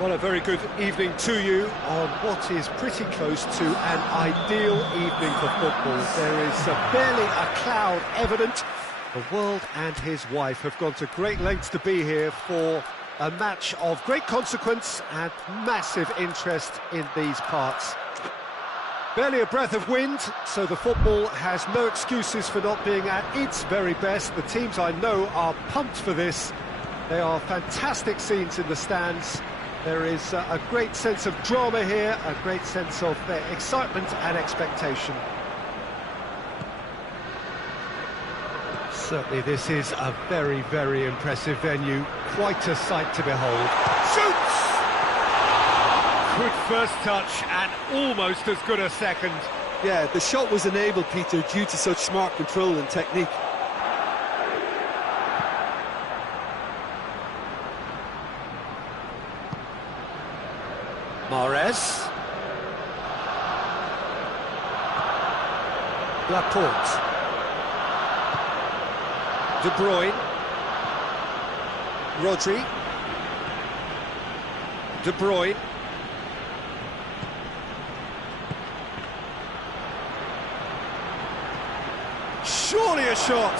Well, a very good evening to you on what is pretty close to an ideal evening for football. There is barely a cloud evident. The world and his wife have gone to great lengths to be here for a match of great consequence and massive interest in these parts. Barely a breath of wind, so the football has no excuses for not being at its very best. The teams I know are pumped for this. They are fantastic scenes in the stands. There is a great sense of drama here, a great sense of excitement and expectation. Certainly this is a very, very impressive venue. Quite a sight to behold. Shoots! Good first touch and almost as good a second. Yeah, the shot was enabled, Peter, due to such smart control and technique. Mahrez. Laporte. De Bruyne. Rodri. De Bruyne. Surely a shot.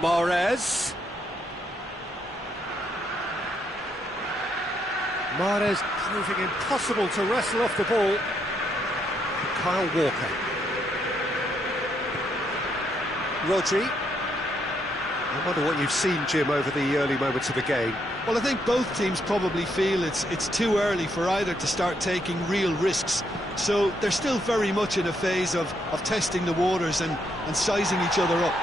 Mahrez. Mahrez proving impossible to wrestle off the ball. Kyle Walker. Rodri. I wonder what you've seen, Jim, over the early moments of the game. Well, I think both teams probably feel it's too early for either to start taking real risks. So they're still very much in a phase of testing the waters and sizing each other up.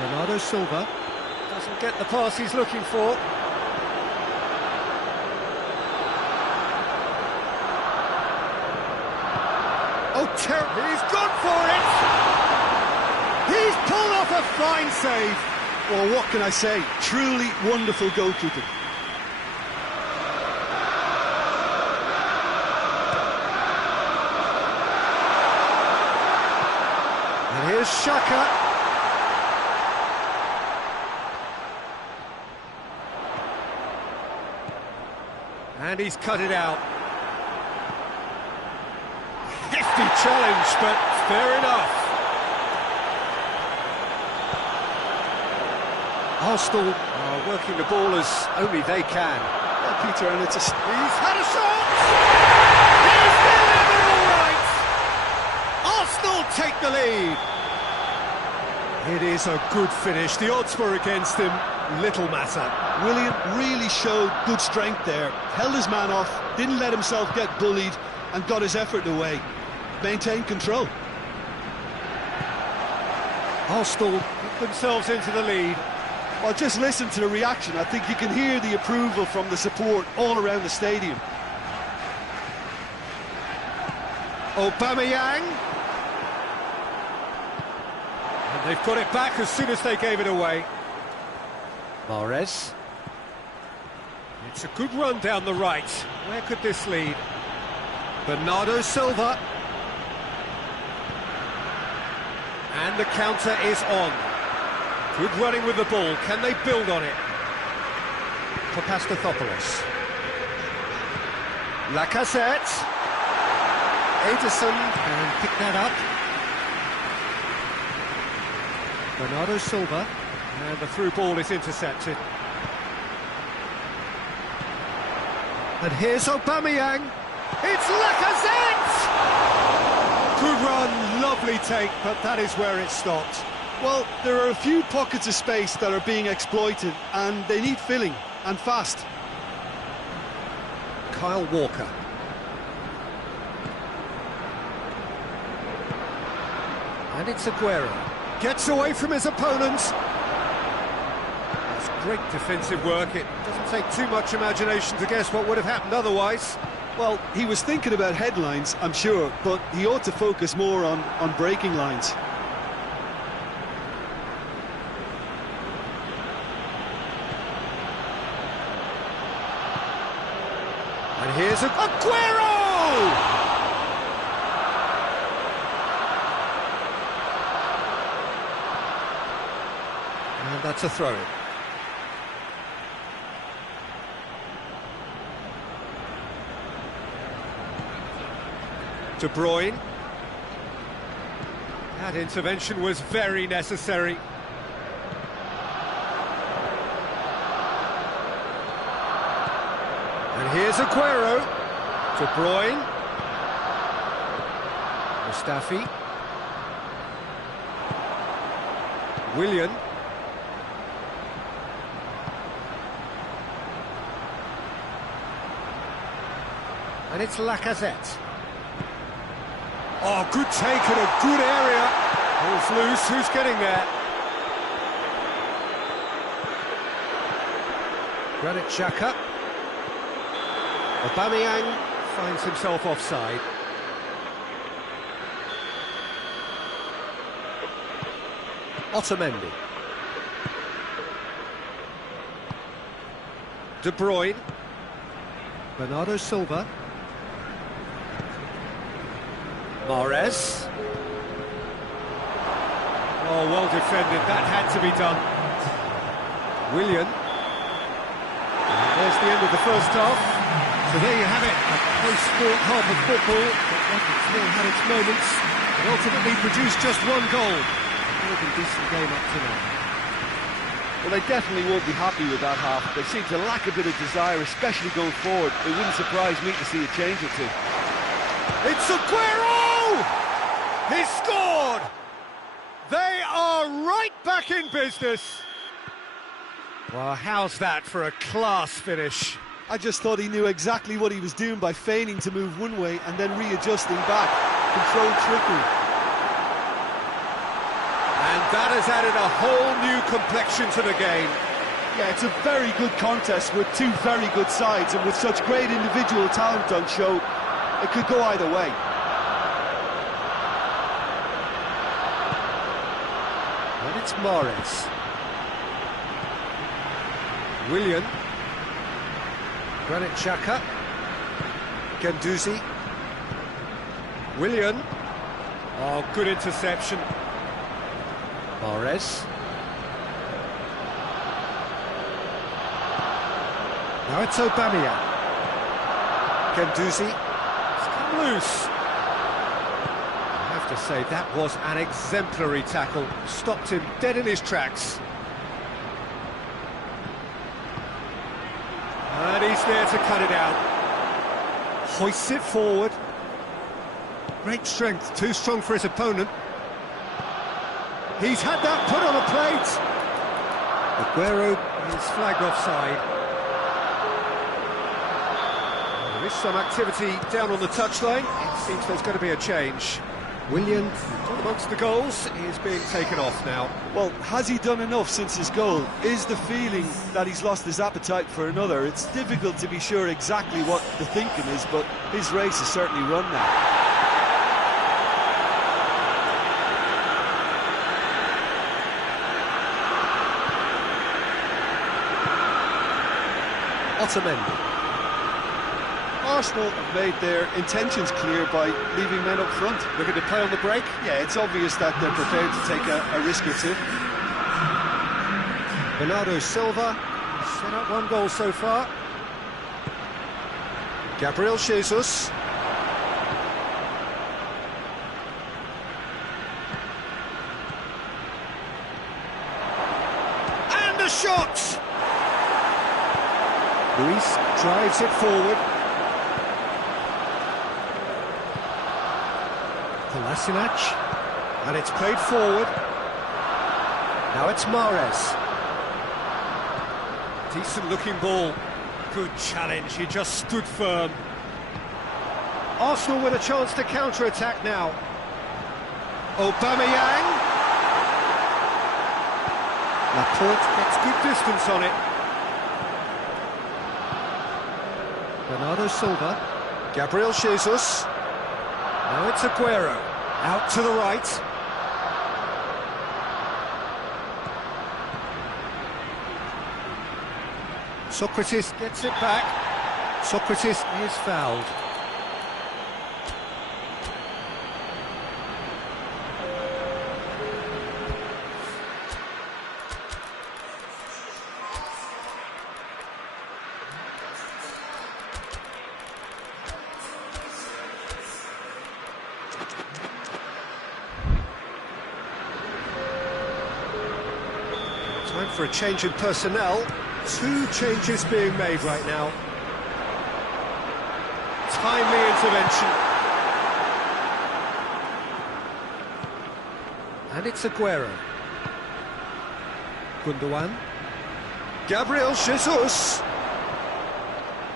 Bernardo Silva doesn't get the pass he's looking for. Oh, terrible! He's gone for it! He's pulled off a fine save! Well, what can I say? Truly wonderful goalkeeping. And here's Xhaka. And he's cut it out. Hefty challenge, but fair enough. Arsenal are working the ball as only they can. Yeah, Peter, and it's a... He's had a shot! He's delivered all right! Arsenal take the lead. It is a good finish. The odds were against him. Little matter. Willian really showed good strength there. Held his man off, didn't let himself get bullied, and got his effort away. Maintained control. Arsenal put themselves into the lead. Well, just listen to the reaction. I think you can hear the approval from the support all around the stadium. Aubameyang. And they've got it back as soon as they gave it away. Mahrez. It's a good run down the right. Where could this lead? Bernardo Silva. And the counter is on. Good running with the ball. Can they build on it? Papastathopoulos. Lacazette. Ederson can pick that up. Bernardo Silva. And the through ball is intercepted. And here's Aubameyang. It's Lacazette! Good run, lovely take, but that is where it stopped. Well, there are a few pockets of space that are being exploited, and they need filling, and fast. Kyle Walker. And it's Aguero. Gets away from his opponents. That's great defensive work. It doesn't take too much imagination to guess what would have happened otherwise. Well, he was thinking about headlines, I'm sure, but he ought to focus more on breaking lines. And here's Aguero! And that's a throw-in. De Bruyne. That intervention was very necessary. And here's Aguero. De Bruyne. Mustafi. Willian. And it's Lacazette. Oh, good take in a good area. Ball's loose, who's getting there? Granit Xhaka. Aubameyang finds himself offside. Otamendi. De Bruyne. Bernardo Silva. Mahrez. Oh, well defended, that had to be done. Willian. And there's the end of the first half. So there you have it, a close-fought half of football, but one that still had its moments, and ultimately produced just one goal. More than decent game up to now. Well, they definitely won't be happy with that half. They seem to lack a bit of desire, especially going forward. It wouldn't surprise me to see a change or two. It's Aguero! He scored! They are right back in business. Well, how's that for a class finish? I just thought he knew exactly what he was doing by feigning to move one way and then readjusting back. Controlled trickery. And that has added a whole new complexion to the game. Yeah, it's a very good contest with two very good sides, and with such great individual talent on show, it could go either way. And it's Mahrez. Willian. Granit Xhaka. Guendouzi. Willian. Oh, good interception. Mahrez. Now it's Aubameyang. Guendouzi. It's come loose. I have to say, that was an exemplary tackle. Stopped him dead in his tracks. And he's there to cut it out. Hoists it forward. Great strength, too strong for his opponent. He's had that put on a plate. Aguero is flagged offside. There is some activity down on the touchline. It seems there's going to be a change. Willian, amongst the goals, is being taken off now. Well, has he done enough since his goal? Is the feeling that he's lost his appetite for another? It's difficult to be sure exactly what the thinking is, but his race is certainly run now. Otamendi. Arsenal have made their intentions clear by leaving men up front. Looking to play on the break? Yeah, it's obvious that they're prepared to take a risk or two. Bernardo Silva set up one goal so far. Gabriel Jesus. And a shot! Luis drives it forward. Kolasinac, and it's played forward. Now it's Mahrez. Decent looking ball. Good challenge, he just stood firm. Arsenal with a chance to counter-attack now. Aubameyang. Laporte gets good distance on it. Bernardo Silva. Gabriel Jesus. Now it's Aguero, out to the right. Socrates gets it back. Socrates is fouled. for a change in personnel. Two changes being made right now. Timely intervention. And it's Aguero. Gundogan. Gabriel Jesus.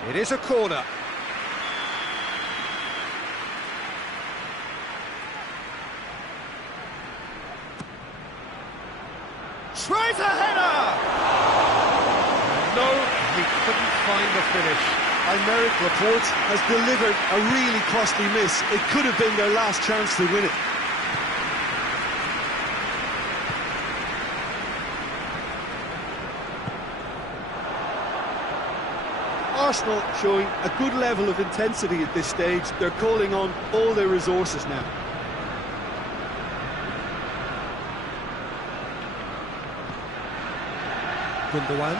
It is a corner. Tries a header! No, he couldn't find the finish. Almeric Laporte has delivered a really costly miss. It could have been their last chance to win it. Arsenal showing a good level of intensity at this stage. They're calling on all their resources now. Gundogan.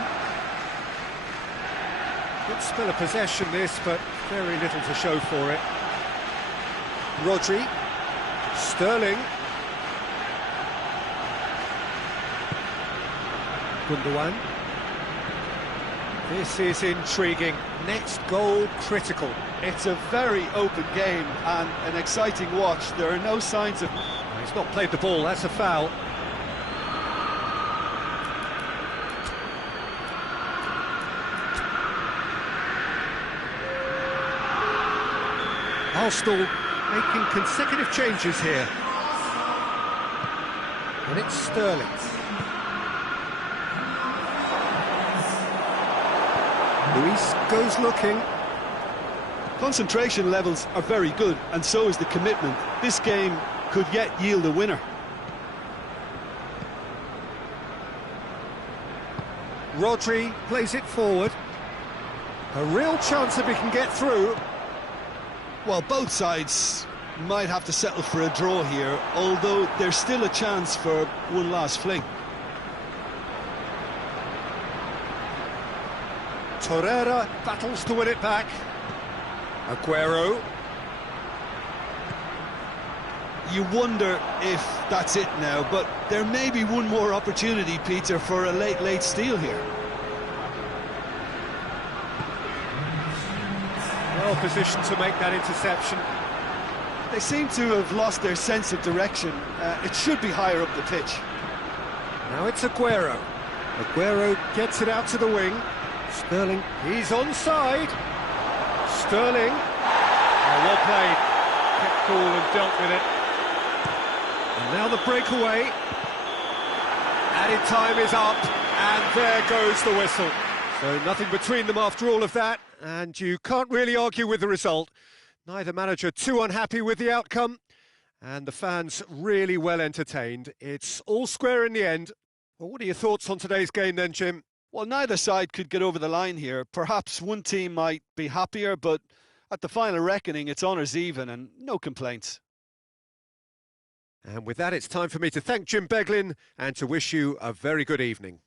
Good spell of possession this, but very little to show for it. Rodri. Sterling. Gundogan. This is intriguing. Next goal critical. It's a very open game and an exciting watch. There are no signs of... He's not played the ball, that's a foul. Arsenal making consecutive changes here. And it's Sterling. Luis goes looking. Concentration levels are very good, and so is the commitment. This game could yet yield a winner. Rodri plays it forward. A real chance if he can get through. Well, both sides might have to settle for a draw here, although there's still a chance for one last fling. Torreira battles to win it back. Aguero. You wonder if that's it now, but there may be one more opportunity, Peter, for a late steal here. Well positioned to make that interception. They seem to have lost their sense of direction. It should be higher up the pitch. Now it's Aguero. Aguero gets it out to the wing. Sterling, he's onside. Sterling. Oh, well played. Kept cool and dealt with it. And now the breakaway. Added time is up, and there goes the whistle. So nothing between them after all of that, and you can't really argue with the result. Neither manager too unhappy with the outcome, and the fans really well entertained. It's all square in the end. Well, what are your thoughts on today's game then, Jim? Well, neither side could get over the line here. Perhaps one team might be happier, but at the final reckoning, it's honours even and no complaints. And with that, it's time for me to thank Jim Beglin and to wish you a very good evening.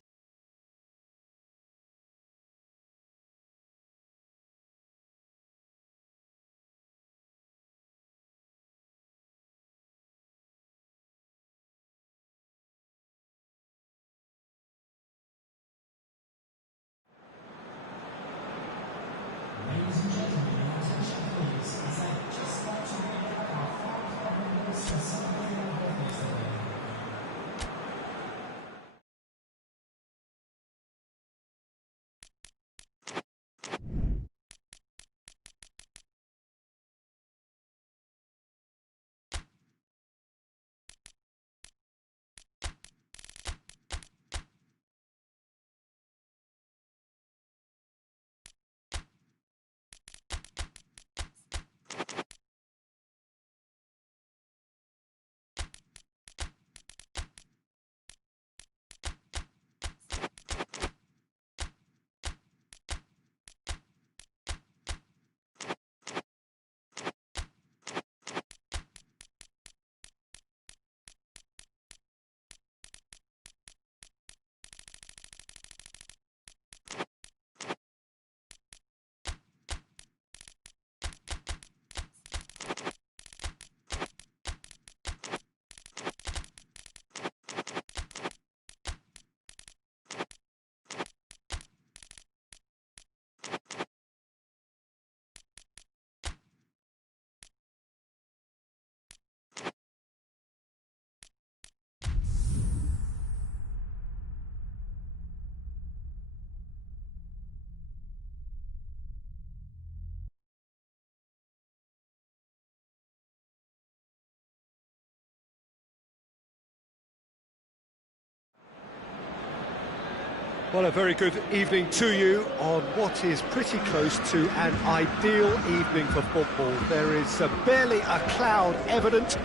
Well, a very good evening to you on what is pretty close to an ideal evening for football. There is barely a cloud evident.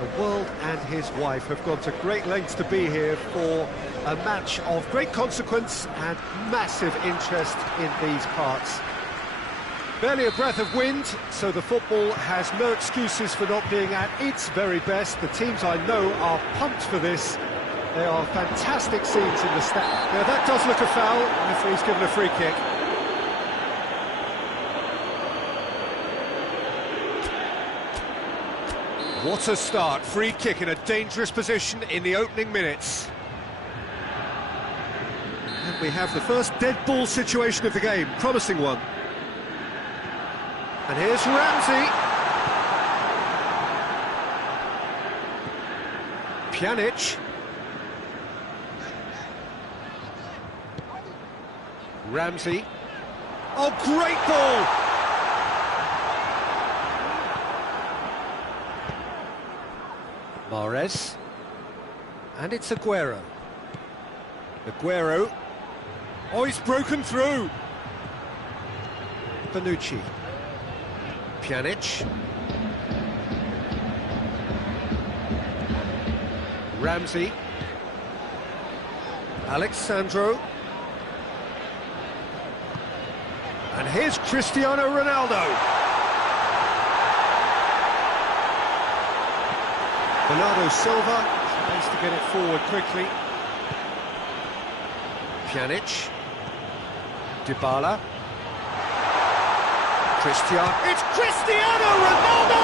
The world and his wife have gone to great lengths to be here for a match of great consequence and massive interest in these parts. Barely a breath of wind, so the football has no excuses for not being at its very best. The teams I know are pumped for this. They are fantastic scenes in the stand. Now that does look a foul. The referee's given a free kick. What a start. Free kick in a dangerous position in the opening minutes. And we have the first dead ball situation of the game. Promising one. And here's Ramsey. Pjanic. Ramsey. Oh, great ball! Mahrez. And it's Aguero. Aguero. Oh, he's broken through. Bonucci. Pjanic. Ramsey. Alexandro. And here's Cristiano Ronaldo. Bernardo Silva tries to get it forward quickly. Pjanic. Dybala. It's Cristiano Ronaldo!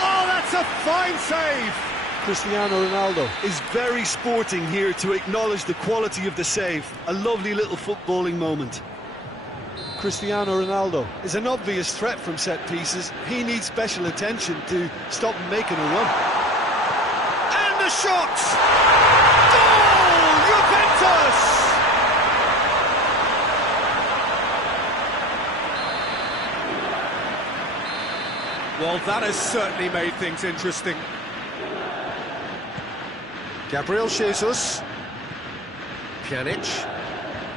Oh, that's a fine save! Cristiano Ronaldo is very sporting here to acknowledge the quality of the save. A lovely little footballing moment. Cristiano Ronaldo is an obvious threat from set pieces. He needs special attention to stop him making a run. And the shot! Goal! Juventus! Well, that has certainly made things interesting. Gabriel Jesus. Pjanic.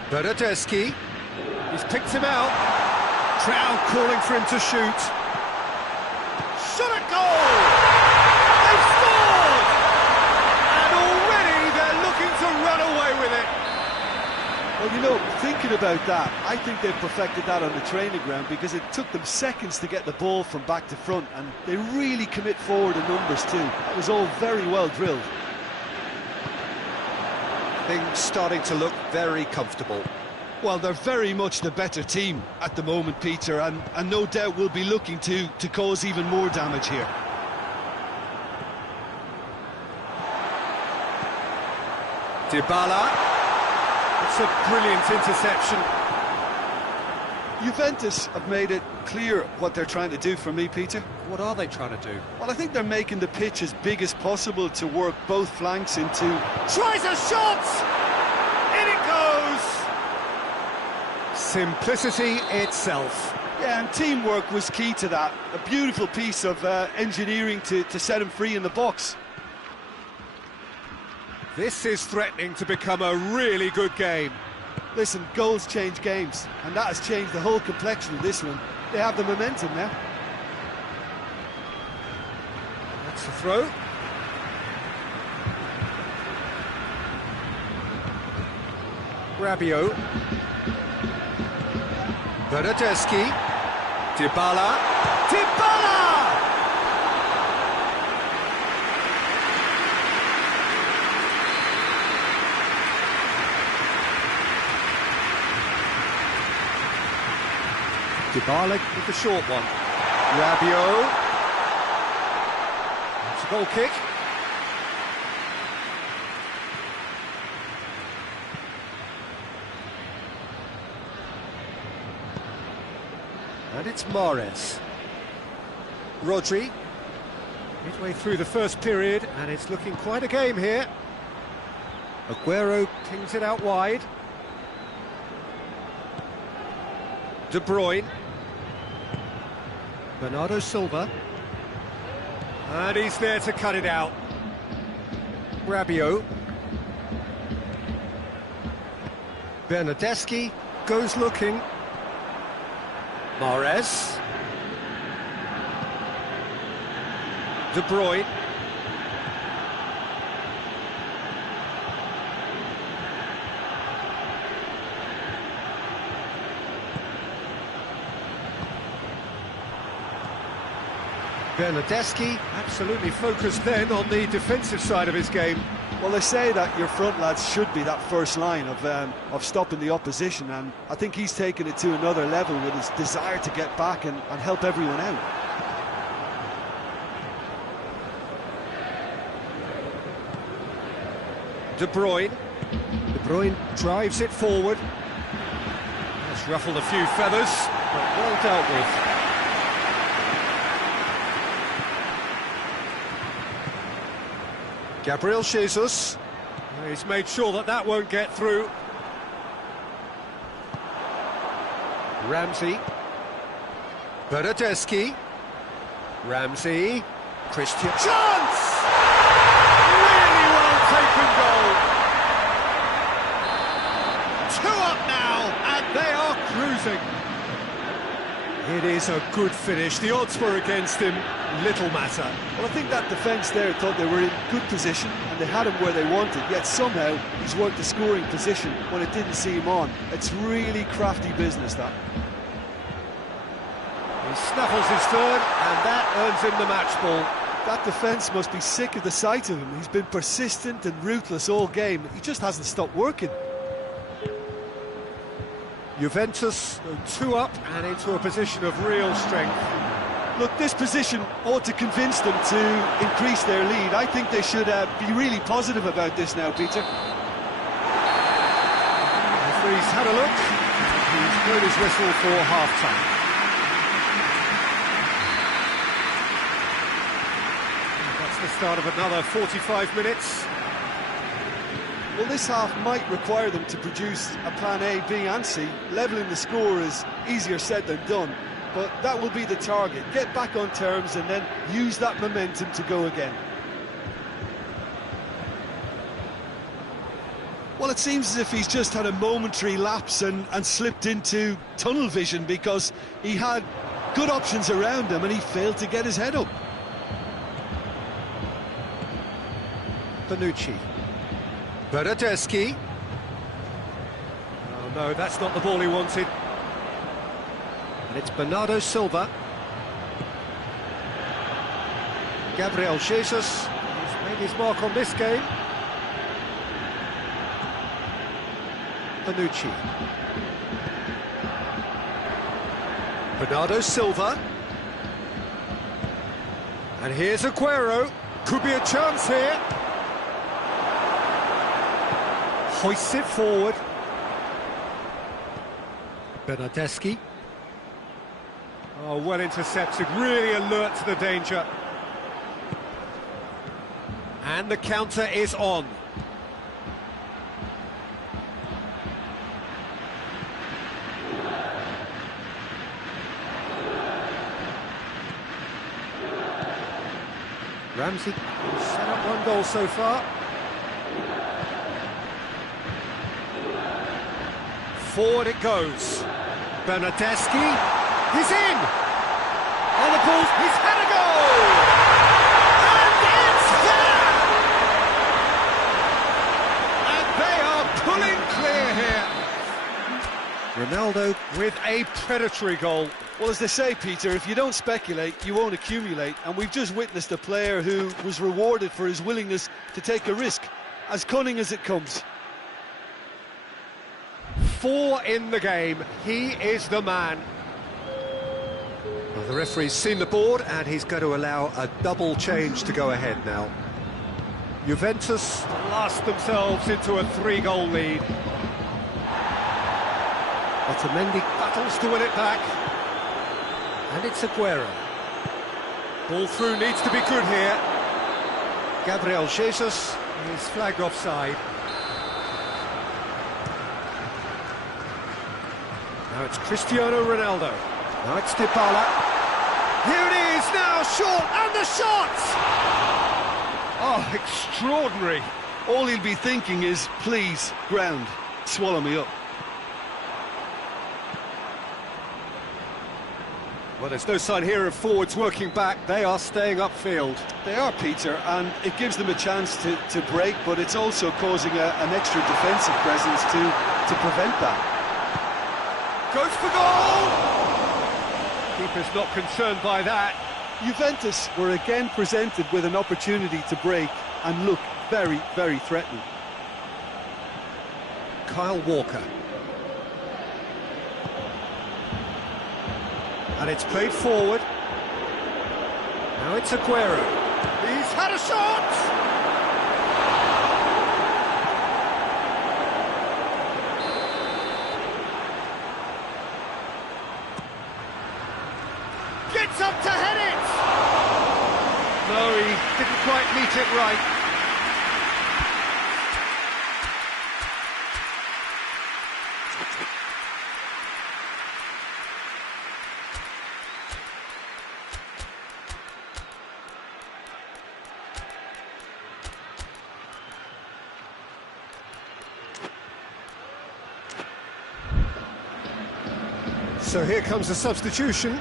Bernardeschi. He's picked him out. Crowd calling for him to shoot. Shot at goal! They've scored! And already they're looking to run away with it. Well, you know, thinking about that, I think they've perfected that on the training ground because it took them seconds to get the ball from back to front, and they really commit forward in numbers too. That was all very well drilled. Things starting to look very comfortable. Well, they're very much the better team at the moment, Peter, and no doubt will be looking to cause even more damage here. Dybala. It's a brilliant interception. Juventus have made it clear what they're trying to do for me, Peter. What are they trying to do? Well, I think they're making the pitch as big as possible to work both flanks into... Tries a shot! In it goes! Simplicity itself. Yeah, and teamwork was key to that. A beautiful piece of engineering to set him free in the box. This is threatening to become a really good game. Listen, goals change games, and that has changed the whole complexion of this one. They have the momentum now. That's the throw. Rabiot. Bernardeschi. Dybala. Dybala! Dybala with the short one. Rabiot. It's a goal kick. And it's Mahrez. Rodri. Midway through the first period, and it's looking quite a game here. Aguero pings it out wide. De Bruyne. Bernardo Silva. And he's there to cut it out. Rabiot. Bernardeschi goes looking. Mahrez. De Bruyne. Bernardeschi absolutely focused then on the defensive side of his game. Well, they say that your front lads should be that first line of stopping the opposition, and I think he's taken it to another level with his desire to get back and help everyone out. De Bruyne. De Bruyne drives it forward. It's ruffled a few feathers, but well dealt with. Gabriel Jesus. He's made sure that that won't get through. Ramsey. Bernardeschi. Ramsey. Christian. Chance! Really well taken goal. 2 up now, and they are cruising. It is a good finish. The odds were against him. Little matter. Well, I think that defence there thought they were in good position and they had him where they wanted, yet somehow he's worked the scoring position when it didn't see him on. It's really crafty business, that. He snuffles his third, and that earns him the match ball. That defence must be sick of the sight of him. He's been persistent and ruthless all game. He just hasn't stopped working. Juventus 2 up and into a position of real strength. Look, this position ought to convince them to increase their lead. I think they should be really positive about this now, Peter. Referee's had a look. He's blown his whistle for half-time. That's the start of another 45 minutes. Well, this half might require them to produce a plan A, B and C. Levelling the score is easier said than done, but that will be the target. Get back on terms and then use that momentum to go again. Well, it seems as if he's just had a momentary lapse and slipped into tunnel vision, because he had good options around him and he failed to get his head up. Bonucci. Bernardeschi. Oh no, that's not the ball he wanted. And it's Bernardo Silva. Gabriel Jesus. He's made his mark on this game. Bonucci. Bernardo Silva. And here's Aguero. Could be a chance here. Hoists it forward. Bernardeschi. Oh, well intercepted, really alert to the danger. And the counter is on. Ramsey set up 1 goal so far. Forward it goes. Bernardeschi. He's in! On the ball, he's had a goal! And it's there! And they are pulling clear here. Ronaldo with a predatory goal. Well, as they say, Peter, if you don't speculate, you won't accumulate. And we've just witnessed a player who was rewarded for his willingness to take a risk, as cunning as it comes. 4 in the game, he is the man. Well, the referee's seen the board and he's going to allow a double change to go ahead now. Juventus blast themselves into a 3-goal lead. Otamendi battles to win it back. And it's Aguero. Ball through needs to be good here. Gabriel Jesus is flagged offside. Now it's Cristiano Ronaldo. Now it's Dybala. Here it is, now short, and the shot! Oh, extraordinary. All he'll be thinking is, please, ground, swallow me up. Well, there's no sign here of forwards working back. They are staying upfield. They are, Peter, and it gives them a chance to break, but it's also causing an extra defensive presence to prevent that. Goes for goal! Keeper's not concerned by that. Juventus were again presented with an opportunity to break and look very, very threatening. Kyle Walker. And it's played forward. Now it's Aguero. He's had a shot! Gets up to head it! No, he didn't quite meet it right. So here comes the substitution.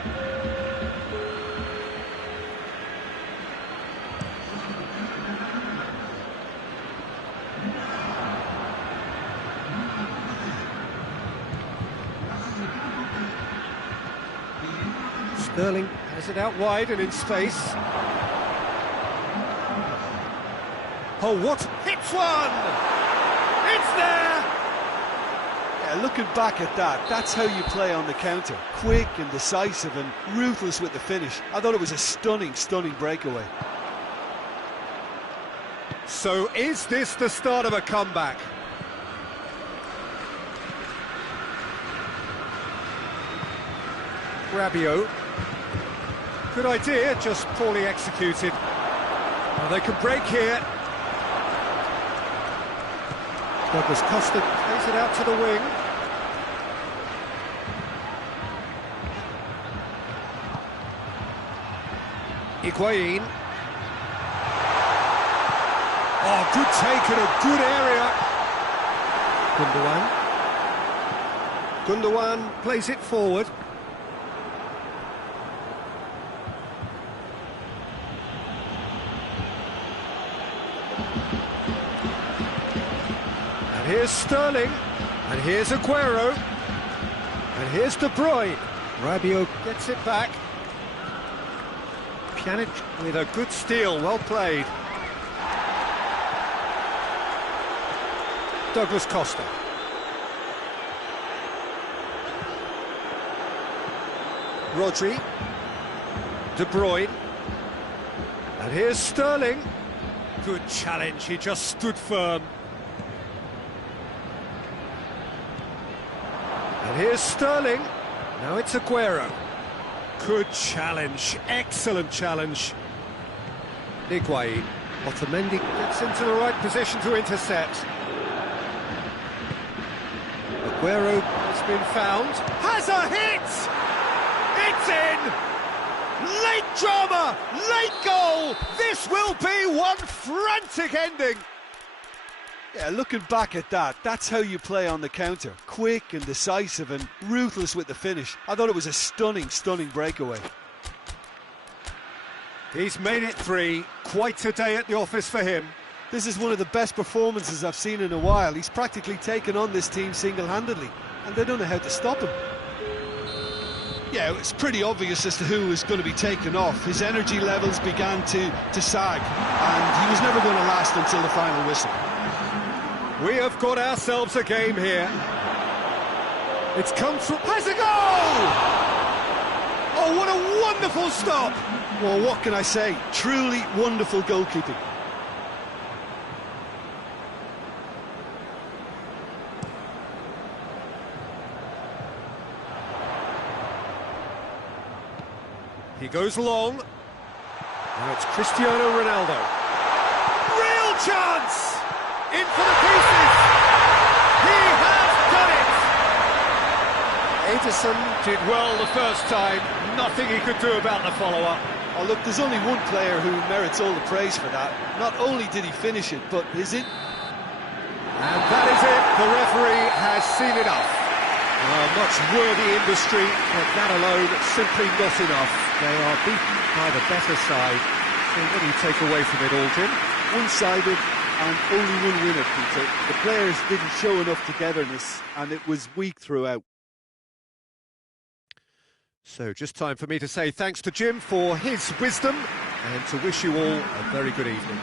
Sterling has it out wide and in space. Oh, what? Hits one! It's there! Yeah, looking back at that, that's how you play on the counter. Quick and decisive and ruthless with the finish. I thought it was a stunning, stunning breakaway. So is this the start of a comeback? Rabiot. Good idea, just poorly executed. Well, they can break here. Douglas Costa plays it out to the wing. Higuain. Oh, good take in a good area. Gundogan plays it forward. And here's Sterling. And here's Aguero. And here's De Bruyne. Rabiot gets it back. Pjanic with a good steal, well played. Douglas Costa. Rodri. De Bruyne. And here's Sterling. Good challenge, he just stood firm. And here's Sterling. Now it's Aguero. Good challenge, excellent challenge. Higuain. Otamendi gets into the right position to intercept. Aguero has been found. Has a hit! It's in! Late drama, late goal! This will be one frantic ending! Yeah, looking back at that, that's how you play on the counter. Quick and decisive and ruthless with the finish. I thought it was a stunning, stunning breakaway. He's made it 3. Quite a day at the office for him. This is one of the best performances I've seen in a while. He's practically taken on this team single-handedly, and they don't know how to stop him. Yeah, it's pretty obvious as to who was going to be taken off. His energy levels began to sag, and he was never going to last until the final whistle. We have got ourselves a game here. It's come through. Has a goal! Oh, what a wonderful stop! Well, what can I say? Truly wonderful goalkeeping. He goes long. Now it's Cristiano Ronaldo. Real chance! In for the pieces! He has done it! Ederson did well the first time. Nothing he could do about the follow-up. Oh, look, there's only one player who merits all the praise for that. Not only did he finish it, but is it? And that is it. The referee has seen enough. Much worthy industry, but that alone simply not enough. They are beaten by the better side. So what do you take away from it all, Jim? One-sided and only one winner, Peter. The players didn't show enough togetherness and it was weak throughout. So just time for me to say thanks to Jim for his wisdom and to wish you all a very good evening.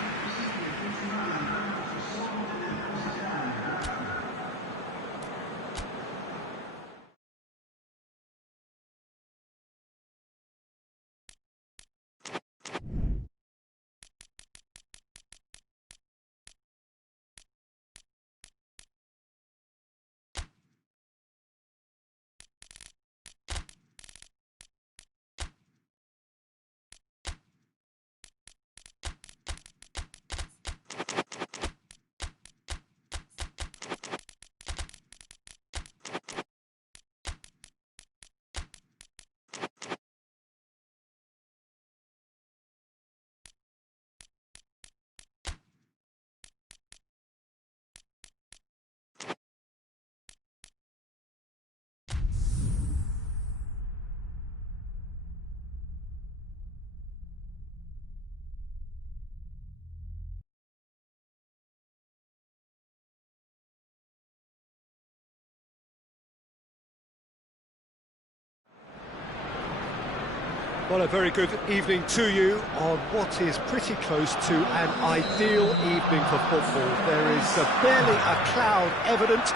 Well, a very good evening to you on what is pretty close to an ideal evening for football. There is barely a cloud evident.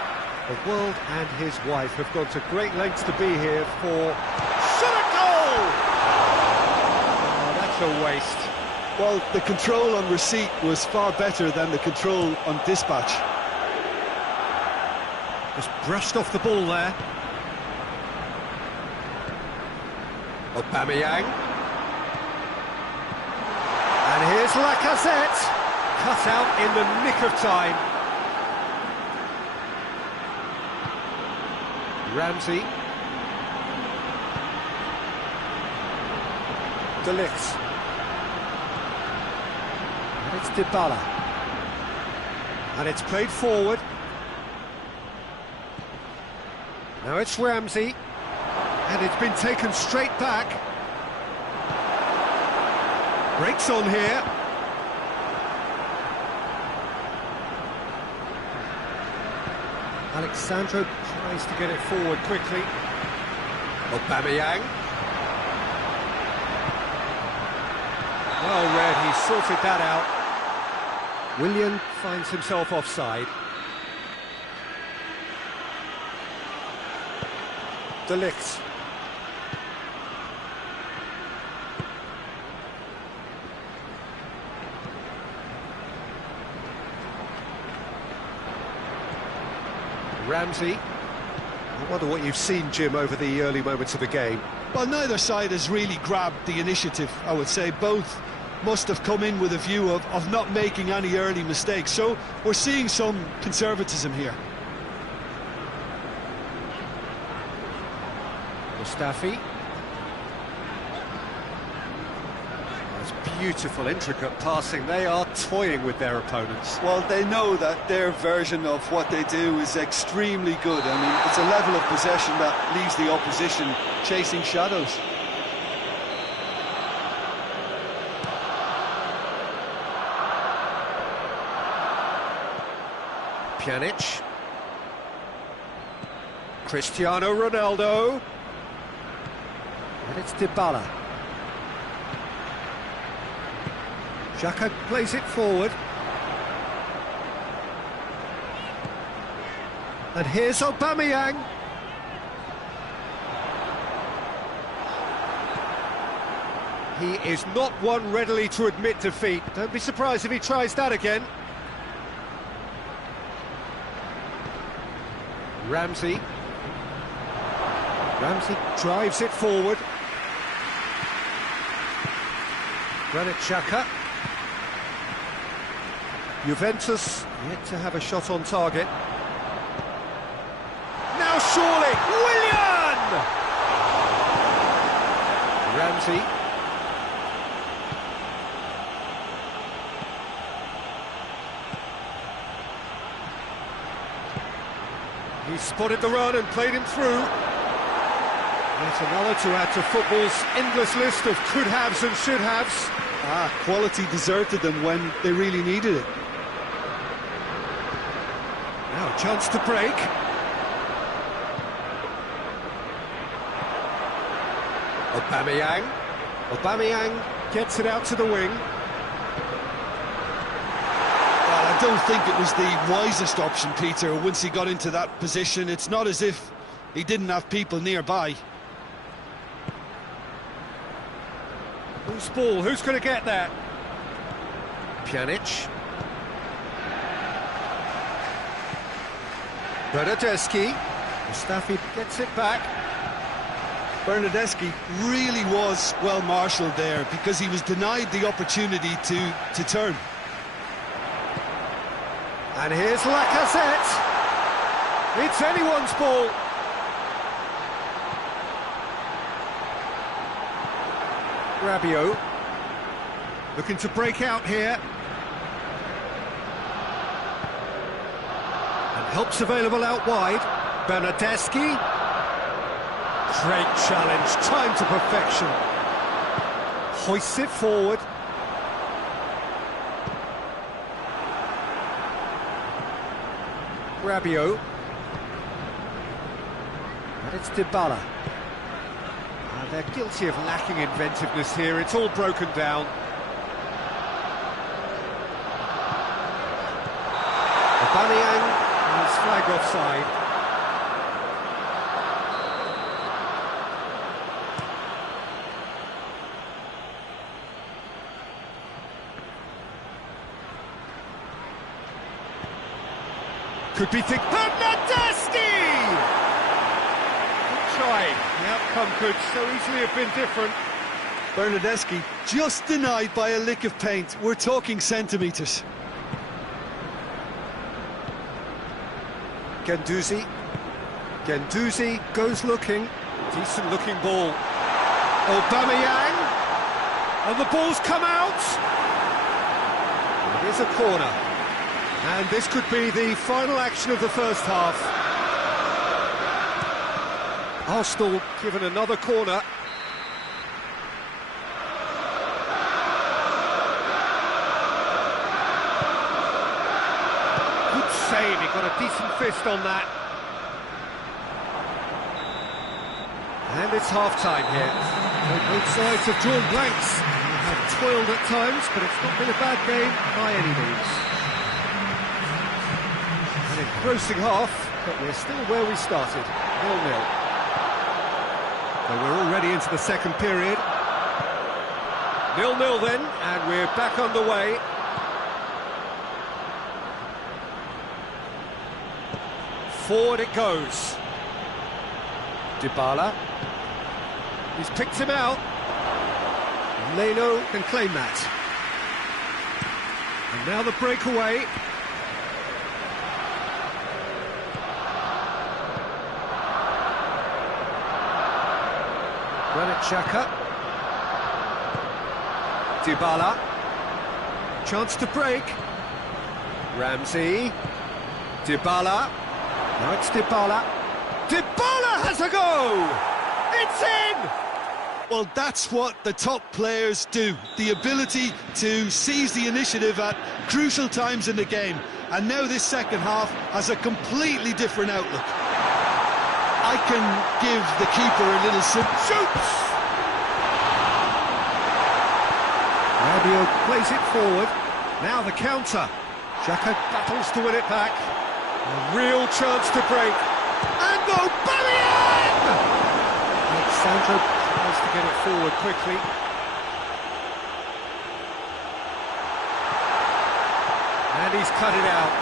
The world and his wife have gone to great lengths to be here for... Shot a goal! Oh, that's a waste. Well, the control on receipt was far better than the control on dispatch. Just brushed off the ball there. Aubameyang. And here's Lacazette. Cut out in the nick of time. Ramsey. De Ligt. And it's Dybala. And it's played forward. Now it's Ramsey. And it's been taken straight back. Breaks on here. Alexandro tries to get it forward quickly. Aubameyang. Well read, he sorted that out. Willian finds himself offside. De Ligt. Ramsey. I wonder what you've seen, Jim, over the early moments of the game. Well, neither side has really grabbed the initiative, I would say. Both must have come in with a view of not making any early mistakes. So we're seeing some conservatism here. Mustafi. It's beautiful, intricate passing. They are toying with their opponents. Well, they know that their version of what they do is extremely good. I mean, it's a level of possession that leaves the opposition chasing shadows. Pjanic. Cristiano Ronaldo. And it's Dybala. Xhaka plays it forward. And here's Aubameyang. He is not one readily to admit defeat. Don't be surprised if he tries that again. Ramsey. Ramsey drives it forward. Granit Xhaka. Juventus yet to have a shot on target. Now surely, Willian! Ramsey. He spotted the run and played him through. Yet another to add to football's endless list of could-haves and should-haves. Quality deserted them when they really needed it. Now a chance to break. Aubameyang gets it out to the wing. Well, I don't think it was the wisest option, Peter, once he got into that position. It's not as if he didn't have people nearby. Loose ball, who's going to get that? Pjanic. Bernardeschi. Mustafi gets it back. Bernardeschi really was well marshalled there because he was denied the opportunity to turn. And here's Lacazette. It's anyone's ball. Rabiot looking to break out here. And help's available out wide. Bernardeschi. Great challenge, time to perfection. Hoists it forward. Rabiot. And it's Dybala. They're guilty of lacking inventiveness here, it's all broken down. Aubameyang is flagged offside. Could be thick. Bernardeschi! Good try. The outcome could so easily have been different. Bernardeschi just denied by a lick of paint. We're talking centimetres. Guendouzi. Guendouzi goes looking. Decent looking ball. Aubameyang. And the ball's come out. Here's a corner. And this could be the final action of the first half. Arsenal given another corner. Good save, he got a decent fist on that. And it's half-time here. Both sides have drawn blanks. They have toiled at times, but it's not been a bad game by any means. An engrossing half, but we're still where we started, 0-0. So we're already into the second period. 0-0 then, and we're back underway. Forward it goes. Dybala. He's picked him out. Leno can claim that. And now the breakaway. Granit Xhaka. Dybala. Chance to break. Ramsey. Dybala. Now it's Dybala. Dybala has a go! It's in! Well, that's what the top players do. The ability to seize the initiative at crucial times in the game. And now this second half has a completely different outlook. I can give the keeper a little shoots! Rabiot plays it forward. Now the counter. Xhaka battles to win it back. A real chance to break. And Aubameyang! Alexandro tries to get it forward quickly. And he's cut it out.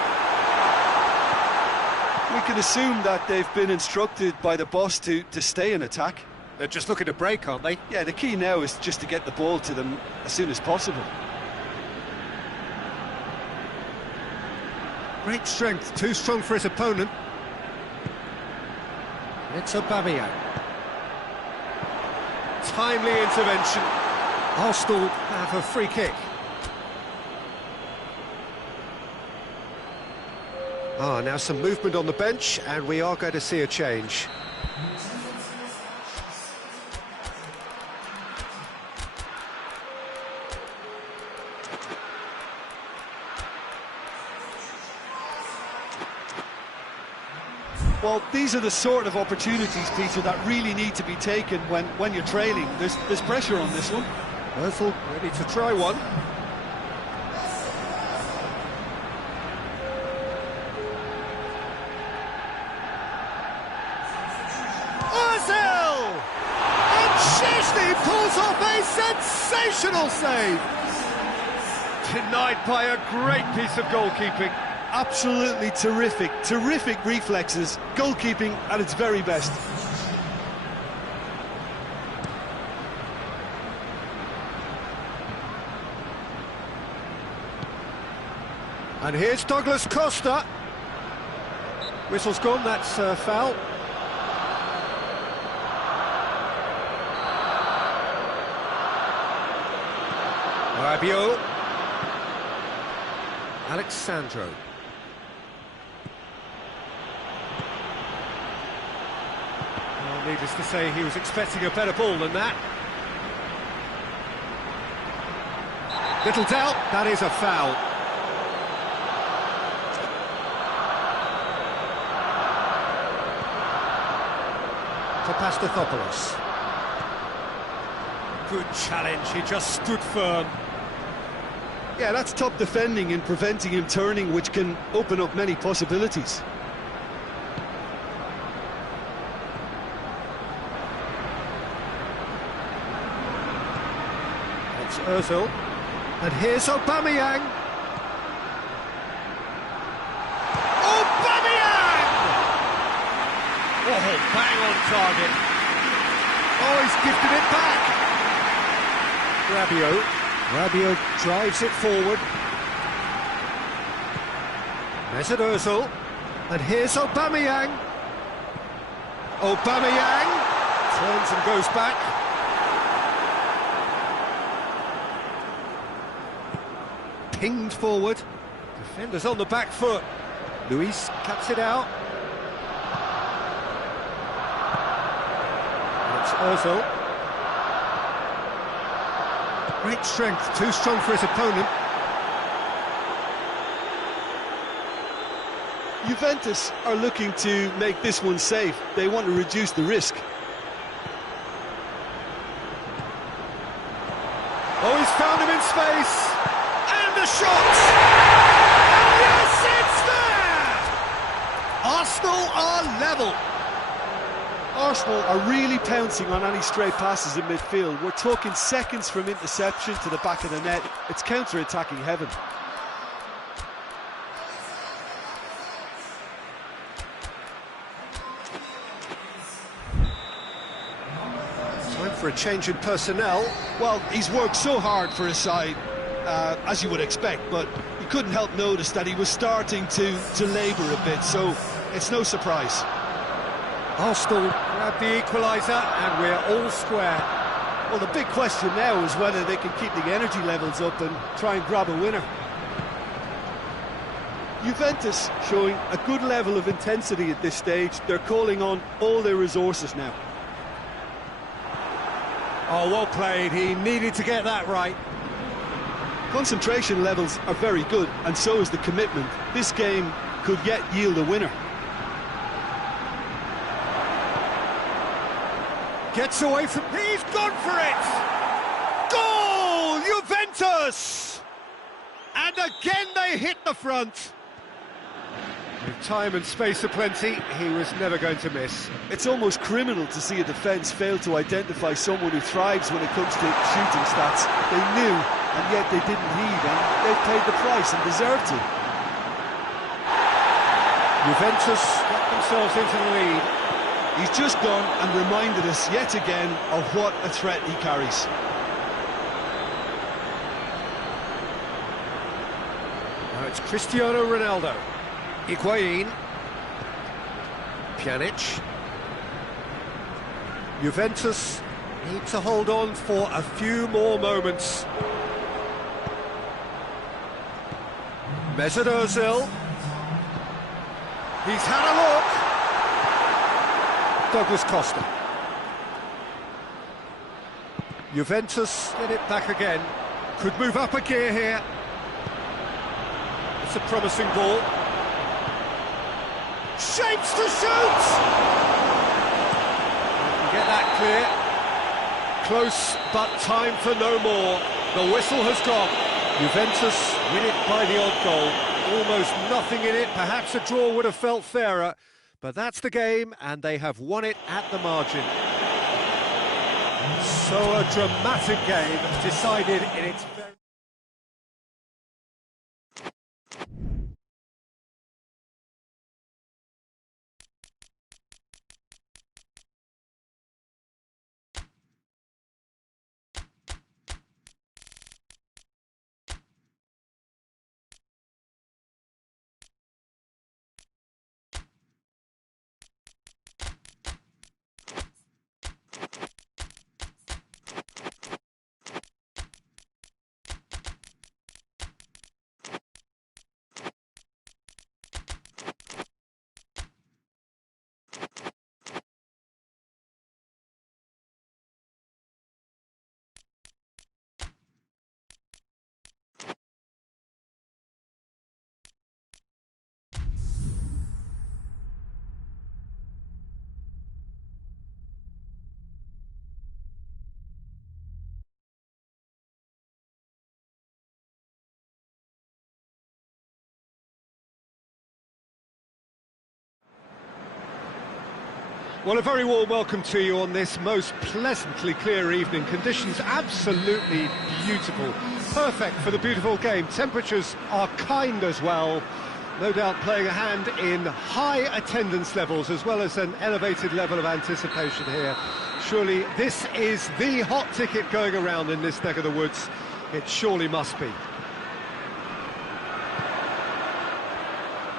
We can assume that they've been instructed by the boss to stay in attack. They're just looking to break, aren't they? Yeah, the key now is just to get the ball to them as soon as possible. Great strength, too strong for his opponent. It's Aubameyang. Timely intervention. Arsenal have a free kick. Now some movement on the bench, and we are going to see a change. Well, these are the sort of opportunities, Peter, that really need to be taken when you're trailing. There's pressure on this one. Ozil ready to try one. Ozil! And Szczęsny pulls off a sensational save! Denied by a great piece of goalkeeping. Absolutely terrific reflexes, goalkeeping at its very best. And here's Douglas Costa. Whistle's gone, that's foul. Rabiot. Alexandro. Well, needless to say, he was expecting a better ball than that. Little doubt, that is a foul. Papastathopoulos. Good challenge, he just stood firm. Yeah, that's top defending and preventing him turning, which can open up many possibilities. It's Ozil. And here's Aubameyang. Oh, bang on target. Oh, he's gifted it back. Rabiot drives it forward. Mesut Ozil. And here's Aubameyang. Aubameyang turns and goes back. Pinged forward. Defenders on the back foot. Luis cuts it out. Ozil. Great strength, too strong for his opponent. Juventus are looking to make this one safe. They want to reduce the risk. Oh, he's found him in space. And the shot! Yes, it's there! Arsenal are level. Arsenal are really pouncing on any stray passes in midfield. We're talking seconds from interception to the back of the net. It's counter-attacking heaven. Time for a change in personnel. Well, he's worked so hard for his side, as you would expect, but you couldn't help notice that he was starting to labour a bit, so it's no surprise. Arsenal grab the equaliser and we're all square. Well, the big question now is whether they can keep the energy levels up and try and grab a winner. Juventus showing a good level of intensity at this stage. They're calling on all their resources now. Oh, well played. He needed to get that right. Concentration levels are very good, and so is the commitment. This game could yet yield a winner. Gets away from... He's gone for it! Goal! Juventus! And again they hit the front. With time and space aplenty, he was never going to miss. It's almost criminal to see a defence fail to identify someone who thrives when it comes to shooting stats. They knew, and yet they didn't heed, and they've paid the price and deserved to. Juventus got themselves into the lead. He's just gone and reminded us yet again of what a threat he carries. Now it's Cristiano Ronaldo. Higuain. Pjanic. Juventus need to hold on for a few more moments. Mesut Ozil. He's had a look. Douglas Costa. Juventus get it back again. Could move up a gear here. It's a promising ball. Shapes to shoot! Get that clear. Close, but time for no more. The whistle has gone. Juventus win it by the odd goal. Almost nothing in it. Perhaps a draw would have felt fairer. But that's the game, and they have won it at the margin. So a dramatic game, decided in its very... Well, a very warm welcome to you on this most pleasantly clear evening. Conditions absolutely beautiful. Perfect for the beautiful game. Temperatures are kind as well. No doubt playing a hand in high attendance levels as well as an elevated level of anticipation here. Surely this is the hot ticket going around in this neck of the woods. It surely must be.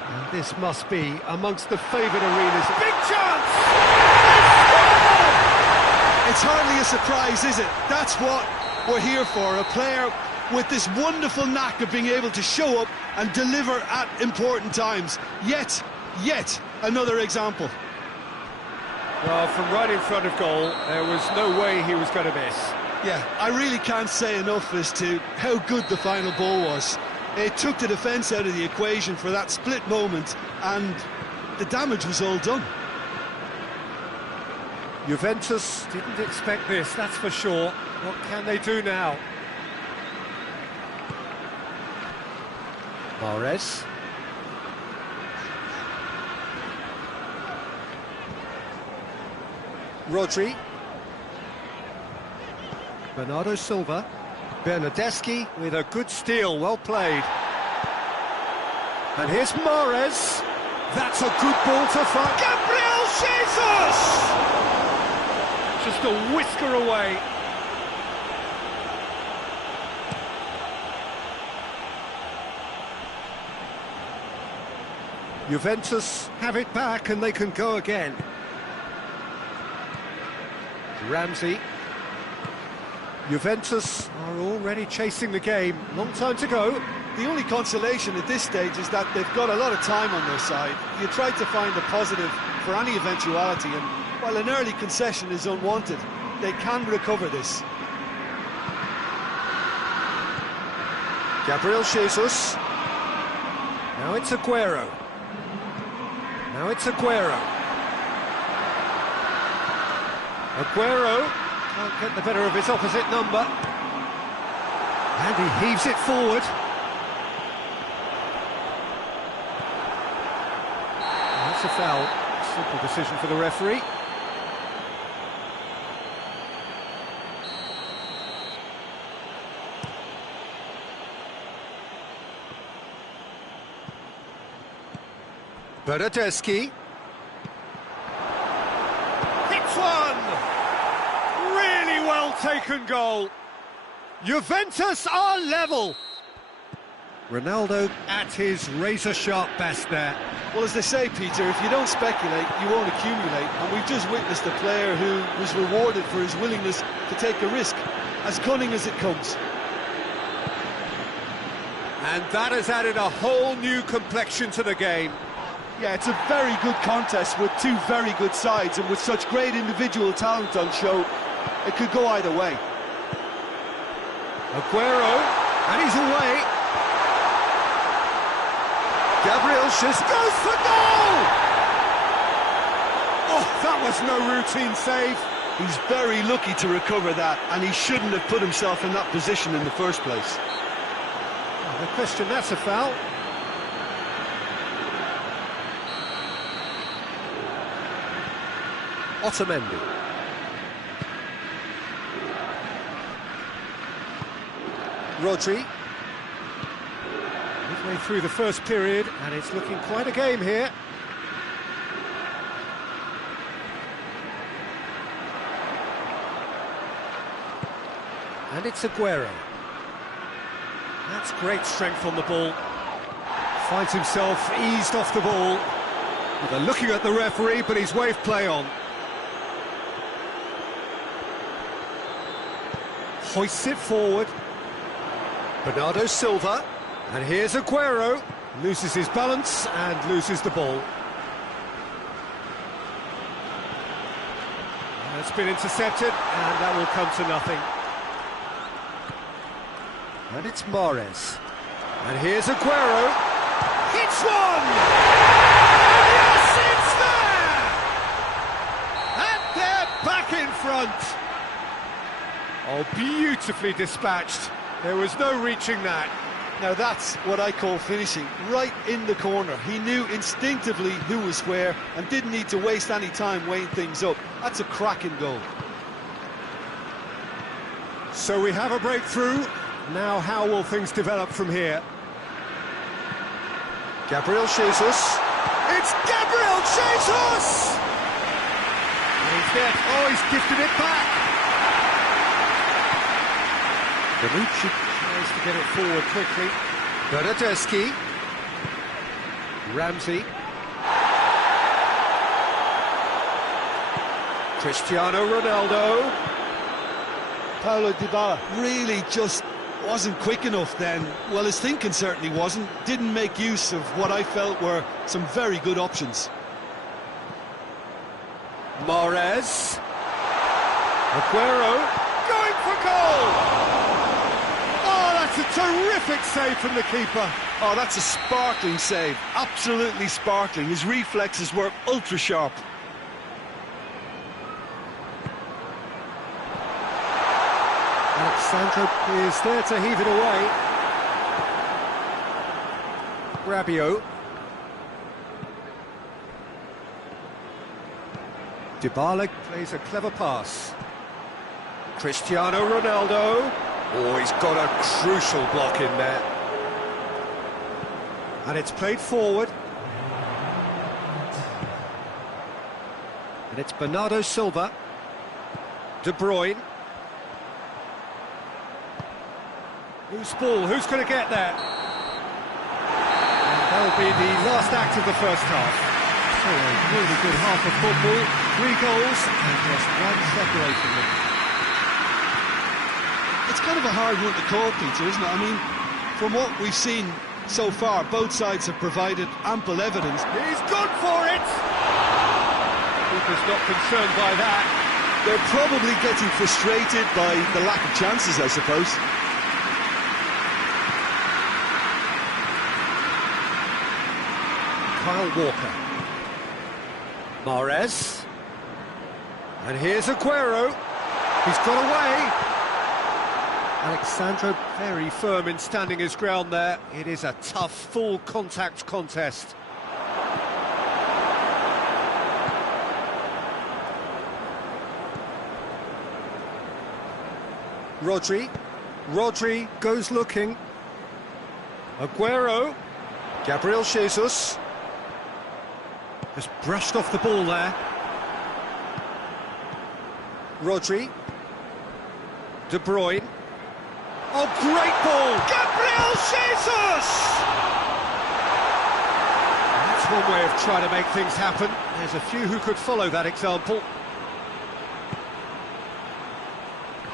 And this must be amongst the favoured arenas. Big chance! It's hardly a surprise, is it? That's what we're here for, a player with this wonderful knack of being able to show up and deliver at important times. Yet another example. Well, from right in front of goal, there was no way he was going to miss. Yeah, I really can't say enough as to how good the final ball was. It took the defence out of the equation for that split moment, and the damage was all done. Juventus didn't expect this, that's for sure. What can they do now? Mahrez. Rodri. Bernardo Silva. Bernardeschi with a good steal, well played. And here's Mahrez. That's a good ball to find. Gabriel Jesus! Just a whisker away. Juventus have it back and they can go again. Ramsey. Juventus are already chasing the game. Long time to go. The only consolation at this stage is that they've got a lot of time on their side. You try to find a positive for any eventuality, and while an early concession is unwanted, they can recover this. Gabriel Jesus. Now it's Aguero. Aguero can't get the better of his opposite number. And he heaves it forward. That's a foul. Simple decision for the referee. Bernardeschi. Hits one! Really well taken goal. Juventus are level. Ronaldo at his razor-sharp best there. Well, as they say, Peter, if you don't speculate, you won't accumulate. And we've just witnessed a player who was rewarded for his willingness to take a risk, as cunning as it comes. And that has added a whole new complexion to the game. Yeah, it's a very good contest with two very good sides, and with such great individual talent on show, it could go either way. Aguero, and he's away. Gabriel Jesus goes for goal! Oh, that was no routine save. He's very lucky to recover that, and he shouldn't have put himself in that position in the first place. No question, that's a foul. Otamendi. Rodri. Midway through the first period, and it's looking quite a game here. And it's Aguero. That's great strength on the ball. Finds himself eased off the ball. They're looking at the referee, but he's waved play on. Hoists it forward. Bernardo Silva. And here's Aguero. Loses his balance and loses the ball. And it's been intercepted, and that will come to nothing. And it's Mahrez. And here's Aguero. Hits one! And yes, it's there! And they're back in front. Oh, beautifully dispatched. There was no reaching that. Now that's what I call finishing, right in the corner. He knew instinctively who was where and didn't need to waste any time weighing things up. That's a cracking goal. So we have a breakthrough. Now how will things develop from here? Gabriel Jesus. It's Gabriel Jesus! He's gifted it back. Bonucci tries to get it forward quickly. Bernardeschi. Ramsey. Cristiano Ronaldo. Paulo Dybala really just wasn't quick enough then. Well, his thinking certainly wasn't. Didn't make use of what I felt were some very good options. Mahrez. Aguero. Going for goal! Oh, that's a terrific save from the keeper. Oh, that's a sparkling save. Absolutely sparkling. His reflexes were ultra sharp. Alexandro is there to heave it away. Rabiot. Dybala plays a clever pass. Cristiano Ronaldo. Oh, he's got a crucial block in there. And it's played forward. And it's Bernardo Silva. De Bruyne. Who's ball? Who's going to get there? And that'll be the last act of the first half. So a really good half of football. 3 goals and just one separating them. It's kind of a hard one to call, Peter, isn't it? I mean, from what we've seen so far, both sides have provided ample evidence. He's gone for it! Keeper's not concerned by that. They're probably getting frustrated by the lack of chances, I suppose. Kyle Walker. Mahrez. And here's Aguero. He's got away. Alexandro very firm in standing his ground there. It is a tough, full contact contest. Rodri goes looking. Aguero. Gabriel Jesus. Just brushed off the ball there. Rodri. De Bruyne. Oh, great ball! Gabriel Jesus! That's one way of trying to make things happen. There's a few who could follow that example.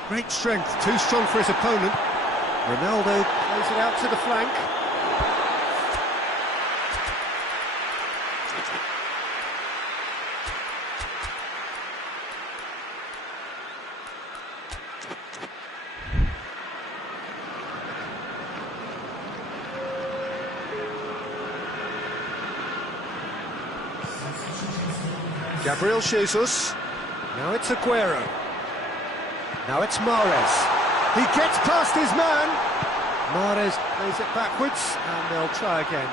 Great strength, too strong for his opponent. Ronaldo plays it out to the flank. Gabriel Jesus. Now it's Aguero. Now it's Mahrez. He gets past his man. Mahrez plays it backwards, and they'll try again.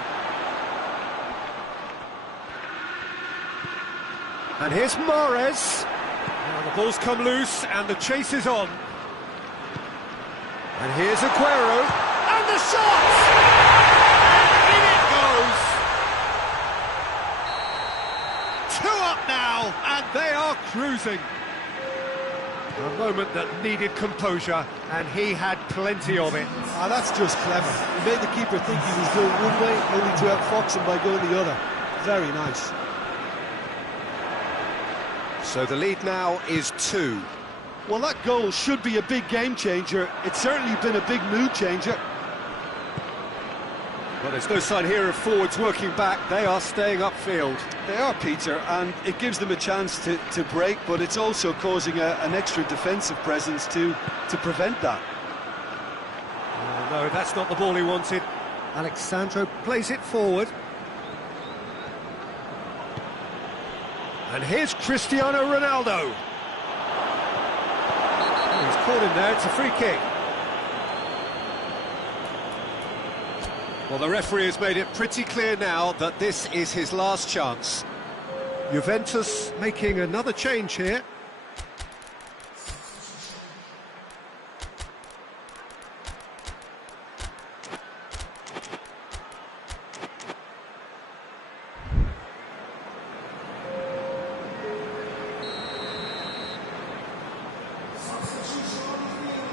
And here's Mahrez. Now the ball's come loose, and the chase is on. And here's Aguero. And the shot! And in it goes! 2 up now, and they are cruising. A moment that needed composure, and he had plenty of it. Ah, that's just clever. He made the keeper think he was going one way, only to outfox him by going the other. Very nice. So the lead now is 2. Well, that goal should be a big game changer. It's certainly been a big mood changer. Well, there's no sign here of forwards working back. They are staying upfield. They are, Peter, and it gives them a chance to break, but it's also causing an extra defensive presence to prevent that. Oh, no, that's not the ball he wanted. Alexandro plays it forward. And here's Cristiano Ronaldo. Oh, he's caught him there, it's a free kick. Well, the referee has made it pretty clear now that this is his last chance. Juventus making another change here.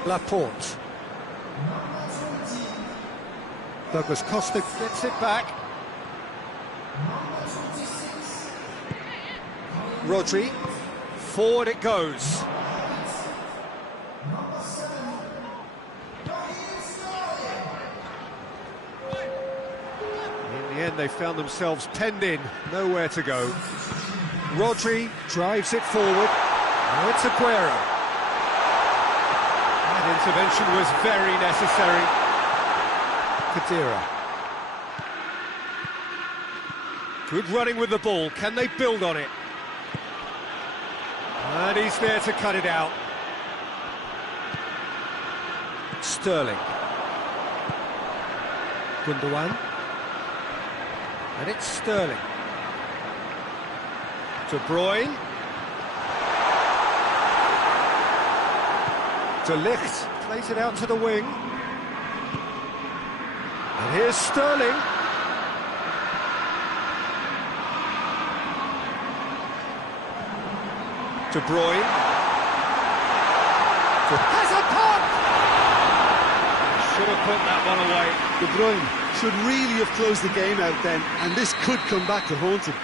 Laporte. Douglas Costa gets it back. Rodri. Forward it goes. In the end, they found themselves penned in, nowhere to go. Rodri drives it forward. Now it's Aguero. That intervention was very necessary. Kadira. Good running with the ball. Can they build on it? And he's there to cut it out. Sterling. Gundogan. And it's Sterling. De Bruyne. De Ligt plays it out to the wing. And here's Sterling. De Bruyne. Has a pop! Should have put that one away. De Bruyne should really have closed the game out then, and this could come back to haunt him.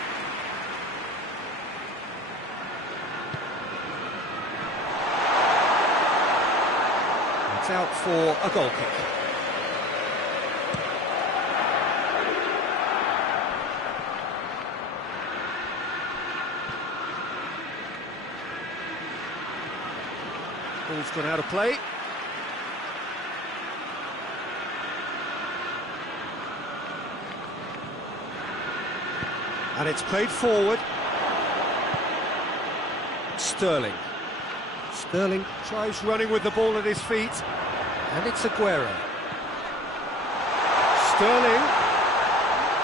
It's out for a goal kick. Ball's gone out of play. And it's played forward. Sterling. Sterling tries running with the ball at his feet. And it's Aguero. Sterling.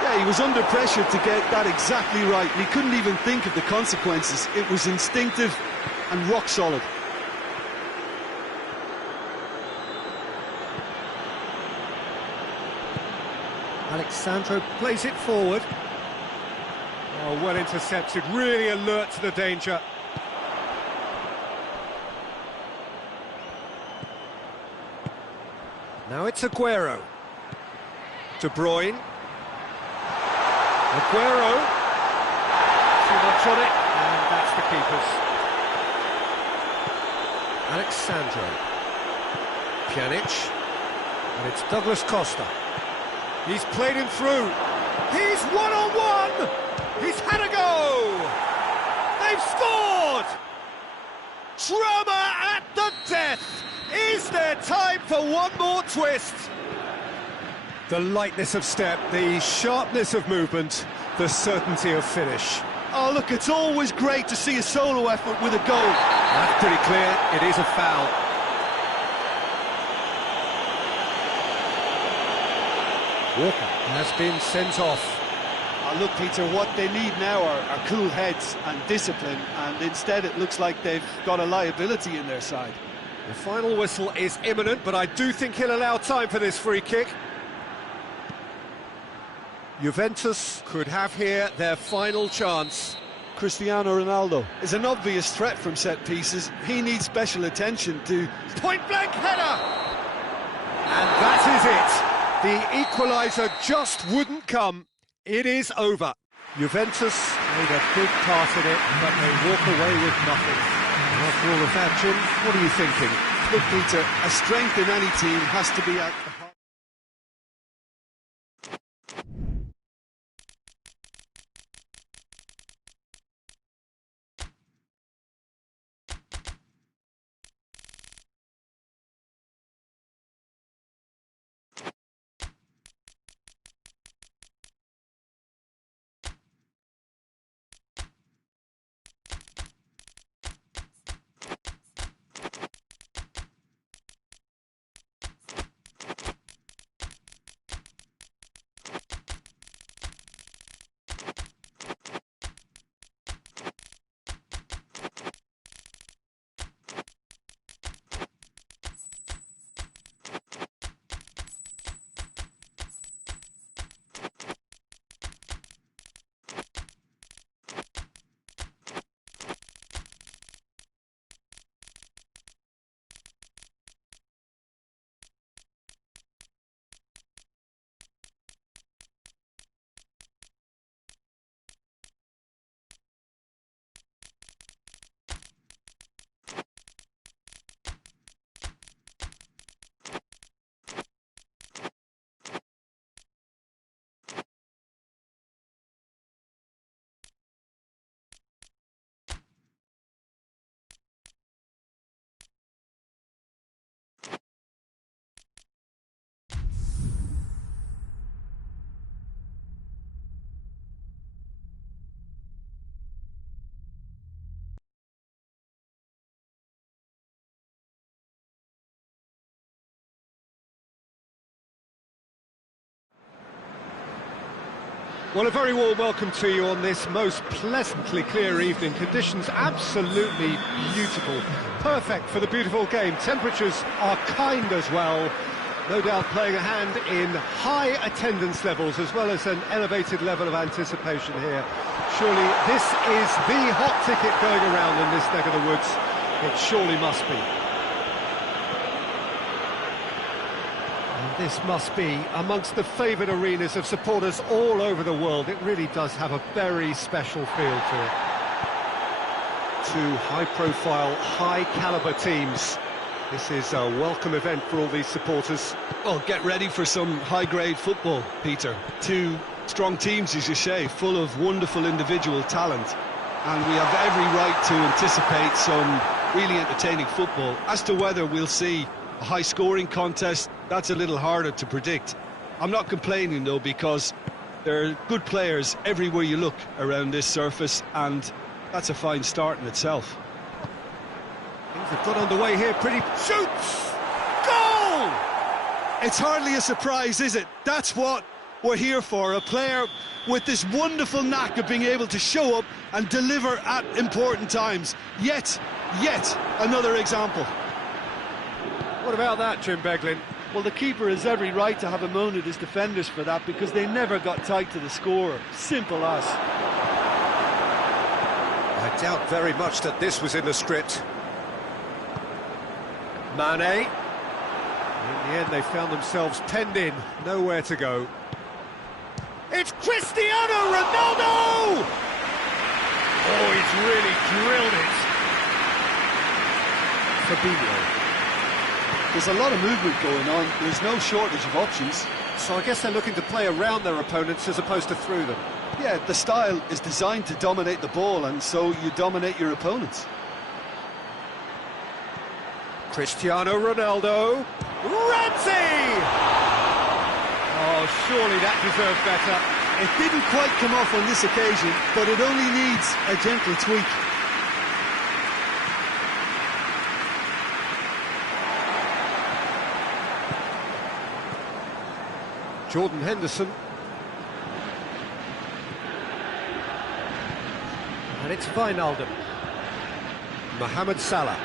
Yeah, he was under pressure to get that exactly right. And he couldn't even think of the consequences. It was instinctive and rock solid. Alexandro plays it forward. Oh, well intercepted, really alert to the danger. Now it's Aguero. De Bruyne. Aguero. Too much on it, and that's the keeper's. Alexandro. Pjanic. And it's Douglas Costa. He's played him through. He's one-on-one! He's had a go! They've scored! Drama at the death! Is there time for one more twist? The lightness of step, the sharpness of movement, the certainty of finish. Oh, look, it's always great to see a solo effort with a goal. That's pretty clear, it is a foul. Walker has been sent off. Look, Peter, what they need now are cool heads and discipline, and instead it looks like they've got a liability in their side. The final whistle is imminent, but I do think he'll allow time for this free kick. Juventus could have here their final chance. Cristiano Ronaldo is an obvious threat from set pieces. He needs special attention to... Point-blank header! And that is it. The equaliser just wouldn't come. It is over. Juventus made a big part in it, but they walk away with nothing. After all of that, Jim, what are you thinking? Look, Peter, a strength in any team has to be at the heart. Well, a very warm welcome to you on this most pleasantly clear evening. Conditions absolutely beautiful. Perfect for the beautiful game. Temperatures are kind as well. No doubt playing a hand in high attendance levels as well as an elevated level of anticipation here. Surely this is the hot ticket going around in this neck of the woods. It surely must be. This must be amongst the favoured arenas of supporters all over the world. It really does have a very special feel to it. Two high-profile, high-calibre teams. This is a welcome event for all these supporters. Well, get ready for some high-grade football, Peter. Two strong teams, as you say, full of wonderful individual talent. And we have every right to anticipate some really entertaining football. As to whether we'll see a high-scoring contest, that's a little harder to predict. I'm not complaining, though, because there are good players everywhere you look around this surface, and that's a fine start in itself. Things have got underway here, pretty... Shoots! Goal! It's hardly a surprise, is it? That's what we're here for, a player with this wonderful knack of being able to show up and deliver at important times. Yet another example. What about that, Jim Beglin? Well, the keeper has every right to have a moan at his defenders for that, because they never got tight to the scorer. Simple as. I doubt very much that this was in the script. Mane. In the end, they found themselves penned in, nowhere to go. It's Cristiano Ronaldo! Oh, he's really drilled it. Fabinho. There's a lot of movement going on. There's no shortage of options. So I guess they're looking to play around their opponents as opposed to through them. Yeah, the style is designed to dominate the ball, and so you dominate your opponents. Cristiano Ronaldo. Ramsey! Oh, surely that deserved better. It didn't quite come off on this occasion, but it only needs a gentle tweak. Jordan Henderson. And it's Wijnaldum. Mohamed Salah.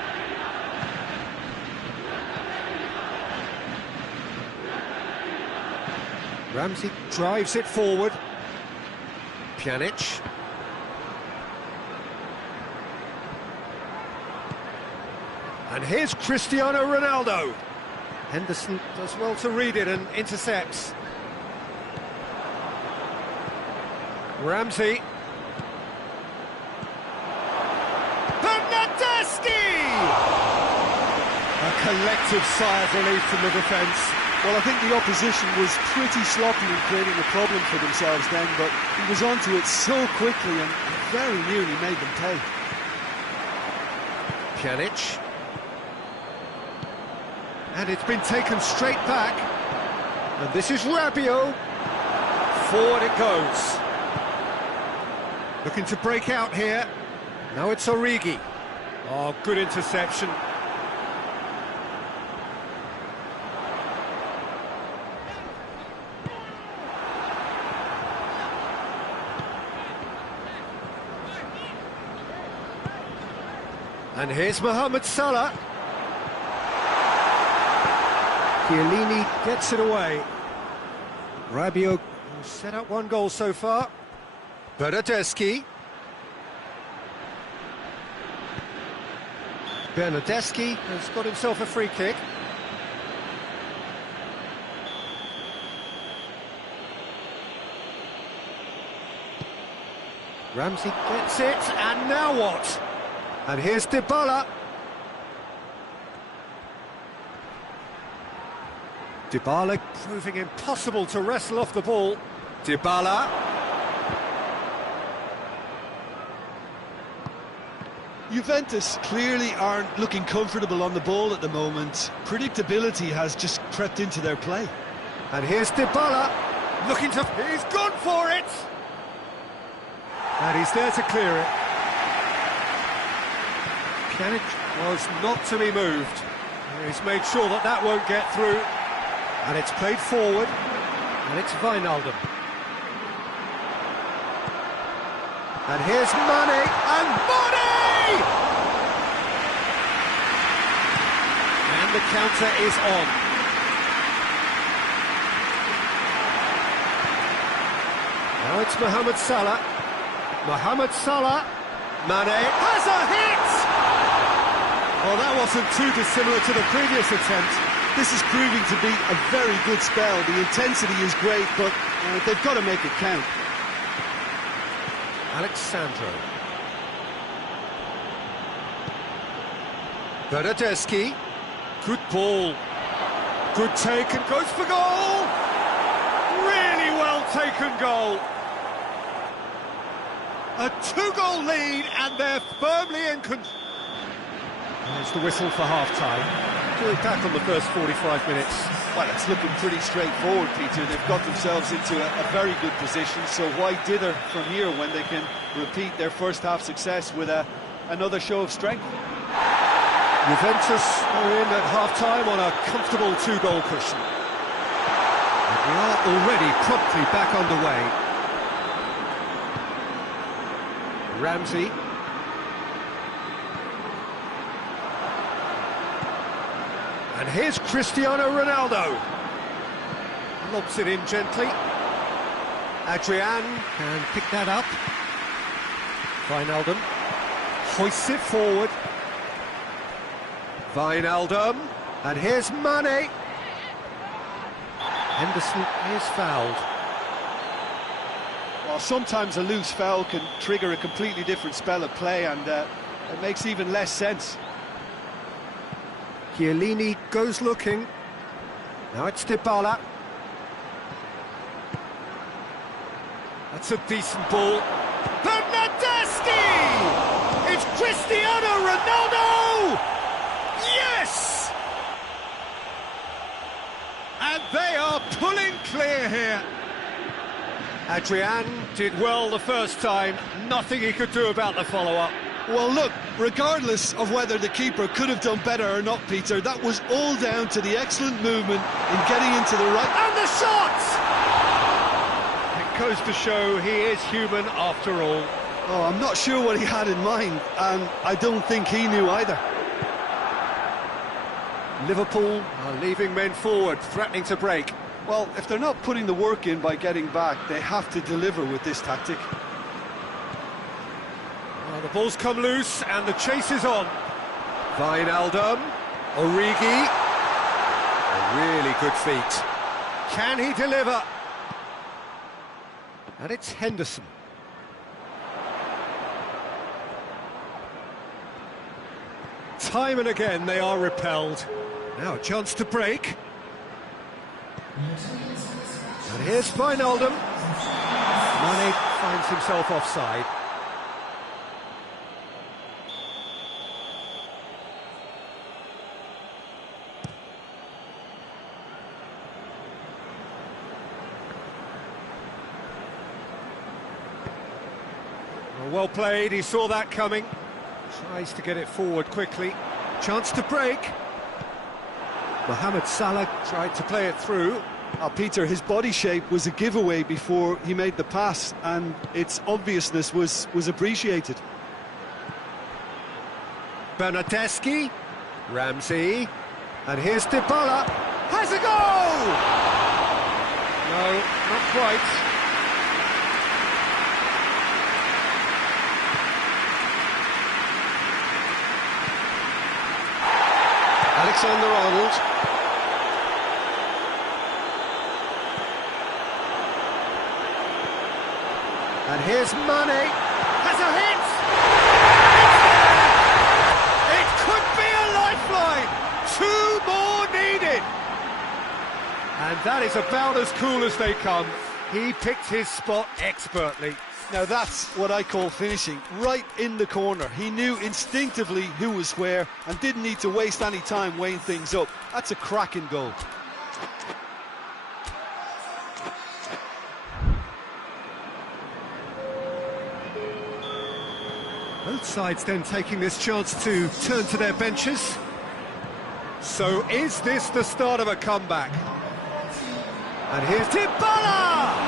Ramsey drives it forward. Pjanic. And here's Cristiano Ronaldo. Henderson does well to read it and intercepts. Ramsey. A collective sigh of relief from the defence. Well, I think the opposition was pretty sloppy in creating a problem for themselves then, but he was onto it so quickly and very nearly made them pay. Pjanic. And it's been taken straight back. And this is Rabiot. Forward it goes. Looking to break out here. Now it's Origi. Oh, good interception. And here's Mohamed Salah. Chiellini gets it away. Rabiot set up one goal so far. Bernardeschi. Bernardeschi has got himself a free kick. Ramsey gets it, and now what? And here's Dybala. Dybala proving impossible to wrestle off the ball. Dybala. Juventus clearly aren't looking comfortable on the ball at the moment. Predictability has just crept into their play. And here's Dybala, looking to... He's gone for it! And he's there to clear it. Pjanic was not to be moved. He's made sure that that won't get through. And it's played forward, and it's Wijnaldum. And here's Mane, and Mane! And the counter is on. Now it's Mohamed Salah. Mohamed Salah. Mane has a hit! Well, that wasn't too dissimilar to the previous attempt. This is proving to be a very good spell. The intensity is great, but they've got to make it count. Alexandro. Bernardeschi. Good ball. Good take and goes for goal! Really well taken goal. A two-goal lead and they're firmly in control. There's the whistle for half-time. Going back on the first 45 minutes. Well, it's looking pretty straightforward, Peter. They've got themselves into a very good position, so why dither from here when they can repeat their first half success with another show of strength? Juventus are in at half-time on a comfortable two-goal cushion. And we are already promptly back underway. Ramsey. And here's Cristiano Ronaldo. Lobs it in gently. Adrian can pick that up. Wijnaldum hoists it forward. Wijnaldum. And here's Mane. Henderson is fouled. Well, sometimes a loose foul can trigger a completely different spell of play, and it makes even less sense. Chiellini goes looking. Now it's Dybala. That's a decent ball. Bernardeschi! It's Cristiano Ronaldo! Yes! And they are pulling clear here. Adrian did well the first time, nothing he could do about the follow-up. Well, look, regardless of whether the keeper could have done better or not, Peter, that was all down to the excellent movement in getting into the right... And the shot! It goes to show he is human after all. Oh, I'm not sure what he had in mind, and I don't think he knew either. Liverpool are leaving men forward, threatening to break. Well, if they're not putting the work in by getting back, they have to deliver with this tactic. Well, the ball's come loose and the chase is on. Wijnaldum, Origi. A really good feat. Can he deliver? And it's Henderson. Time and again they are repelled. Now a chance to break. And here's Wijnaldum. Mane finds himself offside. Well played, he saw that coming. Tries to get it forward quickly. Chance to break. Mohamed Salah tried to play it through. Peter, his body shape was a giveaway before he made the pass, and its obviousness was appreciated. Bernardeschi, Ramsey, and here's Dybala. Has a goal! No, not quite. Alexander-Arnold. And here's Mane. Has a hit! It could be a lifeline! 2 more needed! And that is about as cool as they come. He picked his spot expertly. Now that's what I call finishing, right in the corner. He knew instinctively who was where and didn't need to waste any time weighing things up. That's a cracking goal. Both sides then taking this chance to turn to their benches. So is this the start of a comeback? And here's Dybala!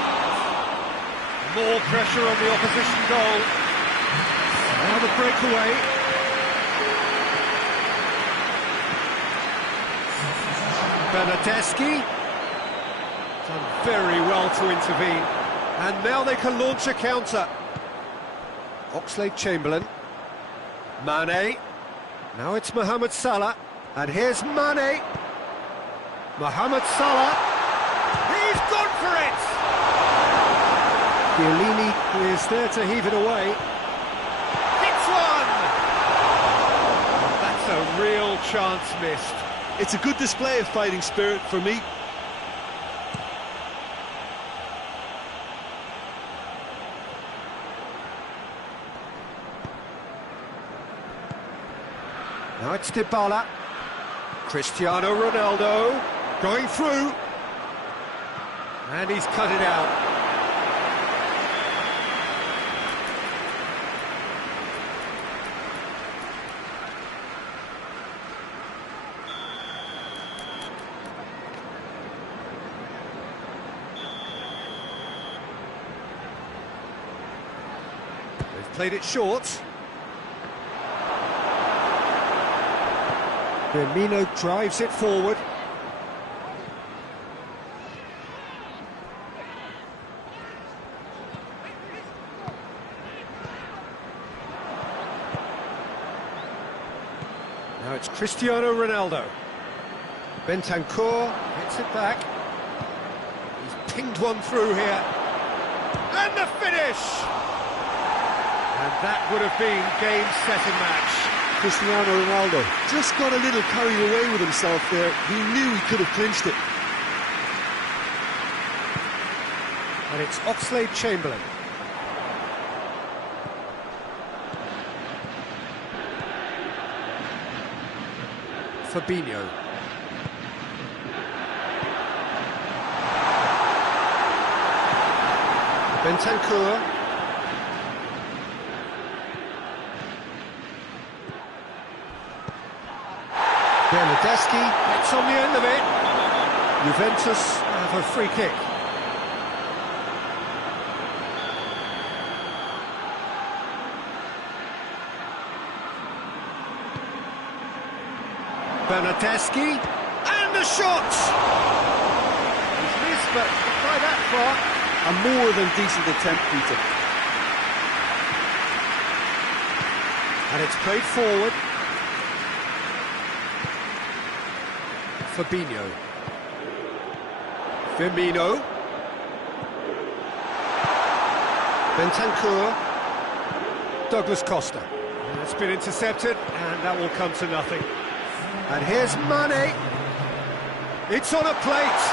More pressure on the opposition goal. Now the breakaway. Bernardeschi. Done very well to intervene. And now they can launch a counter. Oxlade-Chamberlain. Mane. Now it's Mohamed Salah. And here's Mane. Mohamed Salah. He's gone for it! Chiellini is there to heave it away. Hits one! That's a real chance missed. It's a good display of fighting spirit for me. Now it's Dybala. Cristiano Ronaldo going through. And he's cut it out. They've played it short. Firmino drives it forward. Now it's Cristiano Ronaldo. Bentancur hits it back. He's pinged one through here. And the finish! And that would have been game, set and match. Cristiano Ronaldo just got a little carried away with himself there. He knew he could have clinched it. And it's Oxlade-Chamberlain. Fabinho. Bentancur. Bernardeschi gets on the end of it. Juventus have a free kick. Bernardeschi, and the shot! He's missed, but not by that far. A more than decent attempt, Peter. And it's played forward. Fabinho. Firmino. Bentancur. Douglas Costa. And it's been intercepted, and that will come to nothing. And here's Mane. It's on a plate.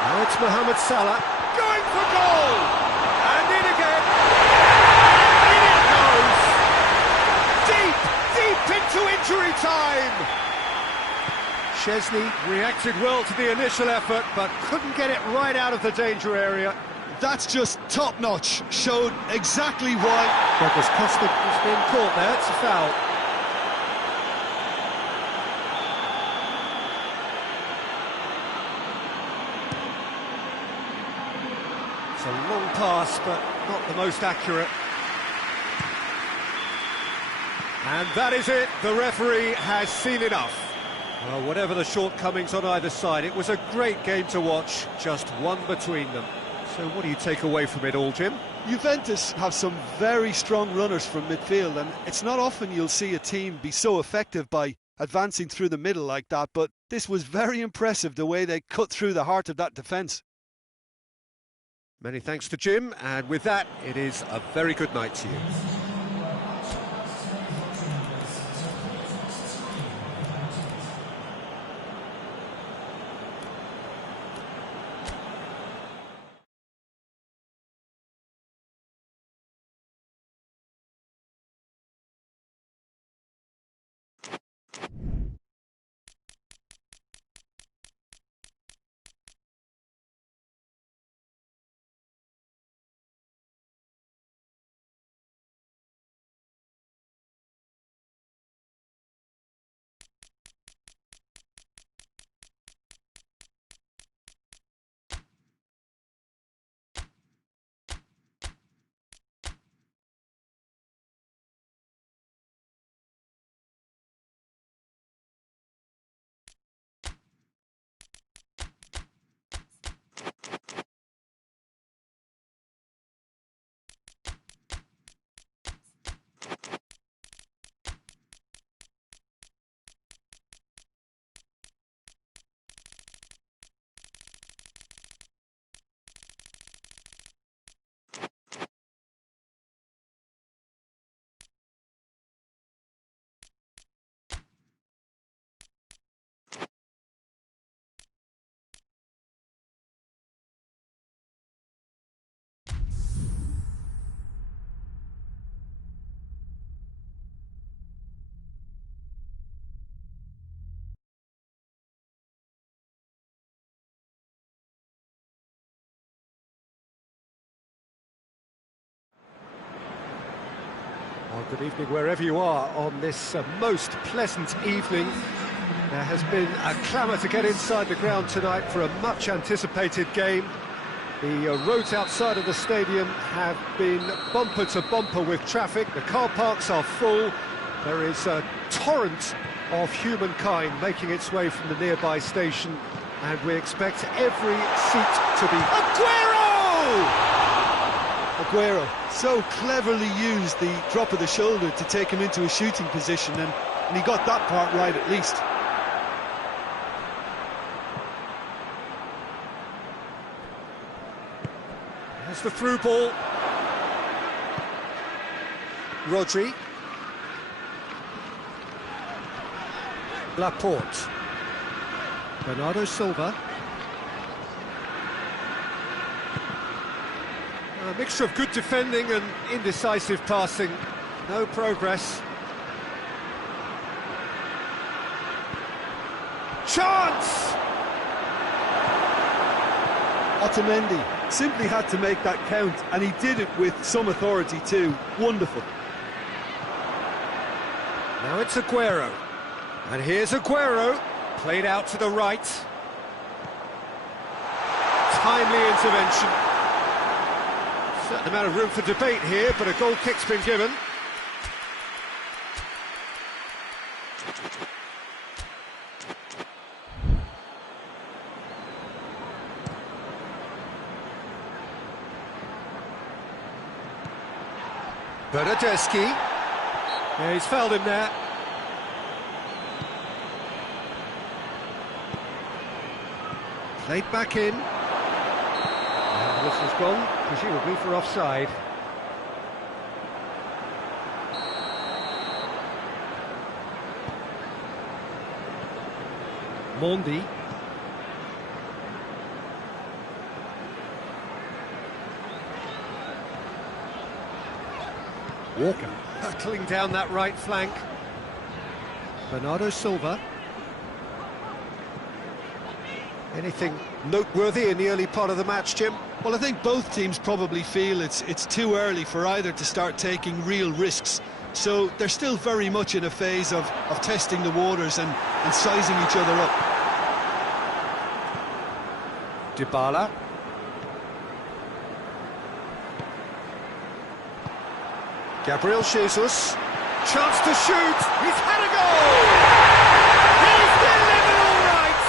Now it's Mohamed Salah. Going for goal! And in again. In it goes! Deep into injury time! Szczesny reacted well to the initial effort, but couldn't get it right out of the danger area. That's just top-notch. Showed exactly why. Douglas Costa has been caught there. It's a foul. It's a long pass, but not the most accurate. And that is it. The referee has seen enough. Well, whatever the shortcomings on either side, it was a great game to watch, just one between them. So what do you take away from it all, Jim? Juventus have some very strong runners from midfield, and it's not often you'll see a team be so effective by advancing through the middle like that, but this was very impressive, the way they cut through the heart of that defence. Many thanks to Jim, and with that, it is a very good night to you. Well, good evening wherever you are on this most pleasant evening. There has been a clamour to get inside the ground tonight for a much-anticipated game. The roads outside of the stadium have been bumper to bumper with traffic. The car parks are full. There is a torrent of humankind making its way from the nearby station, and we expect every seat to be... Aguero so cleverly used the drop of the shoulder to take him into a shooting position, and he got that part right at least. There's the through ball. Rodri. Laporte. Bernardo Silva. A mixture of good defending and indecisive passing. No progress. Chance! Otamendi simply had to make that count, and he did it with some authority too. Wonderful. Now it's Aguero. And here's Aguero, played out to the right. Timely intervention. Certain amount of room for debate here, but a goal kick's been given. Bernardeschi. Yeah, he's fouled him there. Played back in. And the whistle's gone, presumably for offside. Mondi. Walker hurtling down that right flank. Bernardo Silva. Anything noteworthy in the early part of the match, Jim? Well, I think both teams probably feel it's too early for either to start taking real risks. So they're still very much in a phase of testing the waters and sizing each other up. Dybala. Gabriel Jesus. Chance to shoot. He's had a goal! He's delivered all right!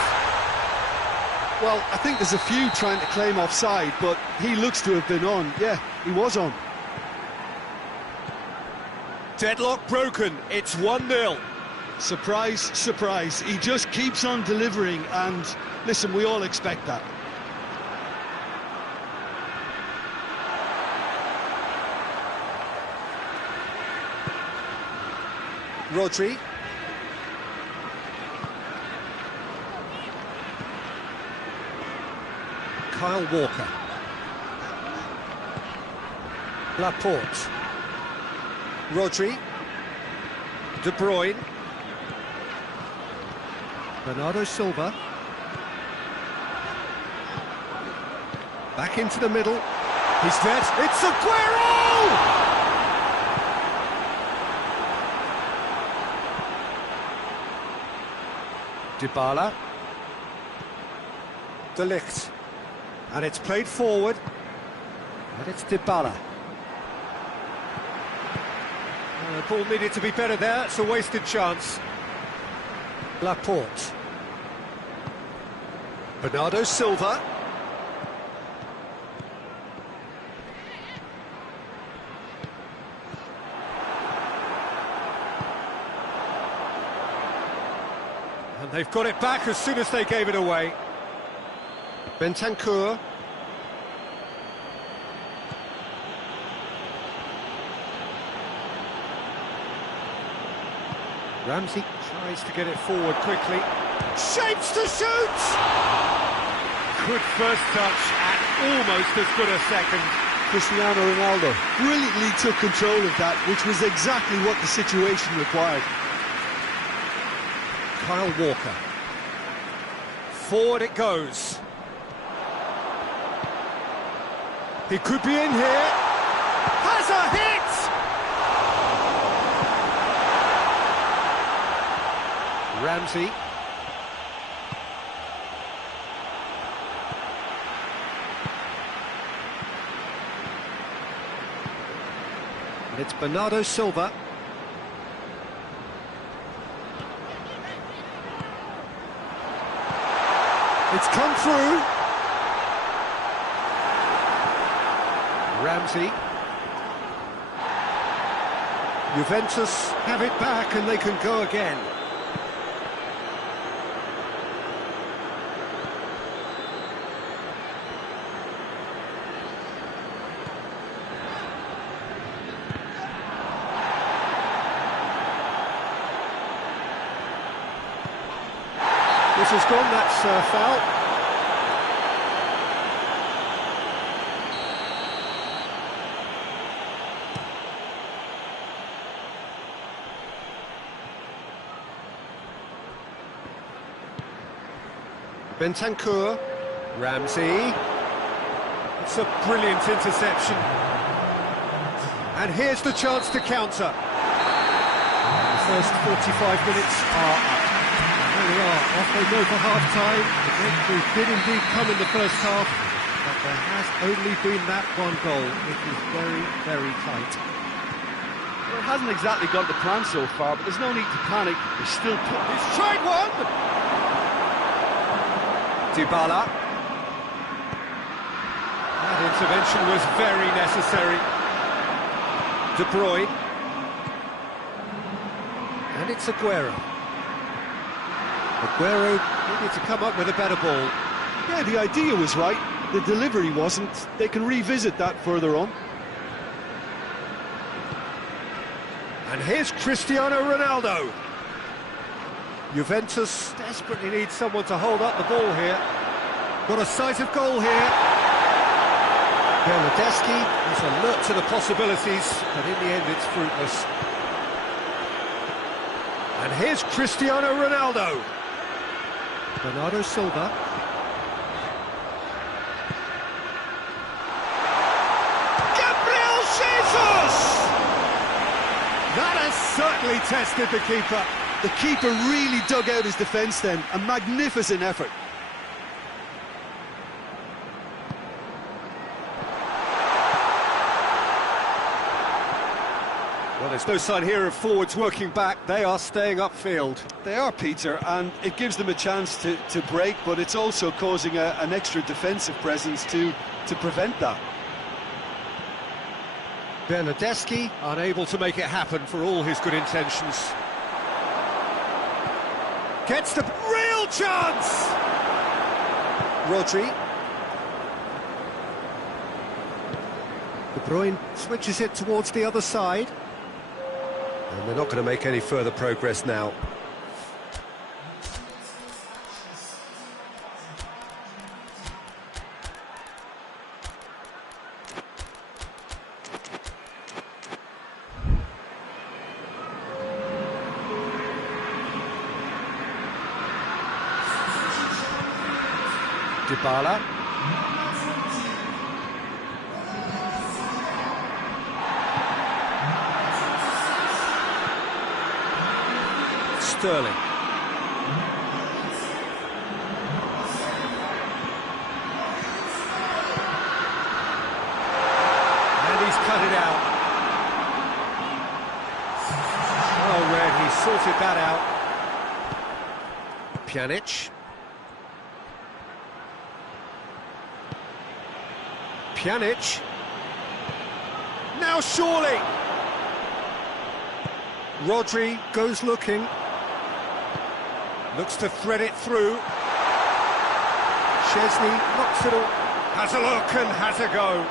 Well, I think there's a few trying to claim offside, but he looks to have been on. Yeah, he was on. Deadlock broken. It's 1-0. Surprise, surprise. He just keeps on delivering, and listen, we all expect that. Rodri. Kyle Walker. Laporte. Rodri. De Bruyne. Bernardo Silva. Back into the middle. He's dead. It's Aguero! Dybala. De Ligt. And it's played forward. And it's Dybala. The ball needed to be better there. It's a wasted chance. Laporte. Bernardo Silva. And they've got it back as soon as they gave it away. Bentancur. Ramsey tries to get it forward quickly. Shapes to shoot! Good first touch and almost as good a second. Cristiano Ronaldo brilliantly took control of that, which was exactly what the situation required. Kyle Walker. Forward it goes. He could be in here. Has a hit! Ramsey. And it's Bernardo Silva. It's come through. Ramsey. Juventus have it back and they can go again. This has gone, that's foul. Bentancur. Ramsey. It's a brilliant interception. And here's the chance to counter. The first 45 minutes are up. There we are, off they go for half-time. The breakthrough did indeed come in the first half, but there has only been that one goal. It is very, very tight. Well, it hasn't exactly gone to plan so far, but there's no need to panic. There's still... He's tried one! Dybala. That intervention was very necessary. De Bruyne. And it's Aguero. Aguero needed to come up with a better ball. Yeah, the idea was right. The delivery wasn't. They can revisit that further on. And here's Cristiano Ronaldo. Juventus desperately needs someone to hold up the ball here. Got a sight of goal here. Bernardeschi is alert to the possibilities, but in the end it's fruitless. And here's Cristiano Ronaldo. Bernardo Silva. Gabriel Jesus! That has certainly tested the keeper. The keeper really dug out his defence then. A magnificent effort. Well, there's no sign here of forwards working back. They are staying upfield. They are, Peter, and it gives them a chance to break, but it's also causing an extra defensive presence to prevent that. Bernardeschi unable to make it happen for all his good intentions. Gets the real chance! Rodri. De Bruyne switches it towards the other side. And they're not going to make any further progress now. Dybala. Sterling. And he's cut it out. Oh, Red, he sorted that out. Pjanic. Pjanic. Now surely. Rodri goes looking. Looks to thread it through. Szczesny knocks it all. Has a look and has a go.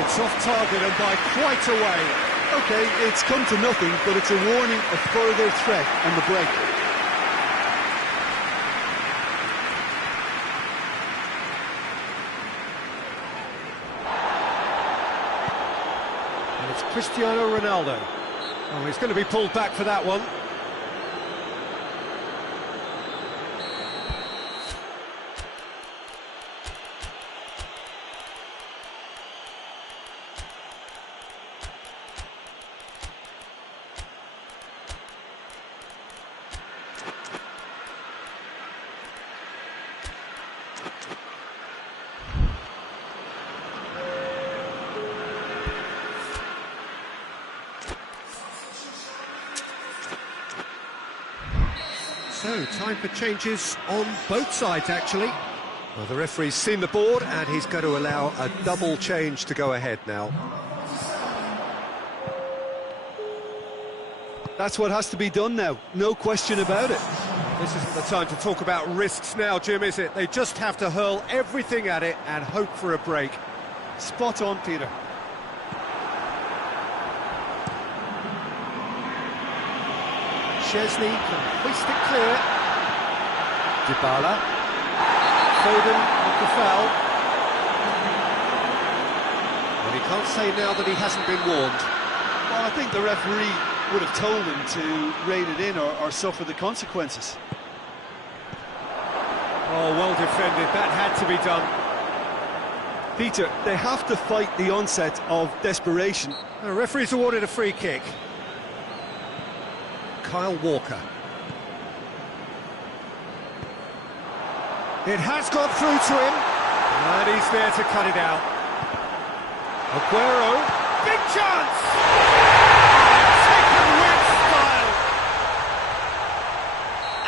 It's off target and by quite a way. OK, it's come to nothing, but it's a warning of further threat on the break. And it's Cristiano Ronaldo. Oh, he's going to be pulled back for that one. So, time for changes on both sides, actually. Well, the referee's seen the board, and he's going to allow a double change to go ahead now. That's what has to be done now, no question about it. This isn't the time to talk about risks now, Jim, is it? They just have to hurl everything at it and hope for a break. Spot on, Peter. Szczesny can hoist it clear. Dybala. Foden with the foul. And he can't say now that he hasn't been warned. Well, I think the referee would have told him to rein it in or suffer the consequences. Oh, well defended. That had to be done. Peter, they have to fight the onset of desperation. The referee's awarded a free kick. Kyle Walker. It has gone through to him, and he's there to cut it out. Aguero, big chance! Taken with style!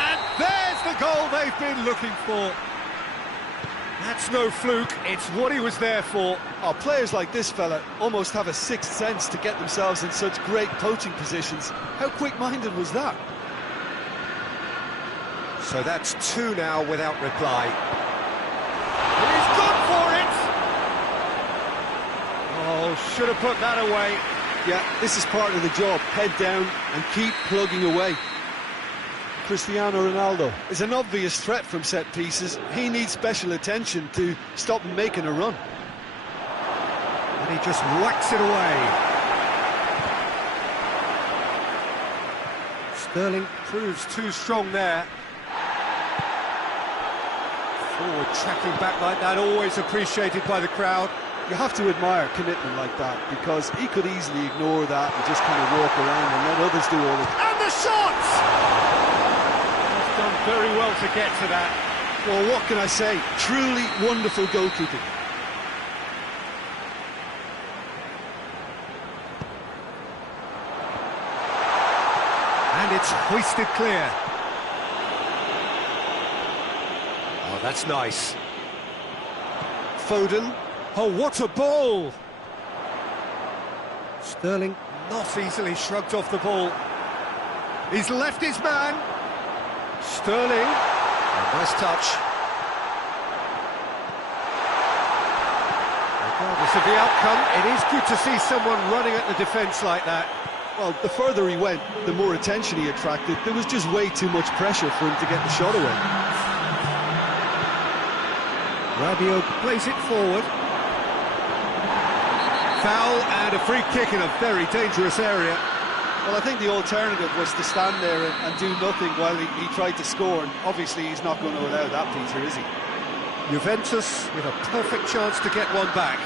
And there's the goal they've been looking for. That's no fluke, it's what he was there for. Oh, players like this fella almost have a sixth sense to get themselves in such great coaching positions. How quick-minded was that? So that's two now without reply. And he's gone for it! Oh, should have put that away. Yeah, this is part of the job. Head down and keep plugging away. Cristiano Ronaldo is an obvious threat from set pieces. He needs special attention to stop him making a run. And he just whacks it away. Sterling proves too strong there. Forward tracking back like that, always appreciated by the crowd. You have to admire commitment like that, because he could easily ignore that and just kind of walk around and let others do all the... And the shot! Done very well to get to that. Well, what can I say? Truly wonderful goalkeeping. And it's hoisted clear. Oh, that's nice. Foden. Oh, what a ball! Sterling not easily shrugged off the ball. He's left his man. Sterling, a nice touch. Regardless of the outcome, it is good to see someone running at the defence like that. Well, the further he went, the more attention he attracted. There was just way too much pressure for him to get the shot away. Rabiot plays it forward. Foul and a free kick in a very dangerous area. Well, I think the alternative was to stand there and do nothing while he tried to score, and obviously he's not going to allow that, Peter, is he? Juventus with a perfect chance to get one back.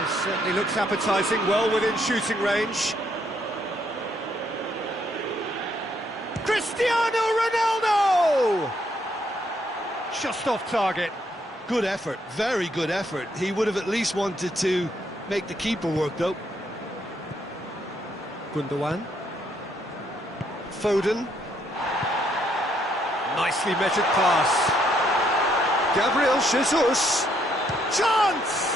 This certainly looks appetising, well within shooting range. Cristiano Ronaldo! Just off target. Good effort, very good effort. He would have at least wanted to make the keeper work, though. Gundogan. Foden. Nicely measured pass. Gabriel Jesus. Chance!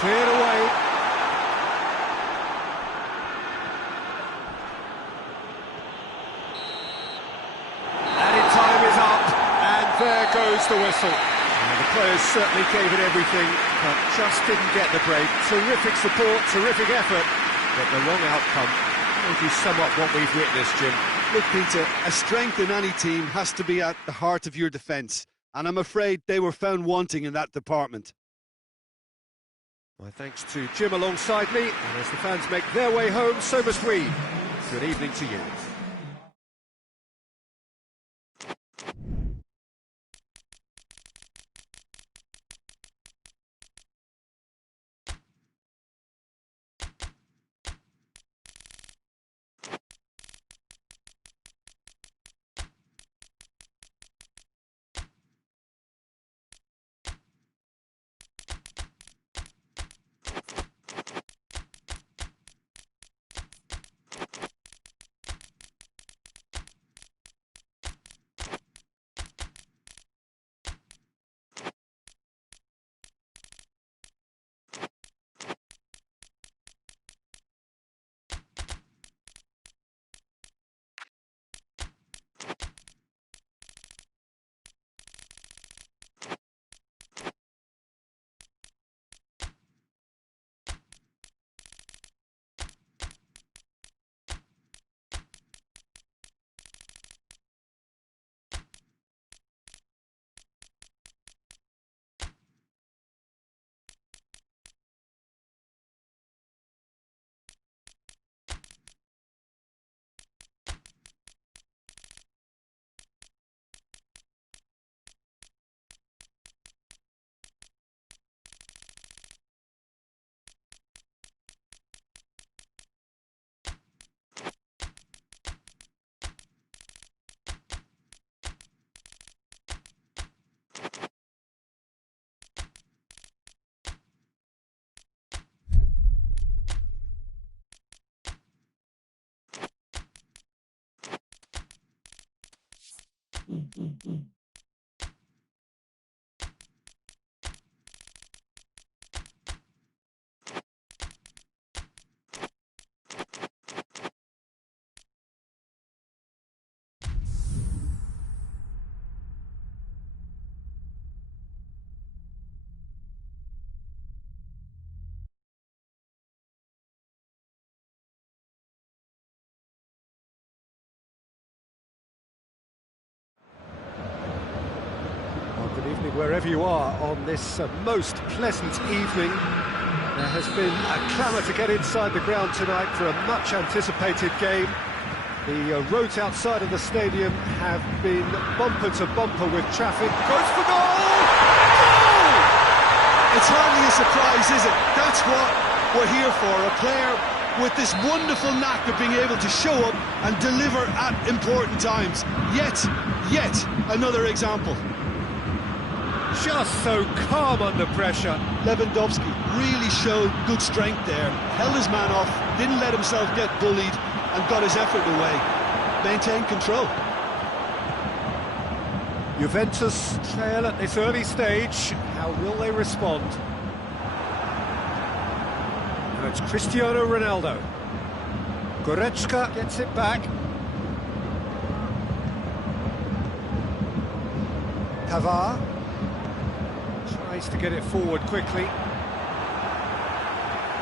Cleared away. Added time is up, and there goes the whistle. And the players certainly gave it everything, but just didn't get the break. Terrific support, terrific effort, but the wrong outcome. How would you sum up what we've witnessed, Jim? Look, Peter, a strength in any team has to be at the heart of your defence, and I'm afraid they were found wanting in that department. My thanks to Jim alongside me, and as the fans make their way home, so must we. Good evening to you. Good evening wherever you are on this most pleasant evening. There has been a clamour to get inside the ground tonight for a much anticipated game. The roads outside of the stadium have been bumper to bumper with traffic. Goes for goal! Goal! It's hardly a surprise, is it? That's what we're here for, a player with this wonderful knack of being able to show up and deliver at important times. Yet another example. Just so calm under pressure. Lewandowski really showed good strength there, held his man off, didn't let himself get bullied and got his effort away. Maintained control. Juventus trail at this early stage. How will they respond? Now it's Cristiano Ronaldo. Goretzka gets it back. Pavard tries to get it forward quickly.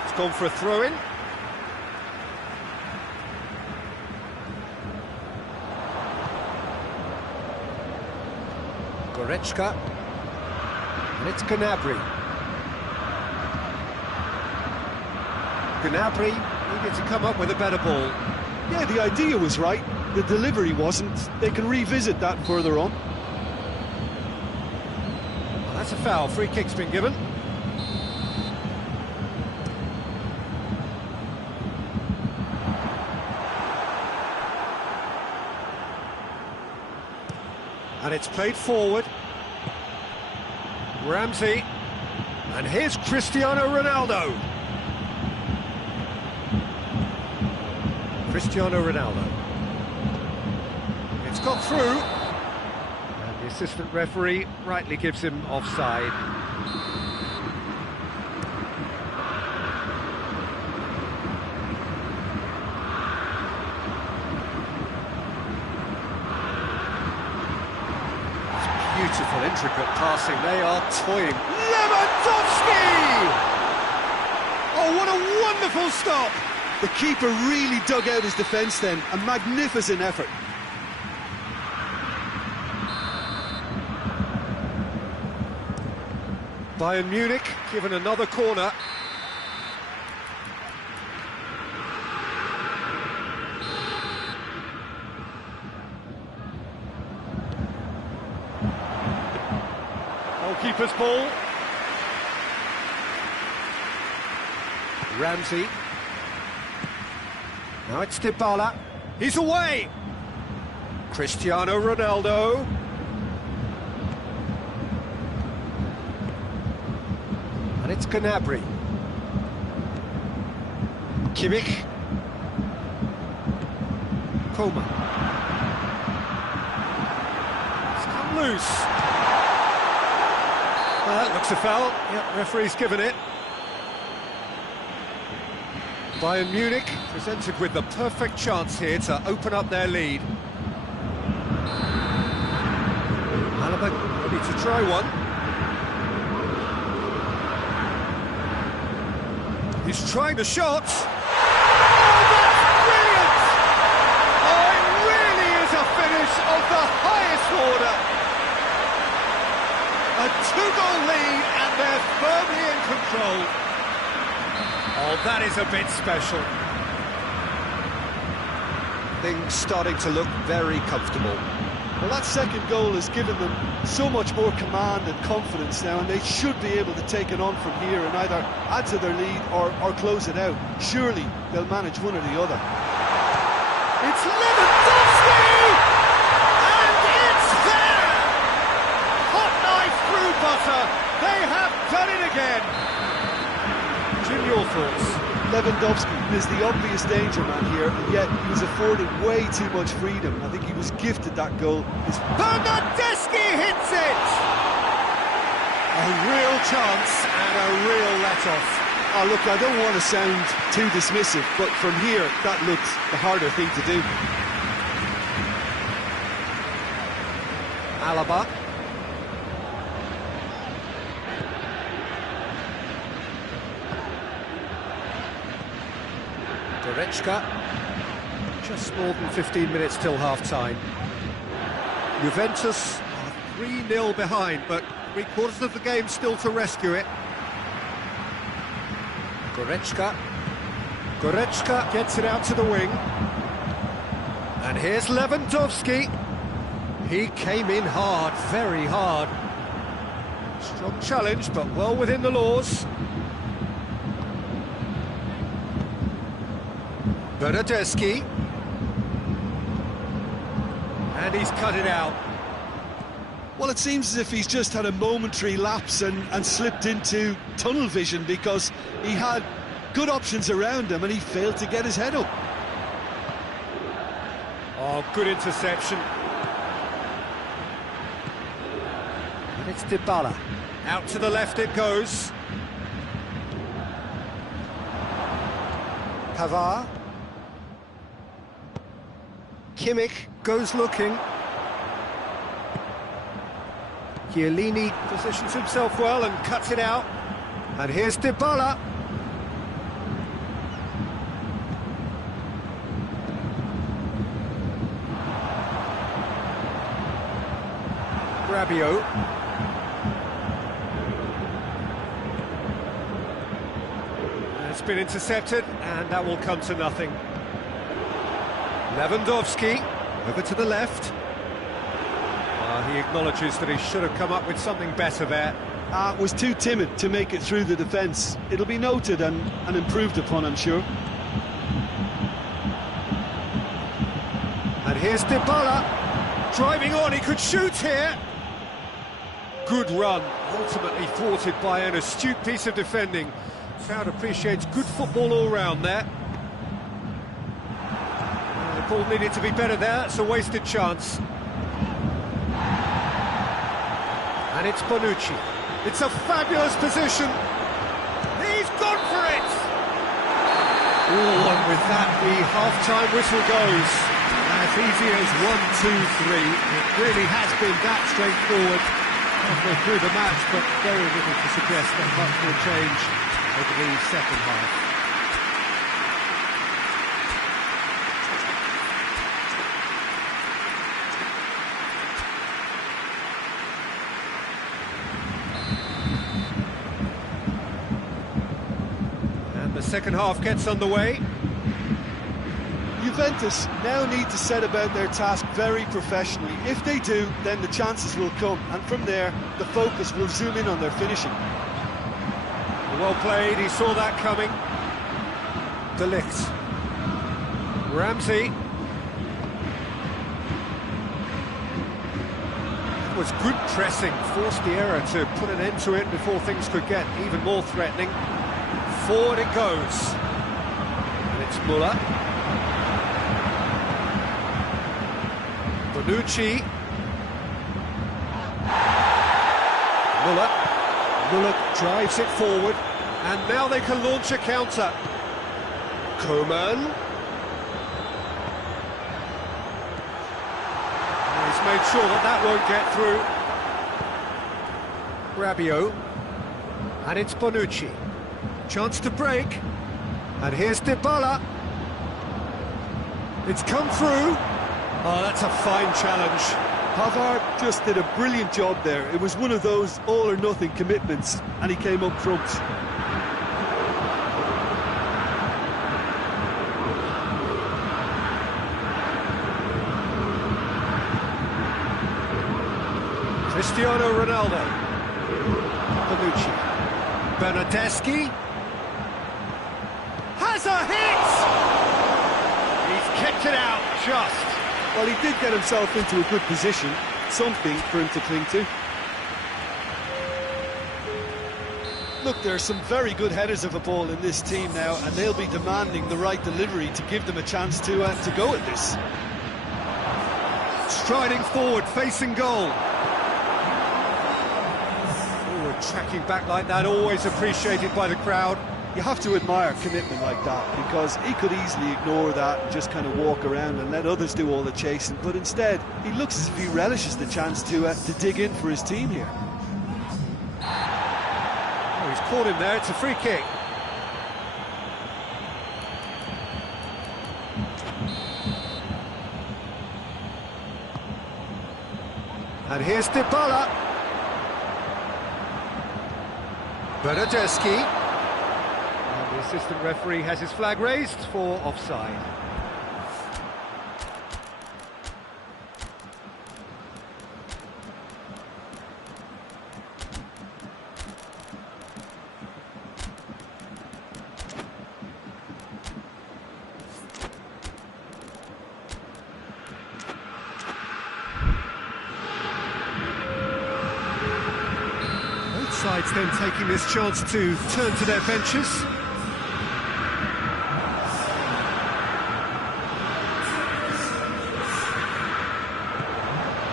It's gone for a throw-in. Goretzka. And it's Gnabry. Gnabry needed to come up with a better ball. Yeah, the idea was right, the delivery wasn't. They can revisit that further on. That's a foul. Free kick's been given. And it's played forward. Ramsey. And here's Cristiano Ronaldo. Cristiano Ronaldo. It's got through. The assistant referee rightly gives him offside. It's beautiful, intricate passing. They are toying. Lewandowski! Oh, what a wonderful stop! The keeper really dug out his defence then. A magnificent effort. Bayern Munich given another corner. Goalkeeper's ball. Ramsey. Now it's Dybala. He's away. Cristiano Ronaldo. And it's Gnabry. Kimmich. Coman. It's come loose. Well, that looks a foul. Yep, referee's given it. Bayern Munich presented with the perfect chance here to open up their lead. Alaba ready to try one. He's trying the shot. Oh, that's brilliant! Oh, it really is a finish of the highest order. A two-goal lead, and they're firmly in control. Oh, that is a bit special. Things starting to look very comfortable. Well, that second goal has given them so much more command and confidence now, and they should be able to take it on from here and either add to their lead or close it out. Surely they'll manage one or the other. It's Lewandowski! And it's there! Hot knife through butter. They have done it again. Jim, your thoughts? Lewandowski is the obvious danger man here, and yet he was afforded way too much freedom. I think he was gifted that goal. Bernardeschi hits it! A real chance and a real let-off. Oh, look, I don't want to sound too dismissive, but from here, that looks the harder thing to do. Alaba. Goretzka. Just more than 15 minutes till half-time. Juventus are 3-0 behind, but three-quarters of the game still to rescue it. Goretzka. Goretzka gets it out to the wing. And here's Lewandowski. He came in hard, very hard. Strong challenge, but well within the laws. Bernardeschi. And he's cut it out. Well, it seems as if he's just had a momentary lapse and slipped into tunnel vision, because he had good options around him and he failed to get his head up. Oh, good interception. And it's Dybala. Out to the left it goes. Pavard. Kimmich goes looking. Chiellini positions himself well and cuts it out. And here's Dybala. Rabiot. It's been intercepted, and that will come to nothing. Lewandowski, over to the left. He acknowledges that he should have come up with something better there. Was too timid to make it through the defence. It'll be noted and improved upon, I'm sure. And here's Dybala, driving on, he could shoot here. Good run, ultimately thwarted by an astute piece of defending. Crowd appreciates good football all round there. The ball needed to be better there, it's a wasted chance. And it's Bonucci. It's a fabulous position. He's gone for it! Oh, and with that, the half-time whistle goes. As easy as 1, 2, 3. It really has been that straightforward halfway through the match, but very little to suggest that much will change over the second half. The second half gets underway. Juventus now need to set about their task very professionally. If they do, then the chances will come, and from there, the focus will zoom in on their finishing. Well played, he saw that coming. De Ligt. Ramsey. It was good pressing, forced the error to put an end to it before things could get even more threatening. Forward it goes. And it's Müller. Bonucci. Müller drives it forward. And now they can launch a counter. Coman. And he's made sure that that won't get through. Rabiot. And it's Bonucci. Chance to break, and here's Dybala. It's come through. Oh, that's a fine challenge. Pavard just did a brilliant job there. It was one of those all-or-nothing commitments, and he came up front. Cristiano Ronaldo. Bonucci. Bernardeschi. Has a hit! He's kicked it out, just. Well, he did get himself into a good position, something for him to cling to. Look, there are some very good headers of a ball in this team now, and they'll be demanding the right delivery to give them a chance to go at this. Striding forward, facing goal. Forward, tracking back like that, always appreciated by the crowd. You have to admire commitment like that, because he could easily ignore that and just kind of walk around and let others do all the chasing, but instead he looks as if he relishes the chance to dig in for his team here. Oh, he's caught him there, it's a free kick. And here's Dybala. Bernardeschi. The assistant referee has his flag raised for offside. Both sides then taking this chance to turn to their benches.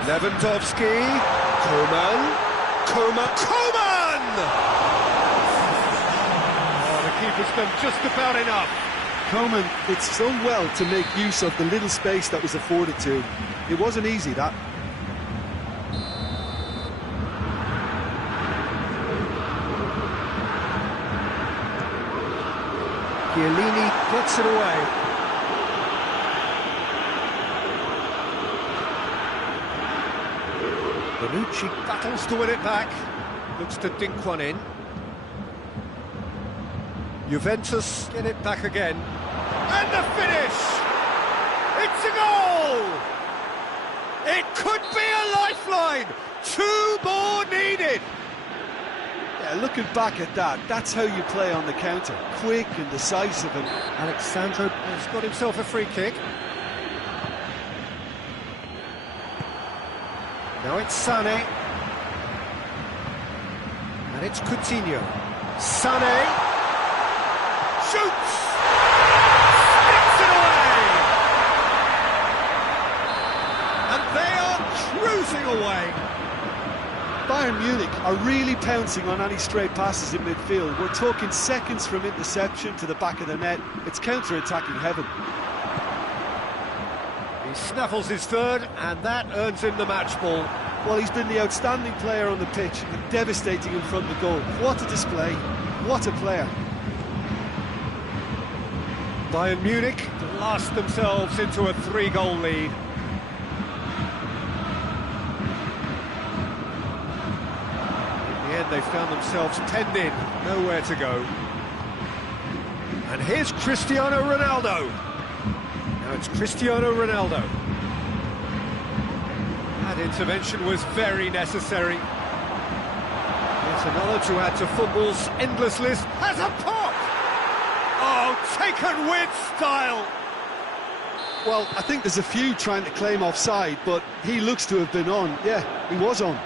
Lewandowski, Coman! Oh, the keeper's done just about enough. Coman did so well to make use of the little space that was afforded to him. It wasn't easy, that. Chiellini gets it away. Bonucci battles to win it back. Looks to dink one in. Juventus get it back again. And the finish! It's a goal! It could be a lifeline! 2 more needed! Yeah, looking back at that, that's how you play on the counter. Quick and decisive. And Alexandro has got himself a free kick. Now it's Sané. And it's Coutinho. Sané. Shoots! Sticks it away! And they are cruising away. Bayern Munich are really pouncing on any stray passes in midfield. We're talking seconds from interception to the back of the net. It's counter-attacking heaven. He snaffles his third, and that earns him the match ball. Well, he's been the outstanding player on the pitch and devastating in front of the goal. What a display. What a player. Bayern Munich blast themselves into a 3-goal lead. In the end, they found themselves penned in, nowhere to go. And here's Cristiano Ronaldo. Now it's Cristiano Ronaldo. That intervention was very necessary. It's another to add to football's endless list. Has a pop! Oh, taken with style! Well, I think there's a few trying to claim offside, but he looks to have been on. Yeah, he was on.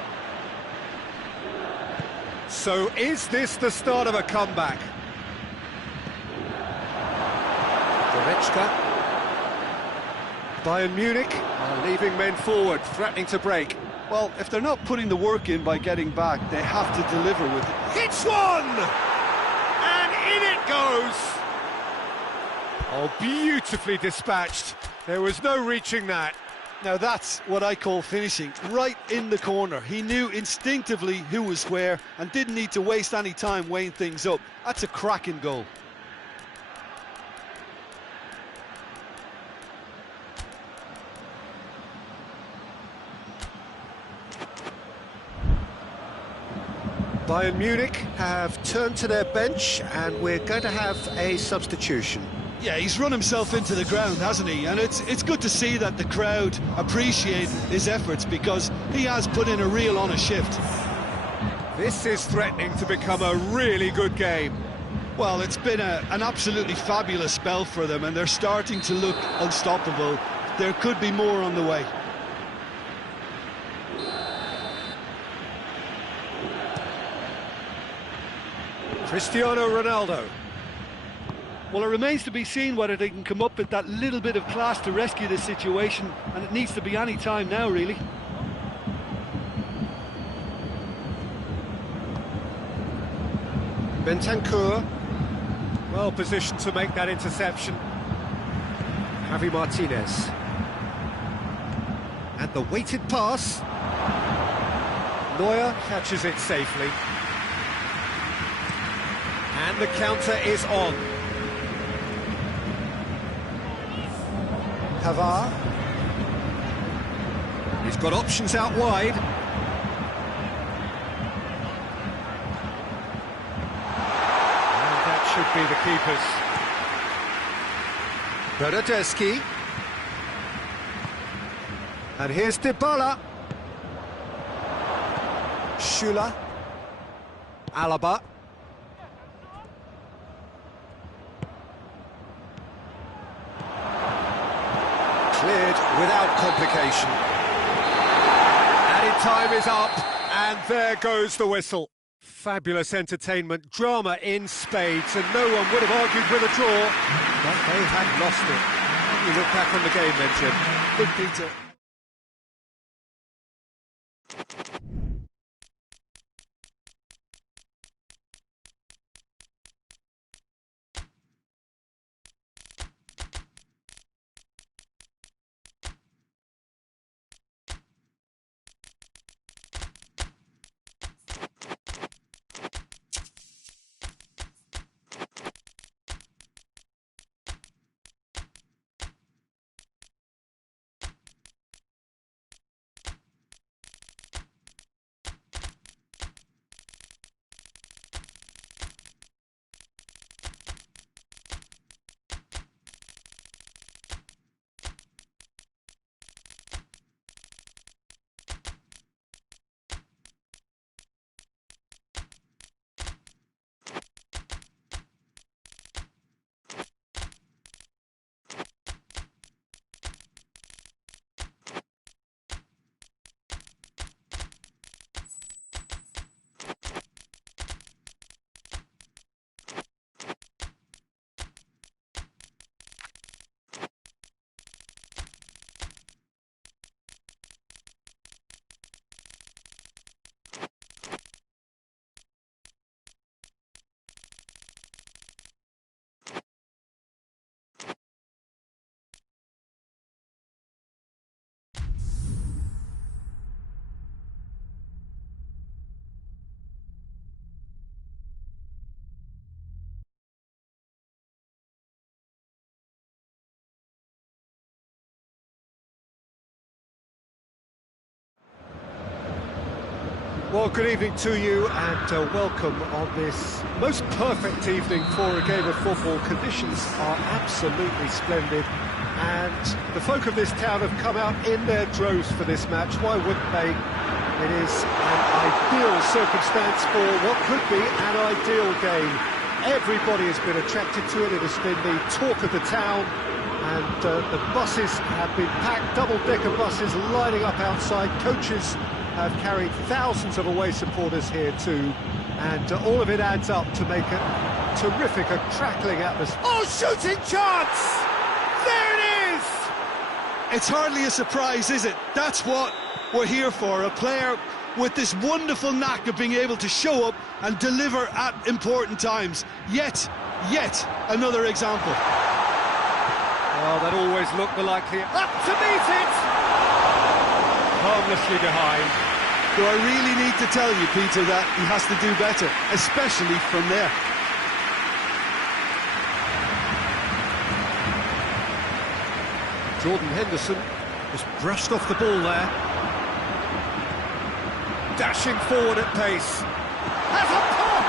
So is this the start of a comeback? Goretzka. Bayern Munich are leaving men forward, threatening to break. Well, if they're not putting the work in by getting back, they have to deliver with it. Hits one! And in it goes! Oh, beautifully dispatched. There was no reaching that. Now that's what I call finishing, right in the corner. He knew instinctively who was where and didn't need to waste any time weighing things up. That's a cracking goal. Bayern Munich have turned to their bench, and we're going to have a substitution. Yeah, he's run himself into the ground, hasn't he? And it's good to see that the crowd appreciate his efforts, because he has put in a real honest shift. This is threatening to become a really good game. Well, it's been an absolutely fabulous spell for them, and they're starting to look unstoppable. There could be more on the way. Cristiano Ronaldo. Well, it remains to be seen whether they can come up with that little bit of class to rescue this situation, and it needs to be any time now, really. Bentancur, well positioned to make that interception. Javi Martinez. And the weighted pass. Neuer catches it safely. And the counter is on. Pavard. He's got options out wide. And that should be the keepers. Bernardeschi. And here's Dybala. Schüller. Alaba. Cleared without complication. Added time is up, and there goes the whistle. Fabulous entertainment, drama in spades, and no one would have argued with a draw, but they had lost it. How do you look back on the game then, Jim? Good, Peter. Well, good evening to you and welcome on this most perfect evening for a game of football. Conditions are absolutely splendid and the folk of this town have come out in their droves for this match. Why wouldn't they? It is an ideal circumstance for what could be an ideal game. Everybody has been attracted to it. It has been the talk of the town and the buses have been packed, double-decker buses lining up outside. Coaches have carried thousands of away supporters here too, and all of it adds up to make a terrific, a crackling atmosphere. Oh, shooting chance! There it is! It's hardly a surprise, is it? That's what we're here for, a player with this wonderful knack of being able to show up and deliver at important times. Yet another example. Well, that always looked the likely... Up to meet it! Harmlessly behind. Do I really need to tell you, Peter, that he has to do better, especially from there? Jordan Henderson just brushed off the ball there. Dashing forward at pace. Has a pop!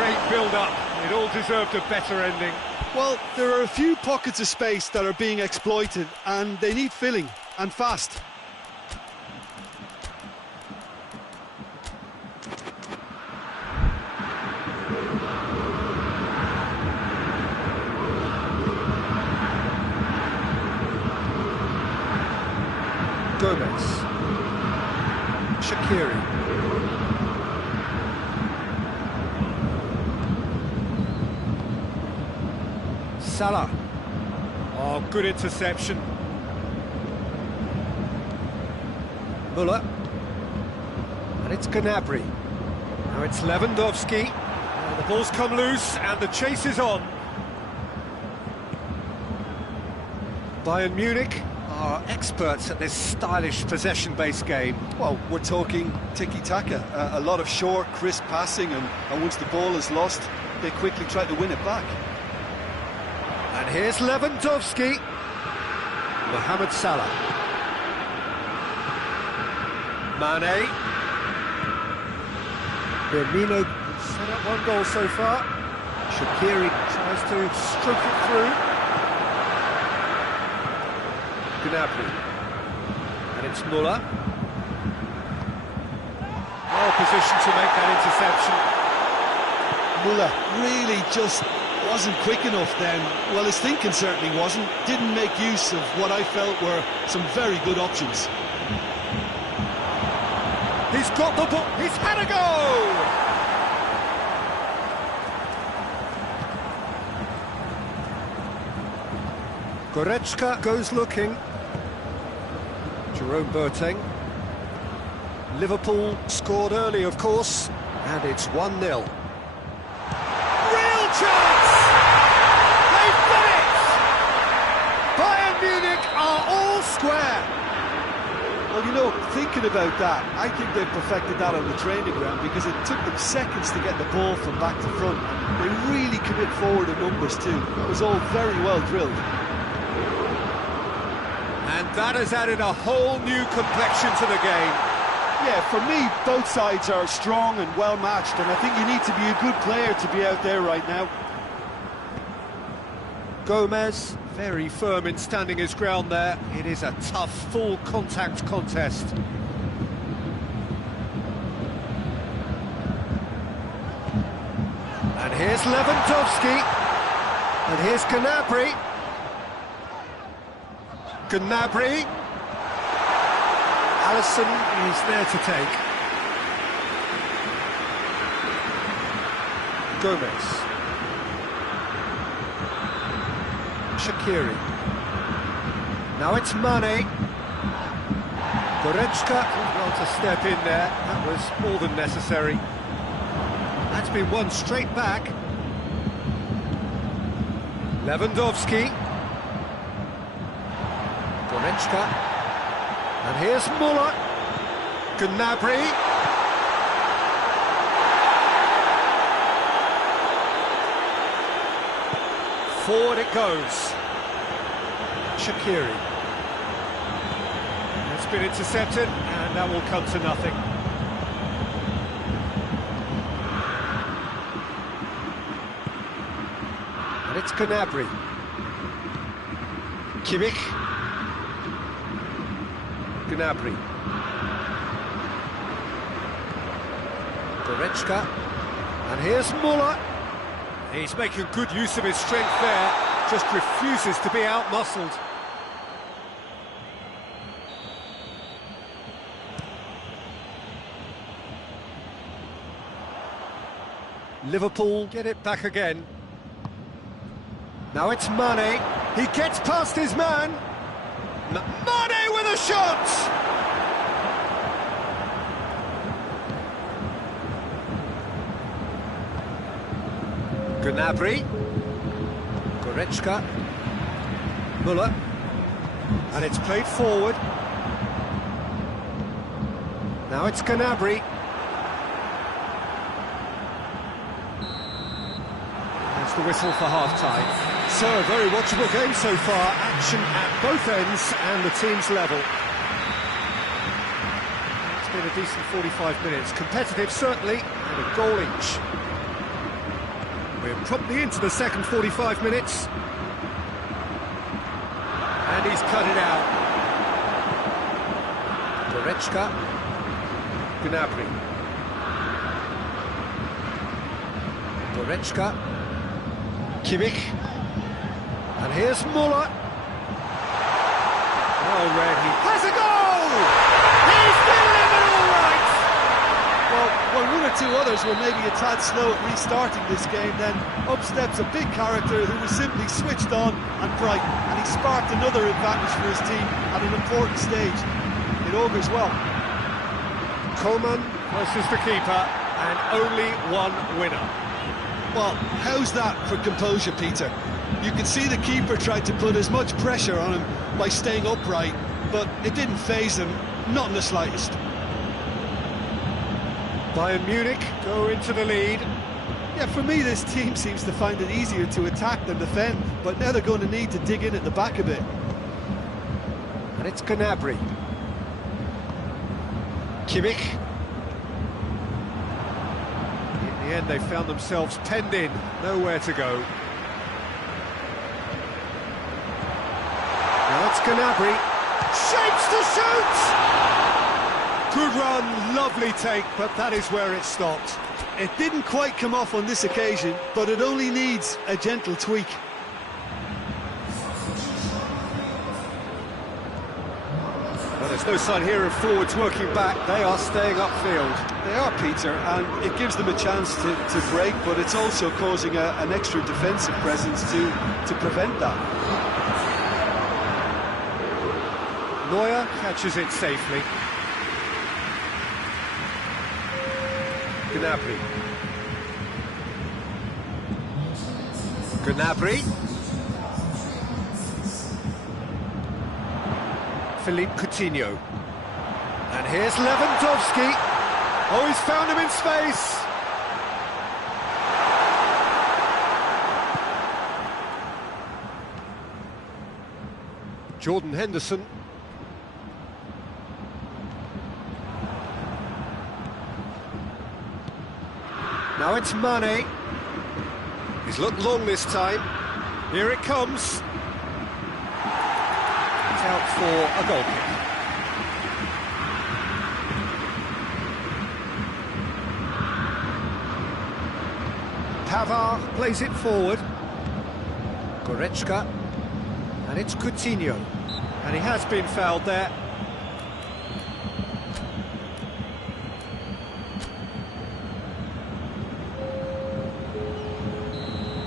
Great build-up. It all deserved a better ending. Well, there are a few pockets of space that are being exploited, and they need filling, and fast. Gomez. Shaqiri. Salah. Oh, good interception. Muller. And it's Gnabry. Now it's Lewandowski. And the ball's come loose and the chase is on. Bayern Munich are experts at this stylish possession-based game. Well, we're talking tiki-taka, a lot of short, crisp passing, and once the ball is lost, they quickly try to win it back. And here's Lewandowski. Mohamed Salah. Mane. Firmino set up one goal so far. Shaqiri tries to stroke it through. Gnabry. And it's Muller. Well positioned to make that interception. Muller really just wasn't quick enough then. Well, his thinking certainly wasn't. Didn't make use of what I felt were some very good options. He's got the ball. He's had a go! Goretzka goes looking. Jerome Boateng. Liverpool scored early, of course, and it's 1-0. Real chance! They've done it! Bayern Munich are all square. Well, you know, thinking about that, I think they've perfected that on the training ground because it took them seconds to get the ball from back to front. They really commit forward in numbers too. It was all very well drilled. And that has added a whole new complexion to the game. Yeah, for me, both sides are strong and well matched, and I think you need to be a good player to be out there right now. Gomez, very firm in standing his ground there. It is a tough, full contact contest. And here's Lewandowski. And here's Gnabry. Gnabry. Alisson is there to take. Gomez. Shaqiri. Now it's Mane. Goretzka, well to step in there. That was more than necessary. That's been won straight back. Lewandowski. Goretzka. And here's Muller. Gnabry. Forward it goes. Shaqiri. It's been intercepted, and that will come to nothing. And it's Gnabry. Kimmich. Gnabry. Goretzka. And here's Muller. He's making good use of his strength there, just refuses to be out-muscled. Liverpool get it back again. Now it's Mane. He gets past his man. Mane with a shot! Gnabry. Goretzka. Muller. And it's played forward. Now it's Gnabry. That's the whistle for half-time. So, a very watchable game so far. Action at both ends and the team's level. It's been a decent 45 minutes. Competitive, certainly, and a goal each. We're promptly into the second 45 minutes. And he's cut it out. Goretzka. Gnabry. Goretzka. Kimmich. And here's Muller. Well read, he has a goal! He's delivered all right! Well, one or two other players were maybe a tad slow at restarting this game, then up steps a big character who was simply switched on and bright, and he sparked another advantage for his team at an important stage. It augurs well. Coleman versus the keeper, and only one winner. Well, how's that for composure, Peter? You can see the keeper tried to put as much pressure on him by staying upright, but it didn't faze him, not in the slightest. Bayern Munich go into the lead. Yeah, for me, this team seems to find it easier to attack than defend, but now they're going to need to dig in at the back a bit. And it's Gnabry. Kimmich. In the end, they found themselves penned in, nowhere to go. Now it's Gnabry. Shapes to shoot! Good run, lovely take, but that is where it stopped. It didn't quite come off on this occasion, but it only needs a gentle tweak. Well, there's no sign here of forwards working back. They are staying upfield. They are, Peter, and it gives them a chance to break, but it's also causing an extra defensive presence to prevent that. Neuer catches it safely. Gnabry. Gnabry. Philippe Coutinho. And here's Lewandowski. Oh, he's found him in space. Jordan Henderson. Now it's Mane. He's looked long this time. Here it comes. It's out for a goal kick. Pavard plays it forward. Goretzka. And it's Coutinho. And he has been fouled there.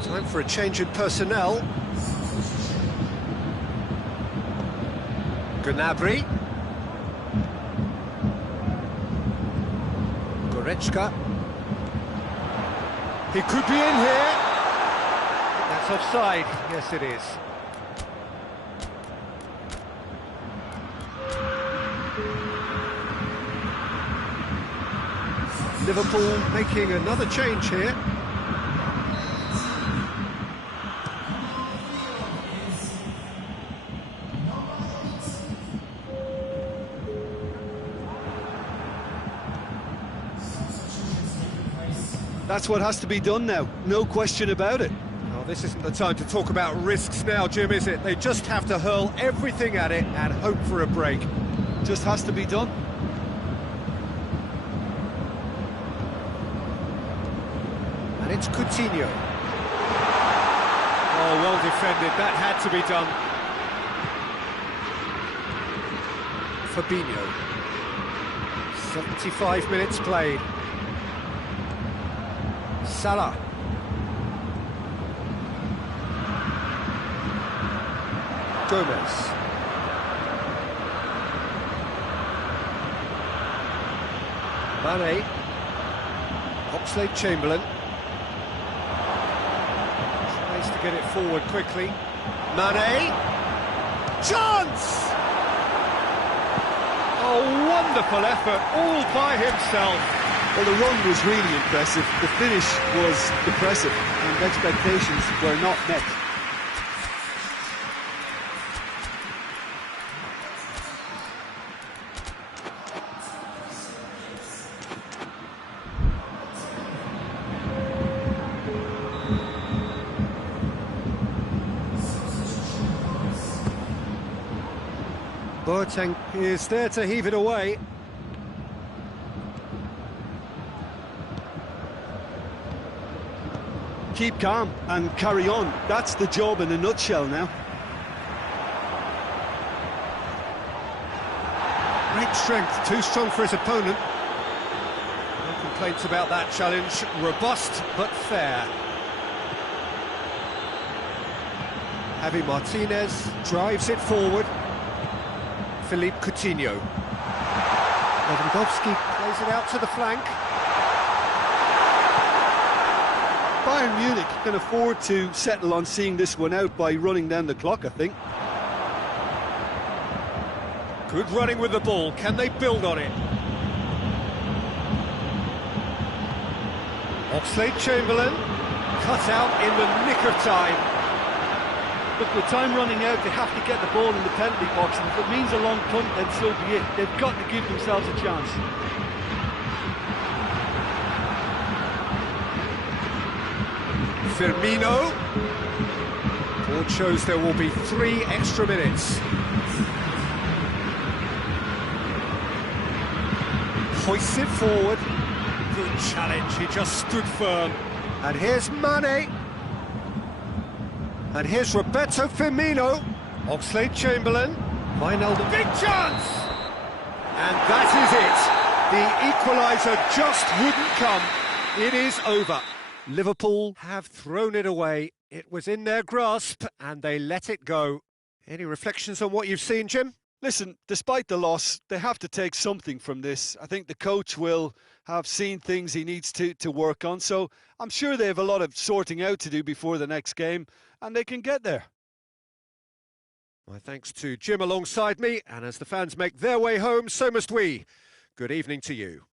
Time for a change in personnel. Gnabry. Goretzka. He could be in here. That's offside. Yes, it is. Liverpool making another change here. That's what has to be done now, no question about it. Oh, this isn't the time to talk about risks now, Jim, is it? They just have to hurl everything at it and hope for a break. Just has to be done. And it's Coutinho. Oh, well defended, that had to be done. Fabinho. 75 minutes played. Salah. Gomez. Mane. Oxlade-Chamberlain. Tries to get it forward quickly. Mane. Chance! Oh, wonderful effort, all by himself. Well, the run was really impressive, the finish was impressive, and expectations were not met. Boateng is there to heave it away. Keep calm and carry on. That's the job in a nutshell now. Great strength, too strong for his opponent. complaints about that challenge. Robust but fair. Javi Martinez drives it forward. Philippe Coutinho. Lewandowski plays it out to the flank. Bayern Munich can afford to settle on seeing this one out by running down the clock, I think. Good running with the ball. Can they build on it? Oxlade-Chamberlain cut out in the nick of time. Look, with time running out, they have to get the ball in the penalty box, and if it means a long punt, then so be it. They've got to give themselves a chance. Firmino. Board shows there will be 3 extra minutes. Hoists it forward. Good challenge, he just stood firm. And here's Mane. And here's Roberto Firmino. Oxlade-Chamberlain. Wijnaldum. Big chance! And that is it. The equaliser just wouldn't come. It is over. Liverpool have thrown it away. It was in their grasp and they let it go. Any reflections on what you've seen, Jim? Listen, despite the loss, they have to take something from this. I think the coach will have seen things he needs to work on, so I'm sure they have a lot of sorting out to do before the next game, and they can get there. My thanks to Jim alongside me, and as the fans make their way home, so must we. Good evening to you.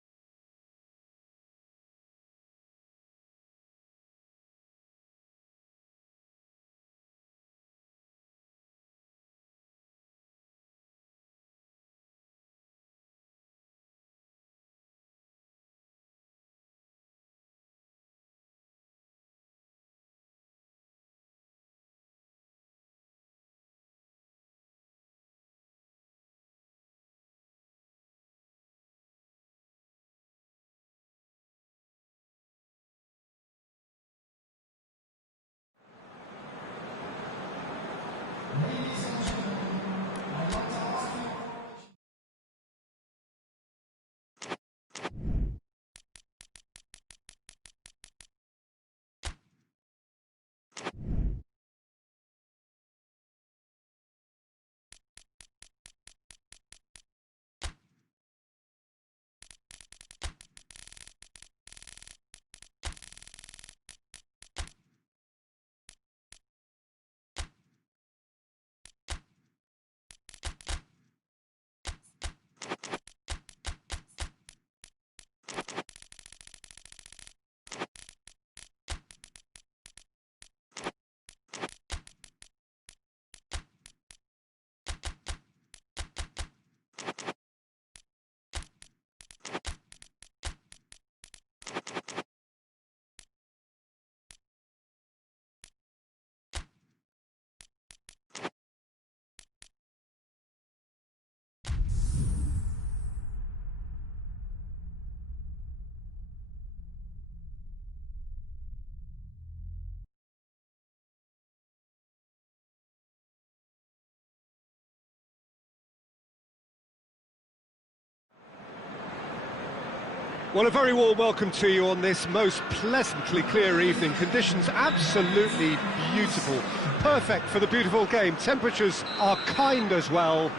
Well, a very warm welcome to you on this most pleasantly clear evening. Conditions absolutely beautiful. Perfect for the beautiful game. Temperatures are kind as well.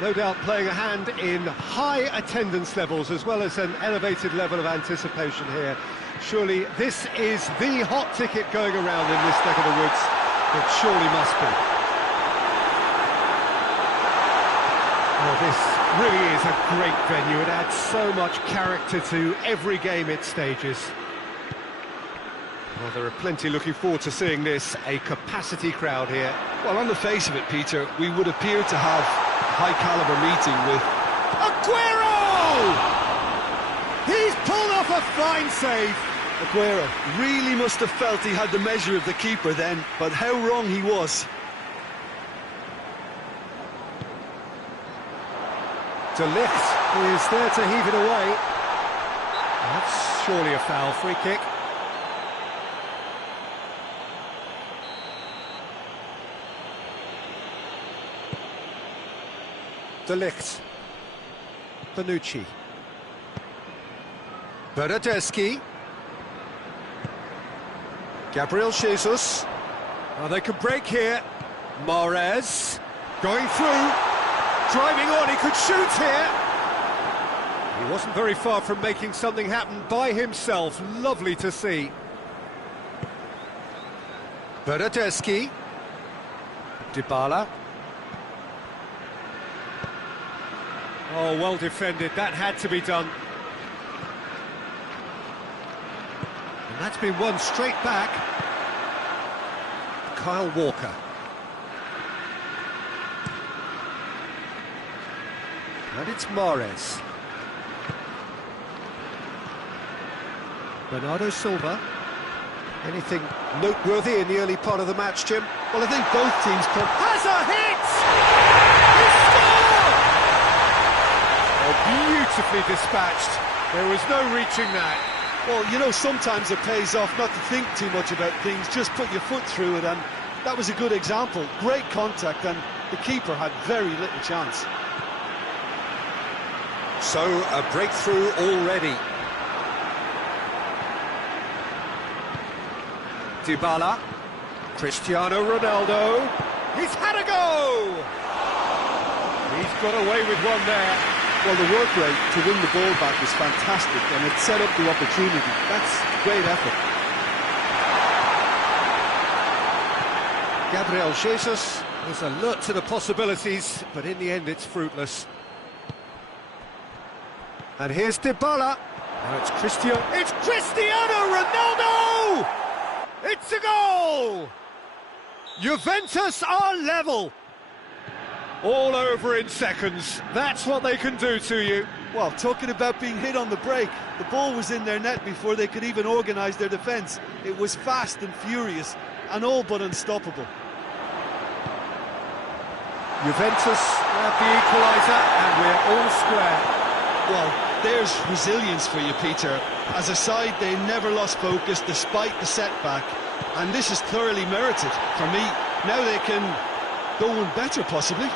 No doubt playing a hand in high attendance levels as well as an elevated level of anticipation here. Surely this is the hot ticket going around in this neck of the woods. It surely must be. Oh, this really is a great venue. It adds so much character to every game it stages. Well, there are plenty looking forward to seeing this. A capacity crowd here. Well, on the face of it, Peter, we would appear to have a high-caliber meeting with... Aguero! He's pulled off a fine save. Aguero really must have felt he had the measure of the keeper then, but how wrong he was. De Ligt is there to heave it away. That's surely a foul. Free kick. De Ligt. Bonucci. Bernardeschi. Gabriel Jesus. Oh, they could break here. Mahrez. Going through. Driving on, he could shoot here. He wasn't very far from making something happen by himself. Lovely to see. Bernardeschi. Dybala. Oh, well defended. That had to be done. And that's been won straight back. Kyle Walker. And it's Mahrez. Bernardo Silva. Anything noteworthy in the early part of the match, Jim? Well, I think both teams come... Has a hit! He scored! Oh, beautifully dispatched. There was no reaching that. Well, you know, sometimes it pays off not to think too much about things, just put your foot through it, and that was a good example. Great contact, and the keeper had very little chance. So, a breakthrough already. Dybala. Cristiano Ronaldo. He's had a go! He's got away with one there. Well, the work rate to win the ball back was fantastic, and it set up the opportunity. That's great effort. Gabriel Jesus was alert to the possibilities, but in the end it's fruitless. And here's Dybala. Now it's Cristiano Ronaldo! It's a goal! Juventus are level. All over in seconds. That's what they can do to you. Well, talking about being hit on the break, the ball was in their net before they could even organise their defence. It was fast and furious, and all but unstoppable. Juventus have the equaliser, and we're all square. Well, there's resilience for you, Peter. As a side, they never lost focus despite the setback, and this is thoroughly merited for me. Now they can go on better, possibly.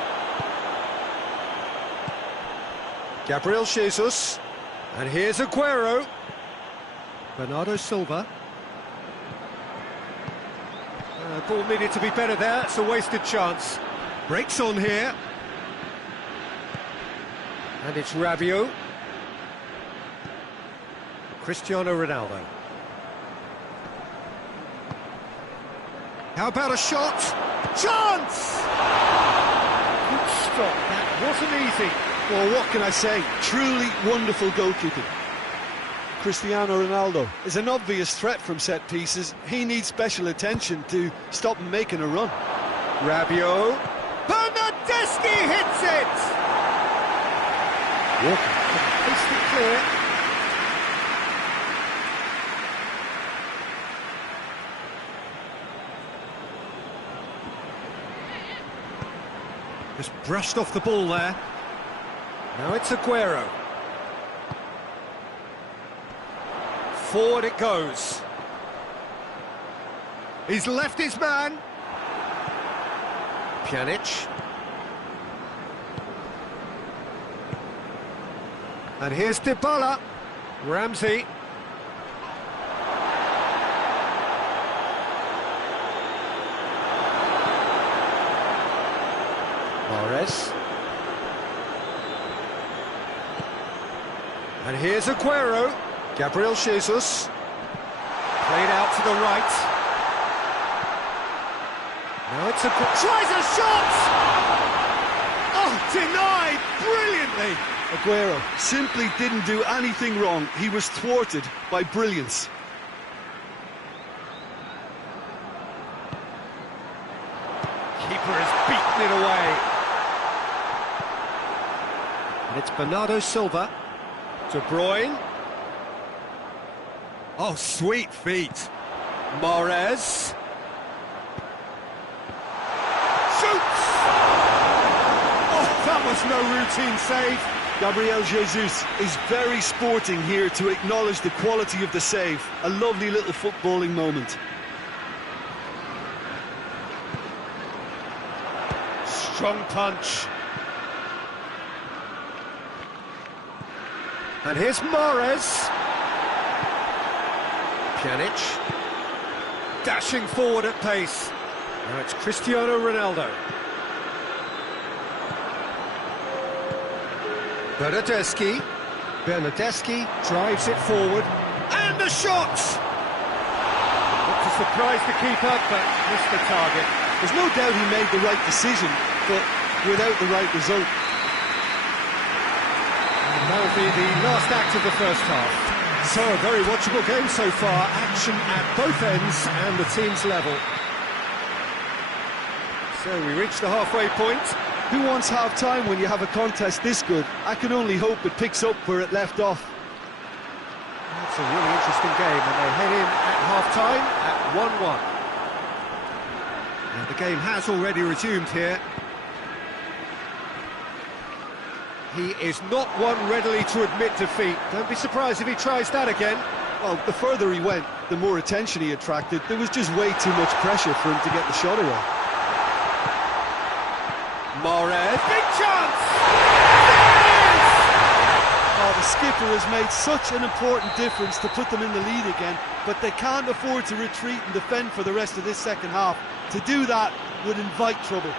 Gabriel Jesus, and here's Aguero. Bernardo Silva. Ball needed to be better there, it's a wasted chance. Breaks on here. And it's Rabiot. Cristiano Ronaldo. How about a shot? Chance! Good stop, that wasn't easy. Well, what can I say? Truly wonderful goalkeeping. Cristiano Ronaldo is an obvious threat from set pieces. He needs special attention to stop him making a run. Rabiot. Bernardeschi hits it! Walker placed it clear. Just brushed off the ball there. Now it's Aguero. Forward it goes. He's left his man. Pjanic. And here's Dybala. Ramsey. Mahrez. And here's Aguero. Gabriel Jesus. Played out to the right. Now it's tries a shot! Oh, denied brilliantly! Aguero simply didn't do anything wrong. He was thwarted by brilliance. Keeper has beaten it away. And it's Bernardo Silva. De Bruyne. Oh, sweet feet. Mahrez. Shoots! Oh, that was no routine save. Gabriel Jesus is very sporting here to acknowledge the quality of the save. A lovely little footballing moment. Strong punch. And here's Mahrez. Pjanic. Dashing forward at pace. Now it's Cristiano Ronaldo. Bernardeschi drives it forward. And the shot! Looked a surprise to keep up, but missed the target. There's no doubt he made the right decision, but without the right result. And that'll be the last act of the first half. So, a very watchable game so far. Action at both ends and the team's level. So, we reach the halfway point. Who wants half-time when you have a contest this good? I can only hope it picks up where it left off. It's a really interesting game, and they head in at half-time at 1-1. And the game has already resumed here. He is not one readily to admit defeat. Don't be surprised if he tries that again. Well, the further he went, the more attention he attracted. There was just way too much pressure for him to get the shot away. Mahrez, big chance! Oh, the skipper has made such an important difference to put them in the lead again, but they can't afford to retreat and defend for the rest of this second half. To do that would invite trouble.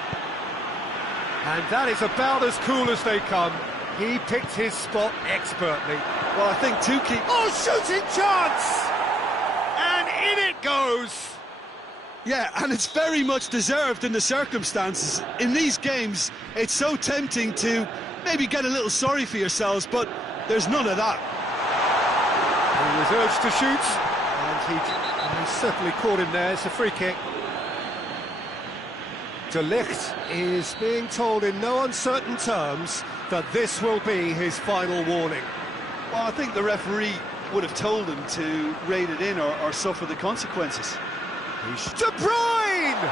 And that is about as cool as they come. He picked his spot expertly. Well, I think two keep... Oh, shooting chance! And in it goes! Yeah, and it's very much deserved in the circumstances. In these games, it's so tempting to maybe get a little sorry for yourselves, but there's none of that. He was urged to shoot, and he certainly caught him there. It's a free kick. De Ligt is being told in no uncertain terms that this will be his final warning. Well, I think the referee would have told him to rein it in or suffer the consequences. De Bruyne!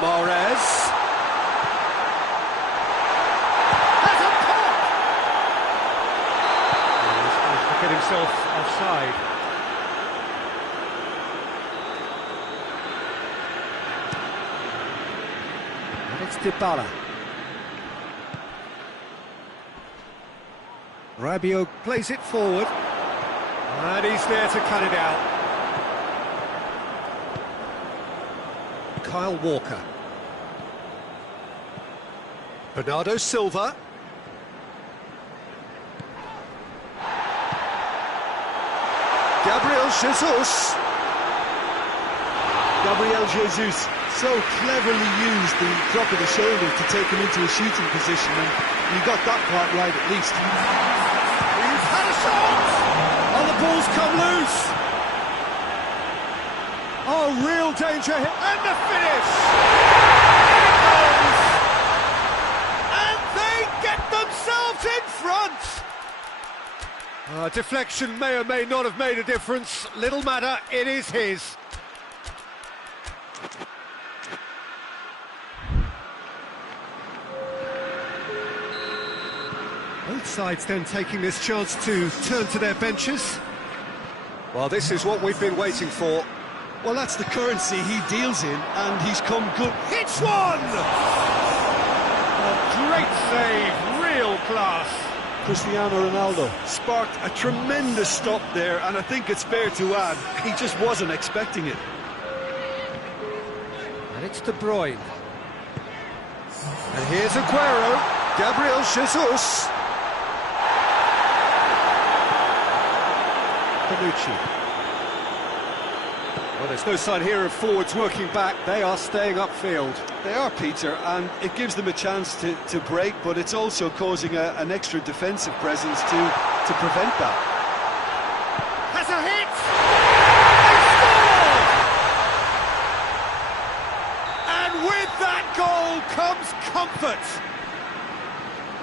Mahrez. Has a pop! He's managed to get himself offside. And it's Dybala. Rabiot plays it forward. And he's there to cut it out. Kyle Walker. Bernardo Silva. Gabriel Jesus. Gabriel Jesus so cleverly used the drop of the shoulder to take him into a shooting position, and he got that part right at least. He's had a shot! Oh, the ball's come loose! Oh, real danger here, and the finish! Here it goes! And they get themselves in front! Deflection may or may not have made a difference. Little matter, it is his. Both sides then taking this chance to turn to their benches. Well, this is what we've been waiting for. Well, that's the currency he deals in, and he's come good. Hits one! A great save, real class. Cristiano Ronaldo sparked a tremendous stop there, and I think it's fair to add, he just wasn't expecting it. And it's De Bruyne. And here's Aguero, Gabriel Jesus. Panucci. Well, there's no sign here of forwards working back. They are staying upfield. They are, Peter, and it gives them a chance to break, but it's also causing an extra defensive presence to prevent that. Has a hit! And with that goal comes comfort.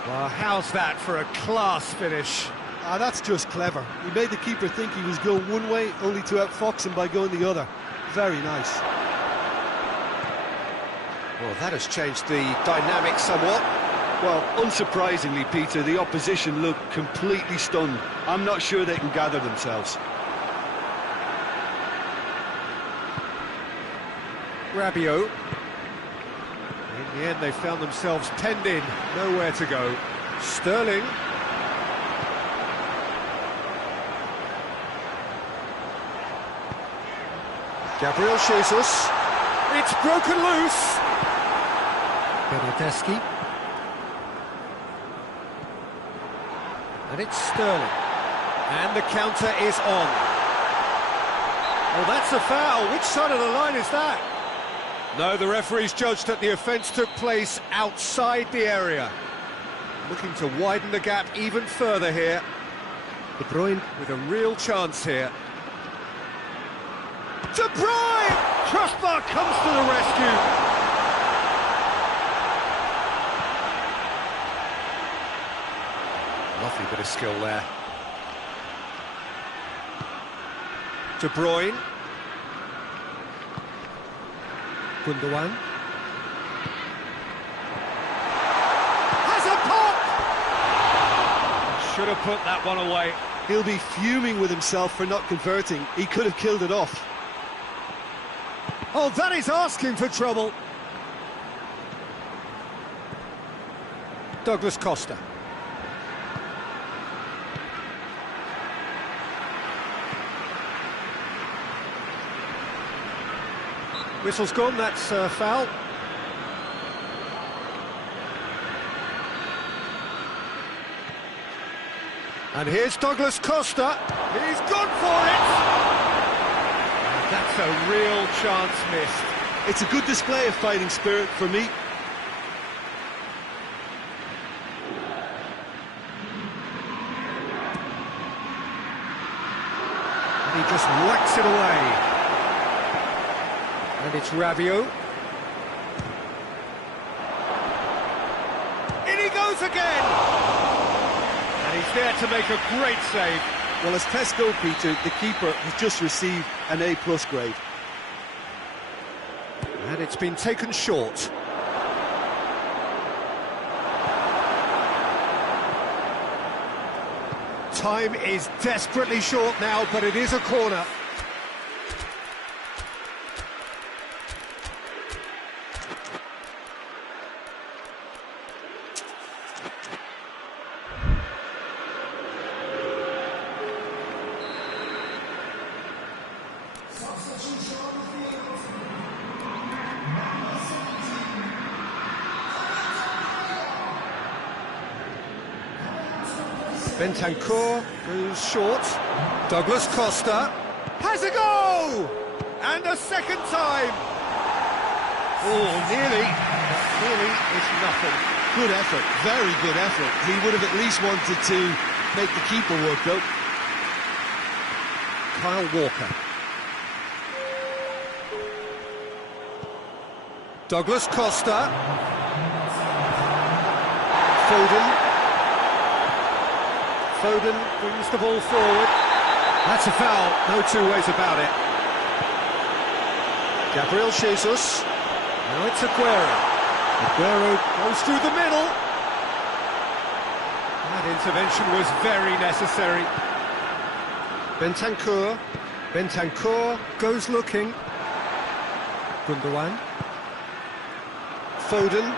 Well, how's that for a class finish? That's just clever. He made the keeper think he was going one way, only to outfox him by going the other. Very nice. Well, that has changed the dynamic somewhat. Well, unsurprisingly, Peter, the opposition look completely stunned. I'm not sure they can gather themselves. Rabiot. In the end, they found themselves penned in, nowhere to go. Sterling. Gabriel Jesus. It's broken loose. Bernardeschi. And it's Sterling. And the counter is on. Oh, that's a foul. Which side of the line is that? No, the referee's judged that the offence took place outside the area. Looking to widen the gap even further here. De Bruyne with a real chance here. De Bruyne! Crossbar comes to the rescue. Lovely bit of skill there. De Bruyne. Gundogan. Has a pop! Should have put that one away. He'll be fuming with himself for not converting. He could have killed it off. Oh, that is asking for trouble. Douglas Costa. Whistle's gone, that's a foul. And here's Douglas Costa. He's gone for it! That's a real chance missed. It's a good display of fighting spirit for me. And he just whacks it away. And it's Rabiot. In he goes again! And he's there to make a great save. Well, as tests go, Peter, the keeper has just received an A+ grade. And it's been taken short. Time is desperately short now, but it is a corner. Bentancur goes short. Douglas Costa has a go! And a second time! Oh, nearly. But nearly is nothing. Good effort, very good effort. He would have at least wanted to make the keeper work, though. Kyle Walker. Douglas Costa. Foden. Foden brings the ball forward. That's a foul, no two ways about it. Gabriel Jesus. Now it's Aguero. Aguero goes through the middle. That intervention was very necessary. Bentancur. Bentancur goes looking. Gundogan. Foden.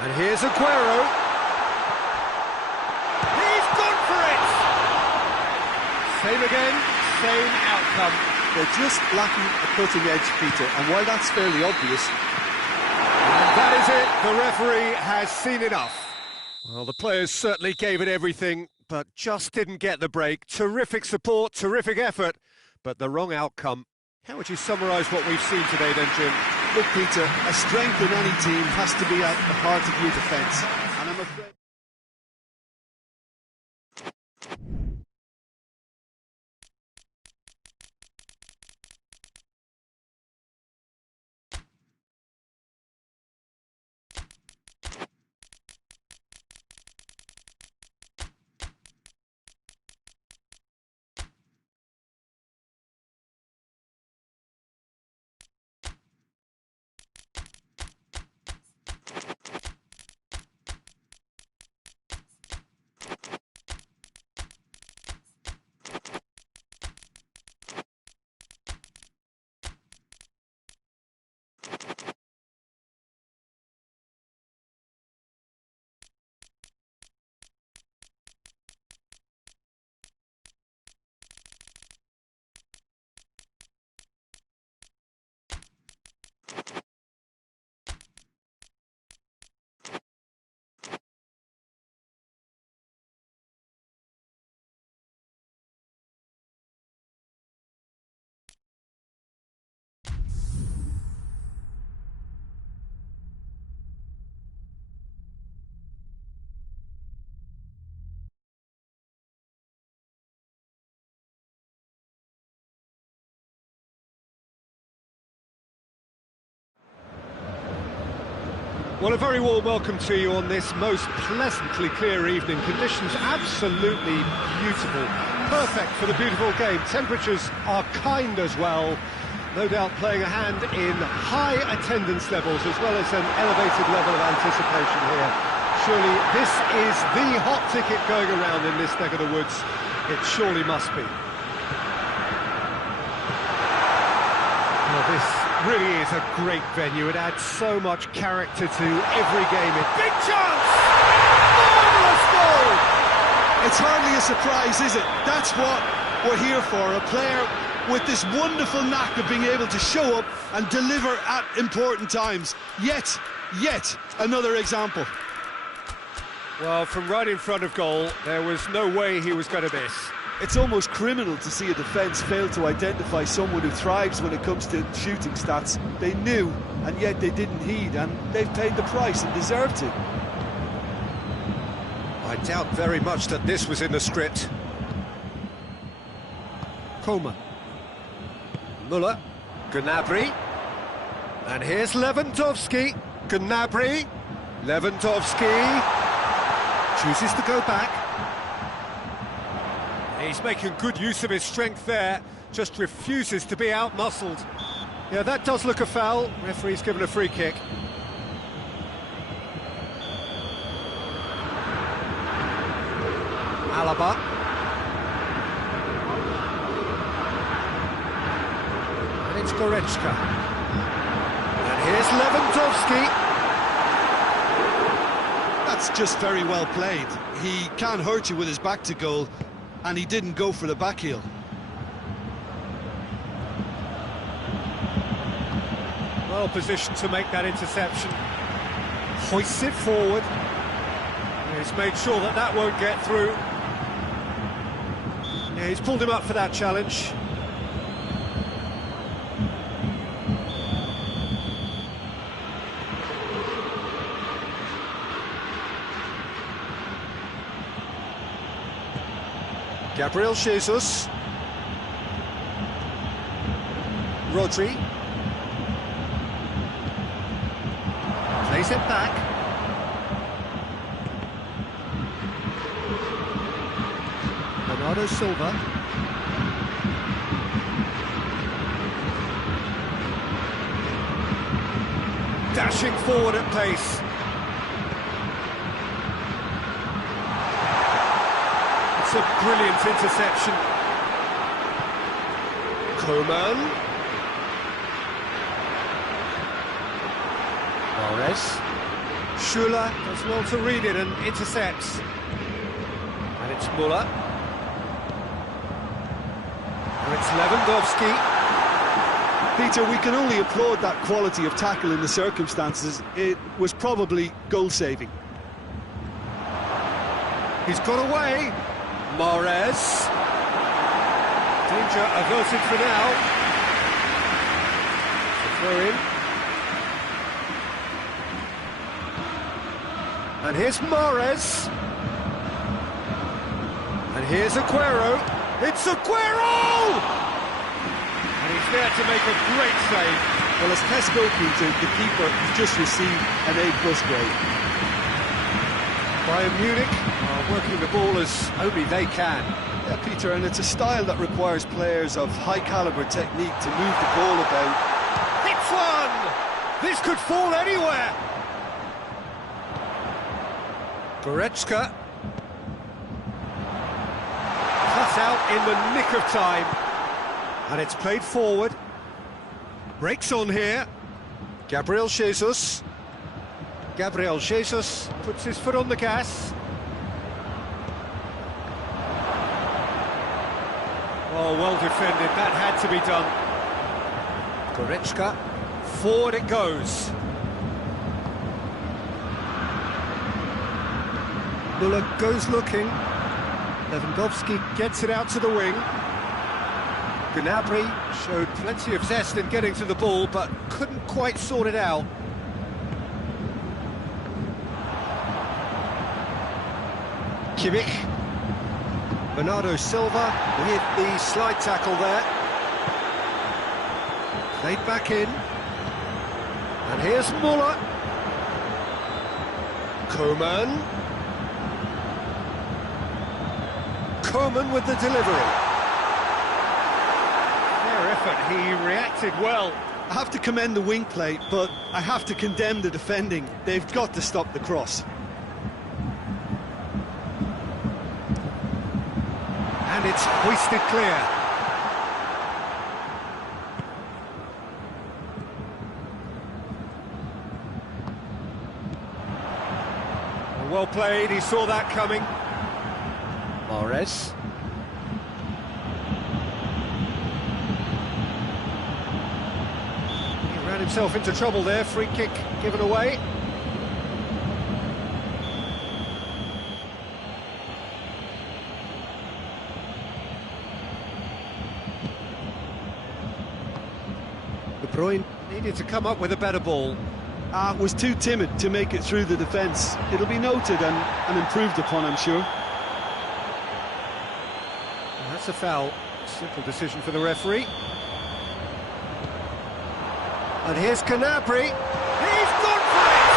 And here's Aguero. Same again, same outcome. They're just lacking a cutting edge, Peter, and while that's fairly obvious... And that is it, the referee has seen enough. Well, the players certainly gave it everything, but just didn't get the break. Terrific support, terrific effort, but the wrong outcome. How would you summarise what we've seen today then, Jim? Look, Peter, a strength in any team has to be at the heart of your defence, and I'm afraid... Well, a very warm welcome to you on this most pleasantly clear evening. Conditions absolutely beautiful. Perfect for the beautiful game. Temperatures are kind as well. No doubt playing a hand in high attendance levels as well as an elevated level of anticipation here. Surely this is the hot ticket going around in this neck of the woods. It surely must be. Well, this really is a great venue. It adds so much character to every game. Big chance! Marvellous goal! It's hardly a surprise, is it? That's what we're here for. A player with this wonderful knack of being able to show up and deliver at important times. Yet another example. Well, from right in front of goal, there was no way he was going to miss. It's almost criminal to see a defence fail to identify someone who thrives when it comes to shooting stats. They knew, and yet they didn't heed, and they've paid the price and deserved to. I doubt very much that this was in the script. Coleman. Muller. Gnabry. And here's Lewandowski. Gnabry. Lewandowski. Chooses to go back. He's making good use of his strength there, just refuses to be out-muscled. Yeah, that does look a foul. Referee's given a free kick. Alaba. And it's Goretzka. And here's Lewandowski. That's just very well played. He can hurt you with his back to goal, and he didn't go for the back heel. Well positioned to make that interception. Hoists it forward. He's made sure that that won't get through. Yeah, he's pulled him up for that challenge. Gabriel Jesus. Rodri. Plays it back. Bernardo Silva. Dashing forward at pace. It's a brilliant interception. Coman. Mahrez. Schuller does well to read it and intercepts. And it's Muller. And it's Lewandowski. Peter, we can only applaud that quality of tackle in the circumstances. It was probably goal-saving. He's got away. Mahrez. Danger averted for now. Throw in. And here's Mahrez. And here's Aguero. It's Aguero! And he's there to make a great save. Well, as tests go, Peter, the keeper has just received an A+ grade. Bayern Munich are working the ball as only they can. Yeah, Peter, and it's a style that requires players of high-caliber technique to move the ball about. Hits one! This could fall anywhere! Goretzka. Cut out in the nick of time. And it's played forward. Breaks on here. Gabriel Jesus. Gabriel Jesus puts his foot on the gas. Oh, well defended. That had to be done. Goretzka. Forward it goes. Muller goes looking. Lewandowski gets it out to the wing. Gnabry showed plenty of zest in getting to the ball, but couldn't quite sort it out. Kimmich. Bernardo Silva with the slide tackle there. Played back in. And here's Muller. Koeman. Koeman with the delivery. Fair effort, he reacted well. I have to commend the wing play, but I have to condemn the defending. They've got to stop the cross. And it's hoisted clear. Well played, he saw that coming. Mahrez. He ran himself into trouble there, free kick given away. De Bruyne needed to come up with a better ball. Was too timid to make it through the defence. It'll be noted and improved upon, I'm sure. That's a foul. Simple decision for the referee. And here's Gnabry. He's gone for it!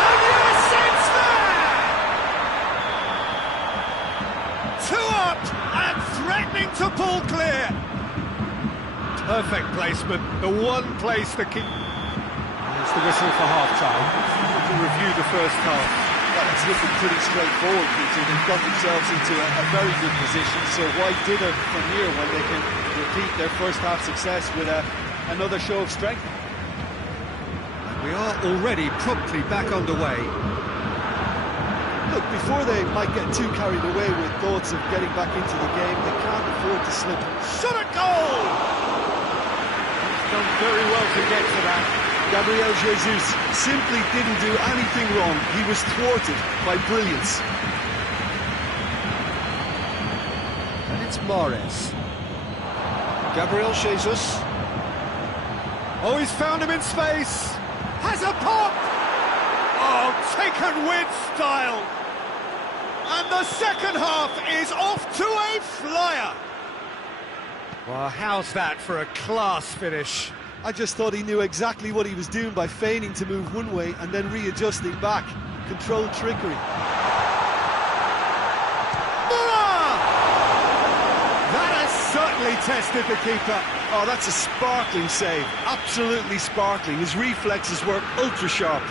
And yes, it's there! 2 up and threatening to pull clear. Perfect placement. The one place the keeper. There's the whistle for half-time. To review the first half. Well, it's looking pretty straightforward, Peter. They've got themselves into a very good position, so why dither from here when they can repeat their first half success with another show of strength? We are already promptly back underway. Look, before they might get too carried away with thoughts of getting back into the game, they can't afford to slip. Shot at goal! He's done very well to get to that. Gabriel Jesus simply didn't do anything wrong. He was thwarted by brilliance. And it's Mahrez. Gabriel Jesus. Oh, he's found him in space. Has a pop. Oh, taken with style. And the second half is off to a flyer. Well, how's that for a class finish? I just thought he knew exactly what he was doing by feigning to move one way and then readjusting back. Controlled trickery. That has certainly tested the keeper. Oh, that's a sparkling save. Absolutely sparkling. His reflexes were ultra sharp.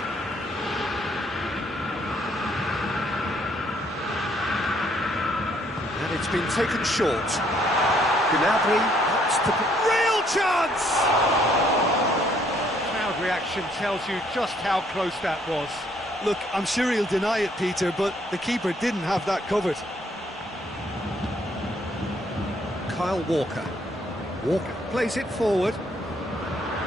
And it's been taken short. Gnabry wants to put... Real chance! Crowd reaction tells you just how close that was. Look, I'm sure he'll deny it, Peter, but the keeper didn't have that covered. Kyle Walker. Walker plays it forward.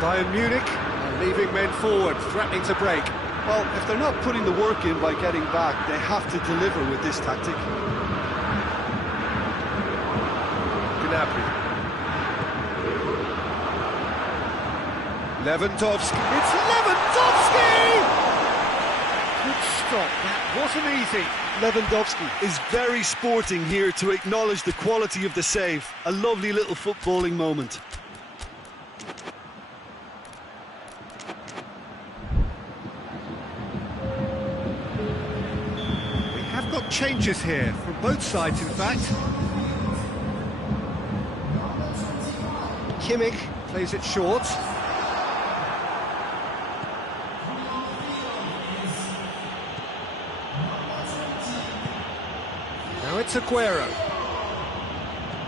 Bayern Munich are leaving men forward, threatening to break. Well, if they're not putting the work in by getting back, they have to deliver with this tactic. Gnabry. Lewandowski. It's Lewandowski! Good stop. That wasn't easy. Lewandowski is very sporting here to acknowledge the quality of the save. A lovely little footballing moment. We have got changes here from both sides, in fact. Kimmich plays it short. Now it's Aguero.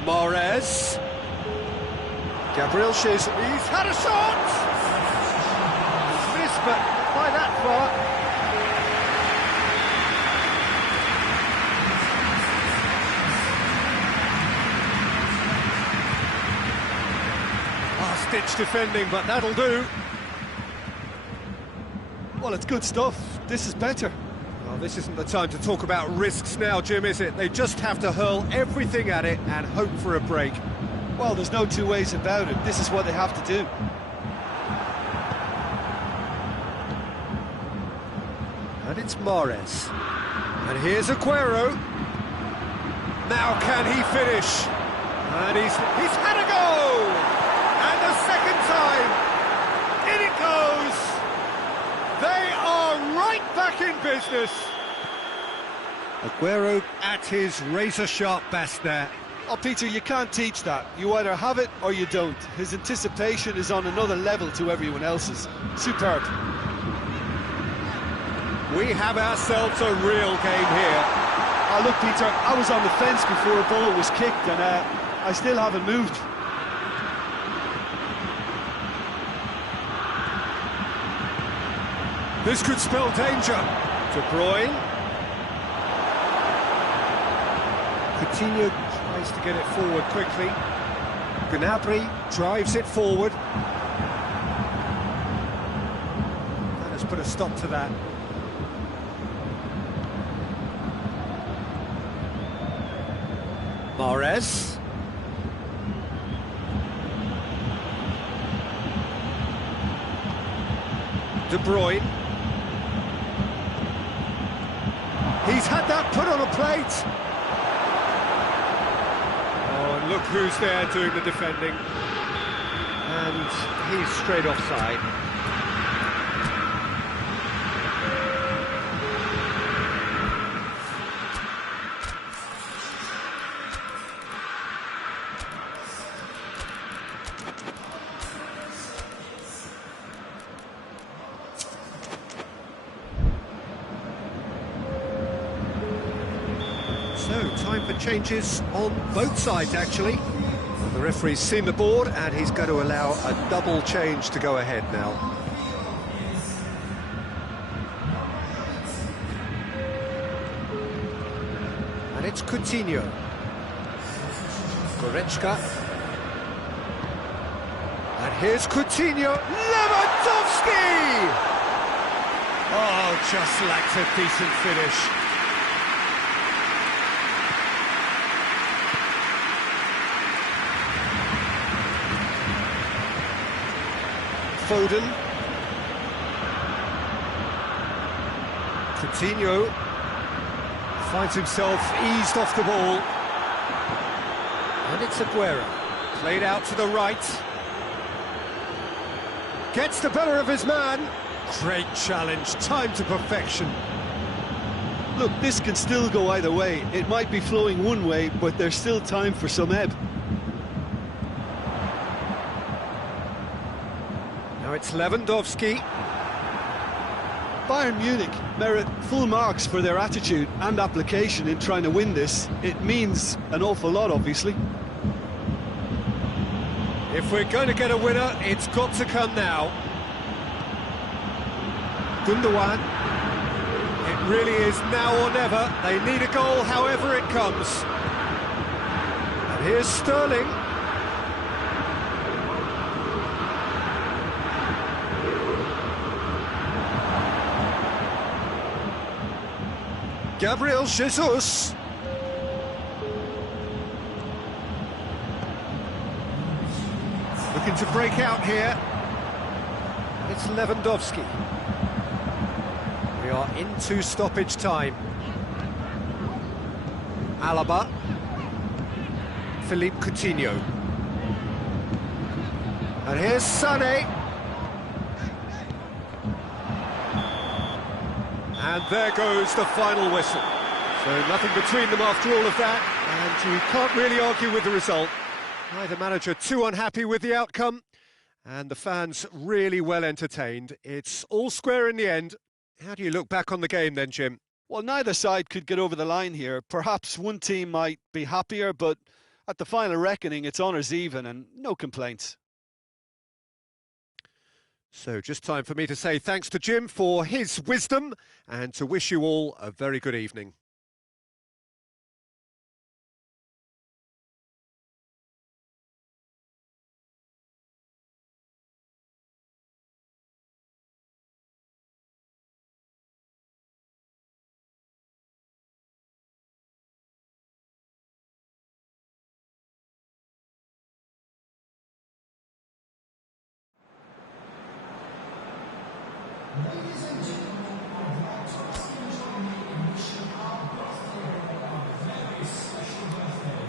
Mahrez. Gabriel Jesus. He's had a shot! He's missed, but not by that far. Last-ditch defending, but that'll do. Well, it's good stuff. This is better. Well, this isn't the time to talk about risks now, Jim, is it? They just have to hurl everything at it and hope for a break. Well, there's no two ways about it. This is what they have to do. And it's Mahrez. And here's Aguero. Now can he finish? And he's had a go! And the second time, in it goes! They are right back back in business. Aguero at his razor-sharp best there. Oh, Peter, you can't teach that. You either have it or you don't. His anticipation is on another level to everyone else's. Superb. We have ourselves a real game here. Oh, look, Peter, I was on the fence before a ball was kicked, and I still haven't moved. This could spell danger. De Bruyne. Coutinho tries to get it forward quickly. Gnabry drives it forward. That has put a stop to that. Mahrez. De Bruyne. He's had that put on a plate. Oh, and look who's there doing the defending. And he's straight offside. So, time for changes on both sides, actually. The referee's seen the board, and he's going to allow a double change to go ahead now. And it's Coutinho. Goretzka. And here's Coutinho. Lewandowski! Oh, just lacked a decent finish. Foden. Coutinho finds himself eased off the ball. And it's Aguero. Played out to the right. Gets the better of his man. Great challenge, time to perfection. Look, this can still go either way. It might be flowing one way, but there's still time for some ebb. Now it's Lewandowski. Bayern Munich merit full marks for their attitude and application in trying to win this. It means an awful lot, obviously. If we're going to get a winner, it's got to come now. Gundogan. It really is now or never. They need a goal however it comes. And here's Sterling. Gabriel Jesus. Looking to break out here. It's Lewandowski. We are into stoppage time. Alaba. Philippe Coutinho. And here's Sané. And there goes the final whistle. So nothing between them after all of that, and you can't really argue with the result. Neither manager too unhappy with the outcome, and the fans really well entertained. It's all square in the end. How do you look back on the game then, Jim? Well, neither side could get over the line here. Perhaps one team might be happier, but at the final reckoning, it's honours even and no complaints. So just time for me to say thanks to Jim for his wisdom and to wish you all a very good evening. Ladies and gentlemen, I'd like to ask you to join me in wishing our birthday a very special birthday.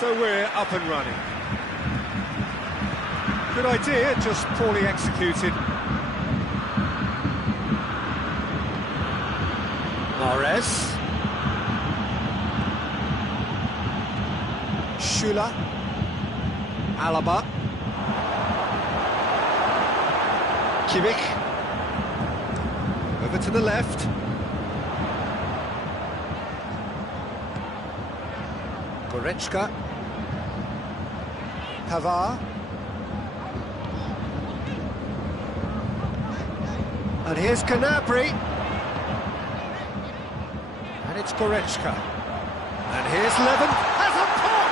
So we're up and running. Good idea, just poorly executed. Mahrez. Schüller. Alaba. Kimmich. Over to the left. Goretzka. Pavard. And here's Gnabry. And it's Goretzka. And here's Levin. Has a pop!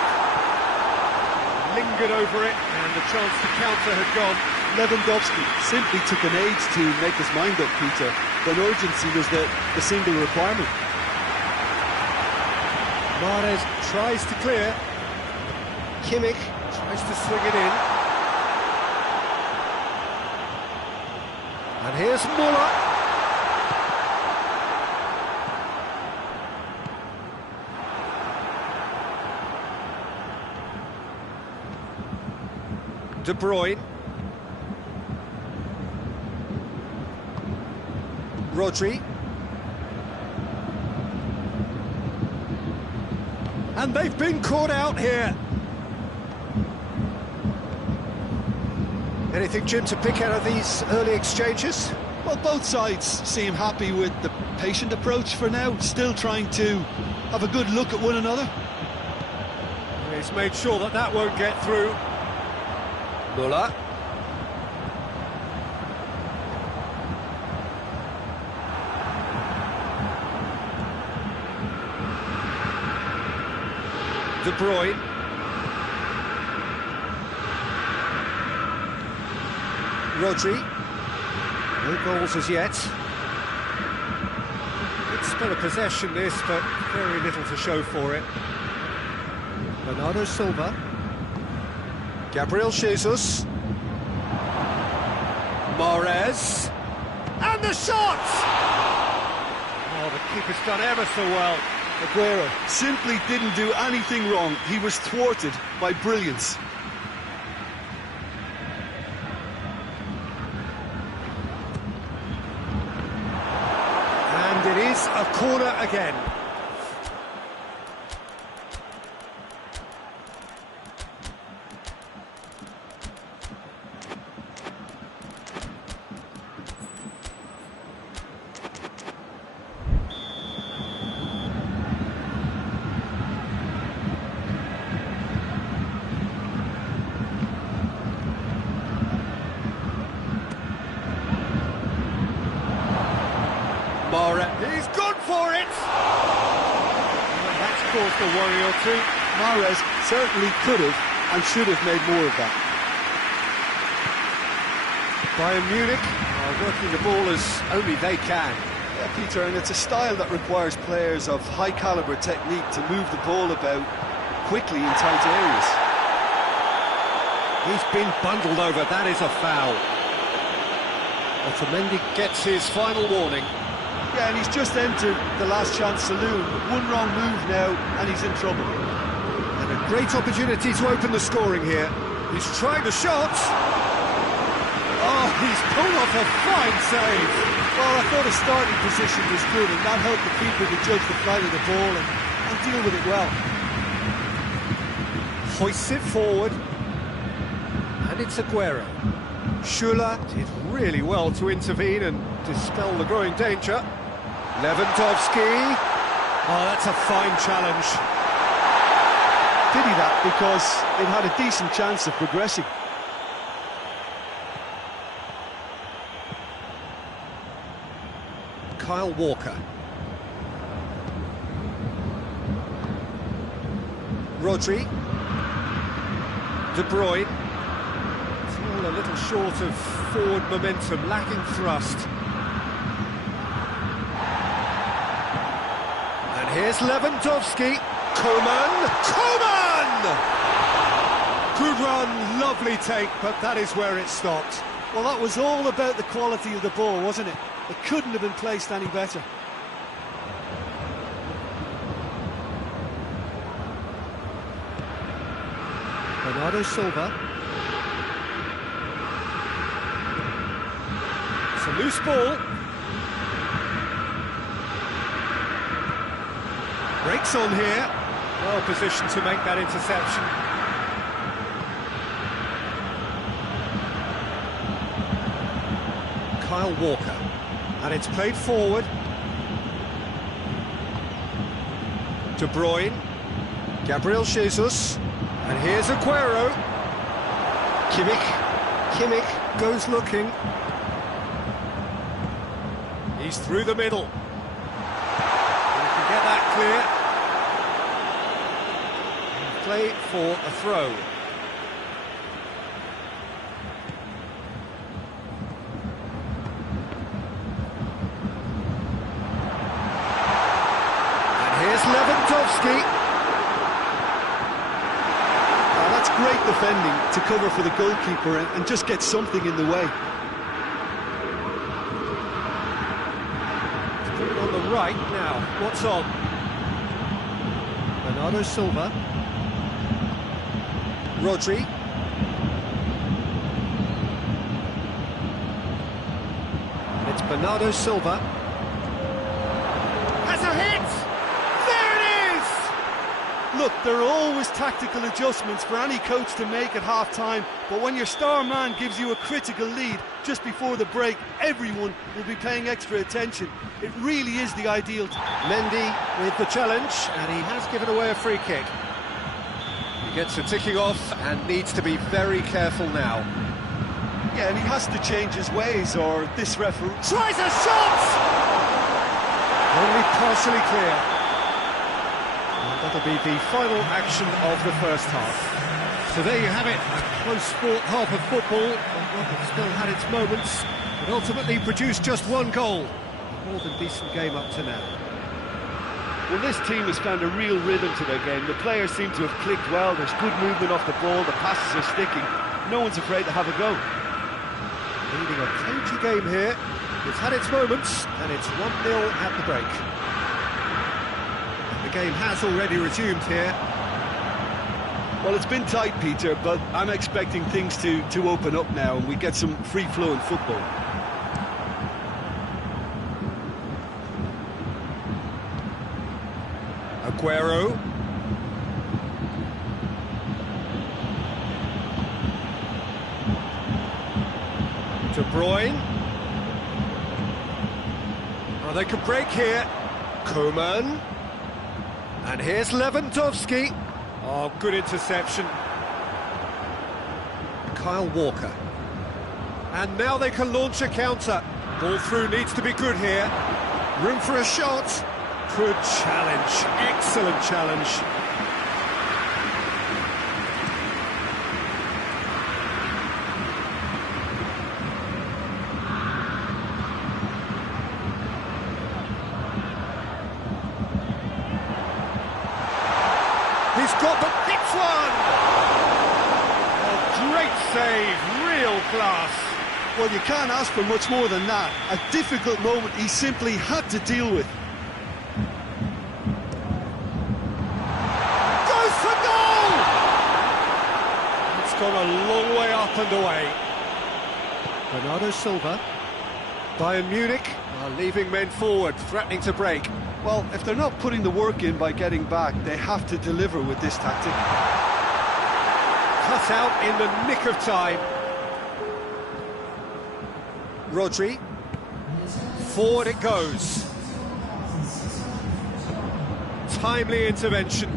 Lingered over it, and the chance to counter had gone. Lewandowski simply took an age to make his mind up, Peter, when urgency was the single requirement. Mahrez tries to clear. Kimmich tries to swing it in. And here's Muller. De Bruyne. Rodri. And they've been caught out here. Anything, Jim, to pick out of these early exchanges? Well, both sides seem happy with the patient approach for now, still trying to have a good look at one another. He's made sure that that won't get through. Muller. De Bruyne. Rodri. No goals as yet. Good spell of possession this, but very little to show for it. Bernardo Silva. Gabriel Jesus. Mahrez. And the shot! Oh, the keeper's done ever so well. Aguero simply didn't do anything wrong. He was thwarted by brilliance. And it is a corner again. He's gone for it! Well, that's caused a worry or two. Mahrez certainly could have and should have made more of that. Bayern Munich are working the ball as only they can. Yeah, Peter, and it's a style that requires players of high calibre technique to move the ball about quickly in tight areas. He's been bundled over, that is a foul. Otamendi gets his final warning. Yeah, and he's just entered the last chance saloon. One wrong move now, and he's in trouble. And a great opportunity to open the scoring here. He's tried a shot. Oh, he's pulled off a fine save. Well, I thought his starting position was good, and that helped the keeper to judge the flight of the ball and deal with it well. Hoists it forward. And it's Aguero. Schüller did really well to intervene and dispel the growing danger. Lewandowski. Oh, that's a fine challenge. Pity that, because it had a decent chance of progressing. Kyle Walker. Rodri. De Bruyne. It's all a little short of forward momentum, lacking thrust. And here's Lewandowski. Coman! Good run, lovely take, but that is where it stopped. Well, that was all about the quality of the ball, wasn't it? It couldn't have been placed any better. Bernardo Silva. It's a loose ball. Breaks on here. Well positioned to make that interception. Kyle Walker. And it's played forward. De Bruyne. Gabriel Jesus. And here's Aguero. Kimmich goes looking. He's through the middle. He can get that clear. Play for a throw. And here's Lewandowski. That's great defending to cover for the goalkeeper and just get something in the way. On the right now, what's on? Bernardo Silva. Rodri. And it's Bernardo Silva. Has a hit! There it is! Look, there are always tactical adjustments for any coach to make at half-time, but when your star man gives you a critical lead just before the break, everyone will be paying extra attention. It really is the ideal. Mendy with the challenge, and he has given away a free kick. He gets it ticking off and needs to be very careful now. Yeah, and he has to change his ways, or this referee Tries a shot! Only partially clear. And that'll be the final action of the first half. So there you have it, a close-fought half of football, one that still had its moments, but ultimately produced just one goal. A more than decent game up to now. Well, this team has found a real rhythm to their game. The players seem to have clicked well, there's good movement off the ball, the passes are sticking. No one's afraid to have a go. Leading a cagey game here. It's had its moments, and it's 1-0 at the break. And the game has already resumed here. Well, it's been tight, Peter, but I'm expecting things to open up now and we get some free-flowing football. Aguero. De Bruyne. Oh, they could break here. Koeman. And here's Lewandowski. Oh, good interception. Kyle Walker. And now they can launch a counter. Ball through needs to be good here. Room for a shot. Good challenge. Excellent challenge. He's got the hits one! Oh, great save, real class. Well, you can't ask for much more than that. A difficult moment he simply had to deal with. Goes for goal! It's gone a long way up and away. Bernardo Silva. Bayern Munich are leaving men forward, threatening to break. Well, if they're not putting the work in by getting back, they have to deliver with this tactic. Cut out in the nick of time. Rodri. Forward it goes. Timely intervention.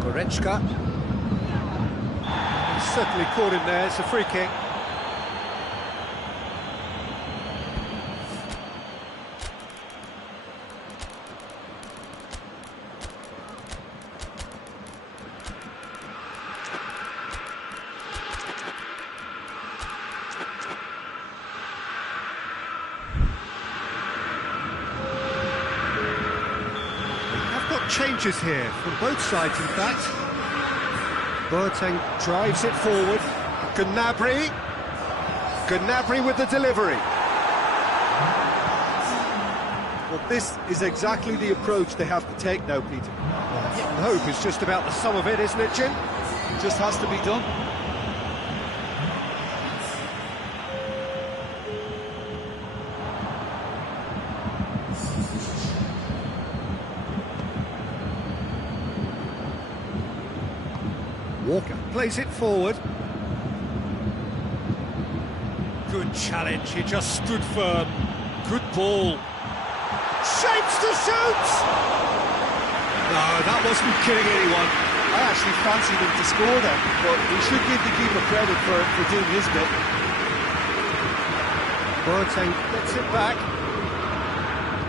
Goretzka. He's certainly caught him there, it's a free kick. Changes here from both sides, in fact. Boateng drives it forward. Gnabry with the delivery. Well, this is exactly the approach they have to take now, Peter. Well, hope is just about the sum of it, isn't it, Jim? It just has to be done. Walker plays it forward. Good challenge, he just stood firm. Good ball. Shapes to shoot! No, that wasn't kidding anyone. I actually fancied him to score there, but we should give the keeper credit for doing his bit. Boateng gets it back.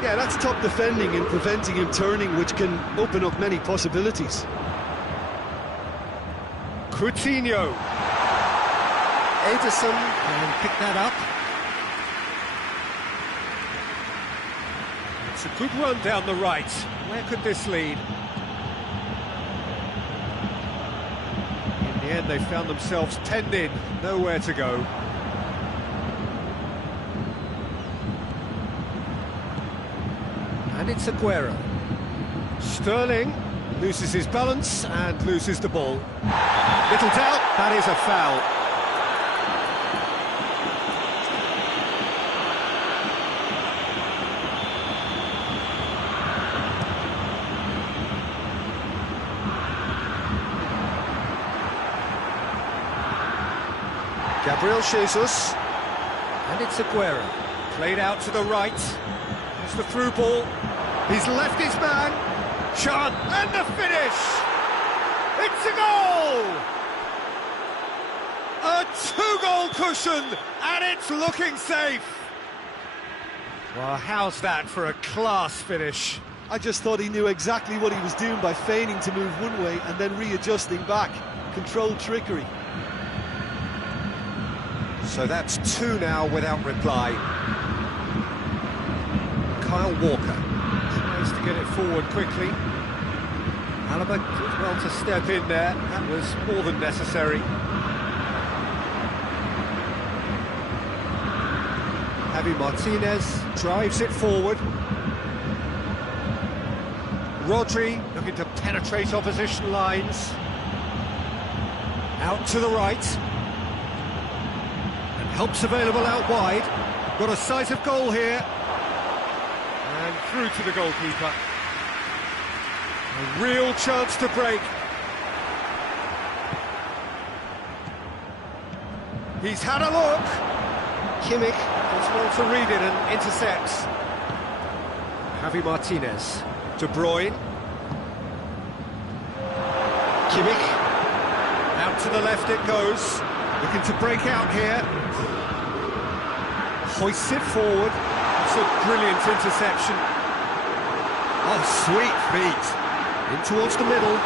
Yeah, that's top defending and preventing him turning, which can open up many possibilities. Coutinho. Ederson can pick that up. It's a good run down the right. Where could this lead? In the end, they found themselves 10 in, nowhere to go. And it's Aguero. Sterling loses his balance and loses the ball. Little doubt, that is a foul. Gabriel Jesus, and it's Aguero, played out to the right, there's the through ball, he's left his man, chance, and the finish! It's a goal! A two-goal cushion, and it's looking safe! Well, how's that for a class finish? I just thought he knew exactly what he was doing by feigning to move one way and then readjusting back. Controlled trickery. So that's two now without reply. Kyle Walker tries to get it forward quickly. Alaba did well to step in there, that was more than necessary. Javi Martinez drives it forward. Rodri looking to penetrate opposition lines. Out to the right. Help's available out wide. Got a sight of goal here. And through to the goalkeeper. A real chance to break. He's had a look. Kimmich does well to read it and intercepts. Javi Martinez. De Bruyne. Kimmich. Out to the left it goes. Looking to break out here. Hoists it forward. It's a brilliant interception. Oh, sweet feet. In towards the middle.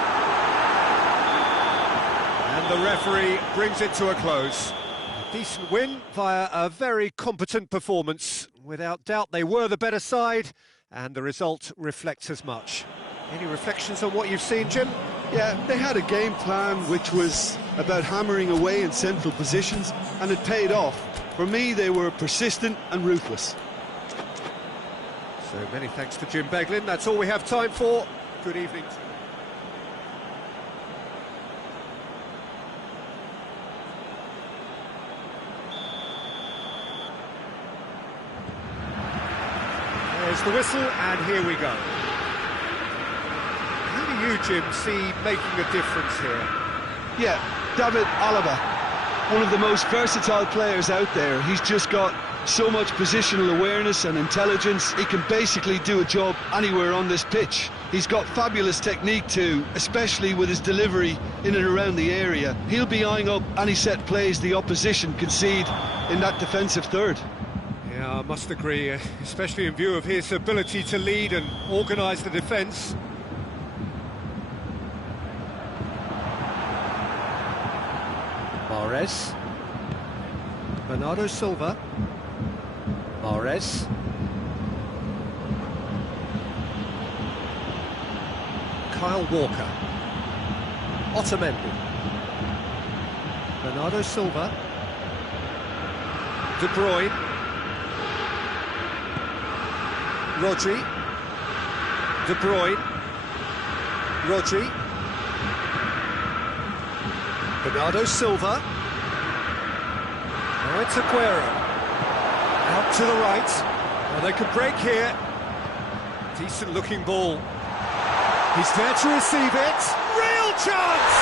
And the referee brings it to a close. A decent win via a very competent performance. Without doubt, they were the better side, and the result reflects as much. Any reflections on what you've seen, Jim? Yeah, they had a game plan which was about hammering away in central positions, and it paid off. For me, they were persistent and ruthless. So many thanks to Jim Beglin. That's all we have time for. Good evening to you. There's the whistle, and here we go. Who do you, Jim, see making a difference here? Yeah, David Alaba, one of the most versatile players out there. He's just got so much positional awareness and intelligence. He can basically do a job anywhere on this pitch. He's got fabulous technique too, especially with his delivery in and around the area. He'll be eyeing up any set plays the opposition concede in that defensive third. Yeah, I must agree, especially in view of his ability to lead and organise the defence. Mahrez. Bernardo Silva. Mahrez. Kyle Walker. Otamendi. Bernardo Silva. De Bruyne. Rodri. De Bruyne. Rodri. Bernardo Silva. Now it's Aguero. Out to the right. Well, they could break here. Decent looking ball. He's there to receive it. Real chance!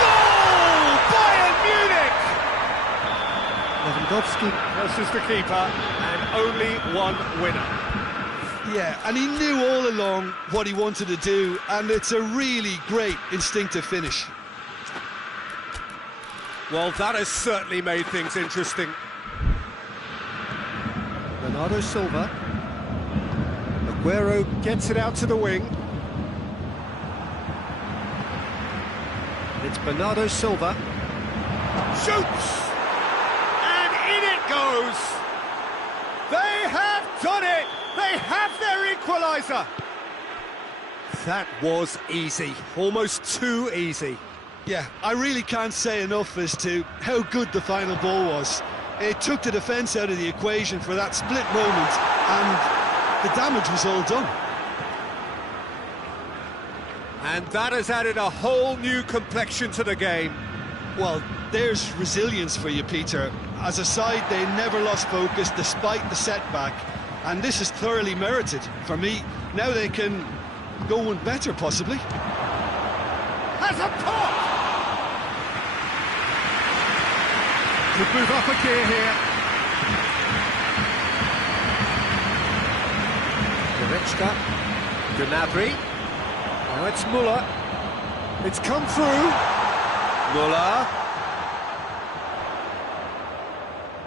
Goal! Bayern Munich! Lewandowski versus the keeper, and only one winner. Yeah, and he knew all along what he wanted to do, and it's a really great instinctive finish. Well, that has certainly made things interesting. Bernardo Silva. Aguero gets it out to the wing. It's Bernardo Silva. Shoots! And in it goes! They have done it! They have their equaliser! That was easy. Almost too easy. Yeah, I really can't say enough as to how good the final ball was. It took the defence out of the equation for that split moment, and the damage was all done. And that has added a whole new complexion to the game. Well, there's resilience for you, Peter. As a side, they never lost focus despite the setback, and this is thoroughly merited. For me, now they can go one better, possibly. Has a pop! Could move up a gear here. Goretzka. Gnabry. Now it's Muller. It's come through. Muller.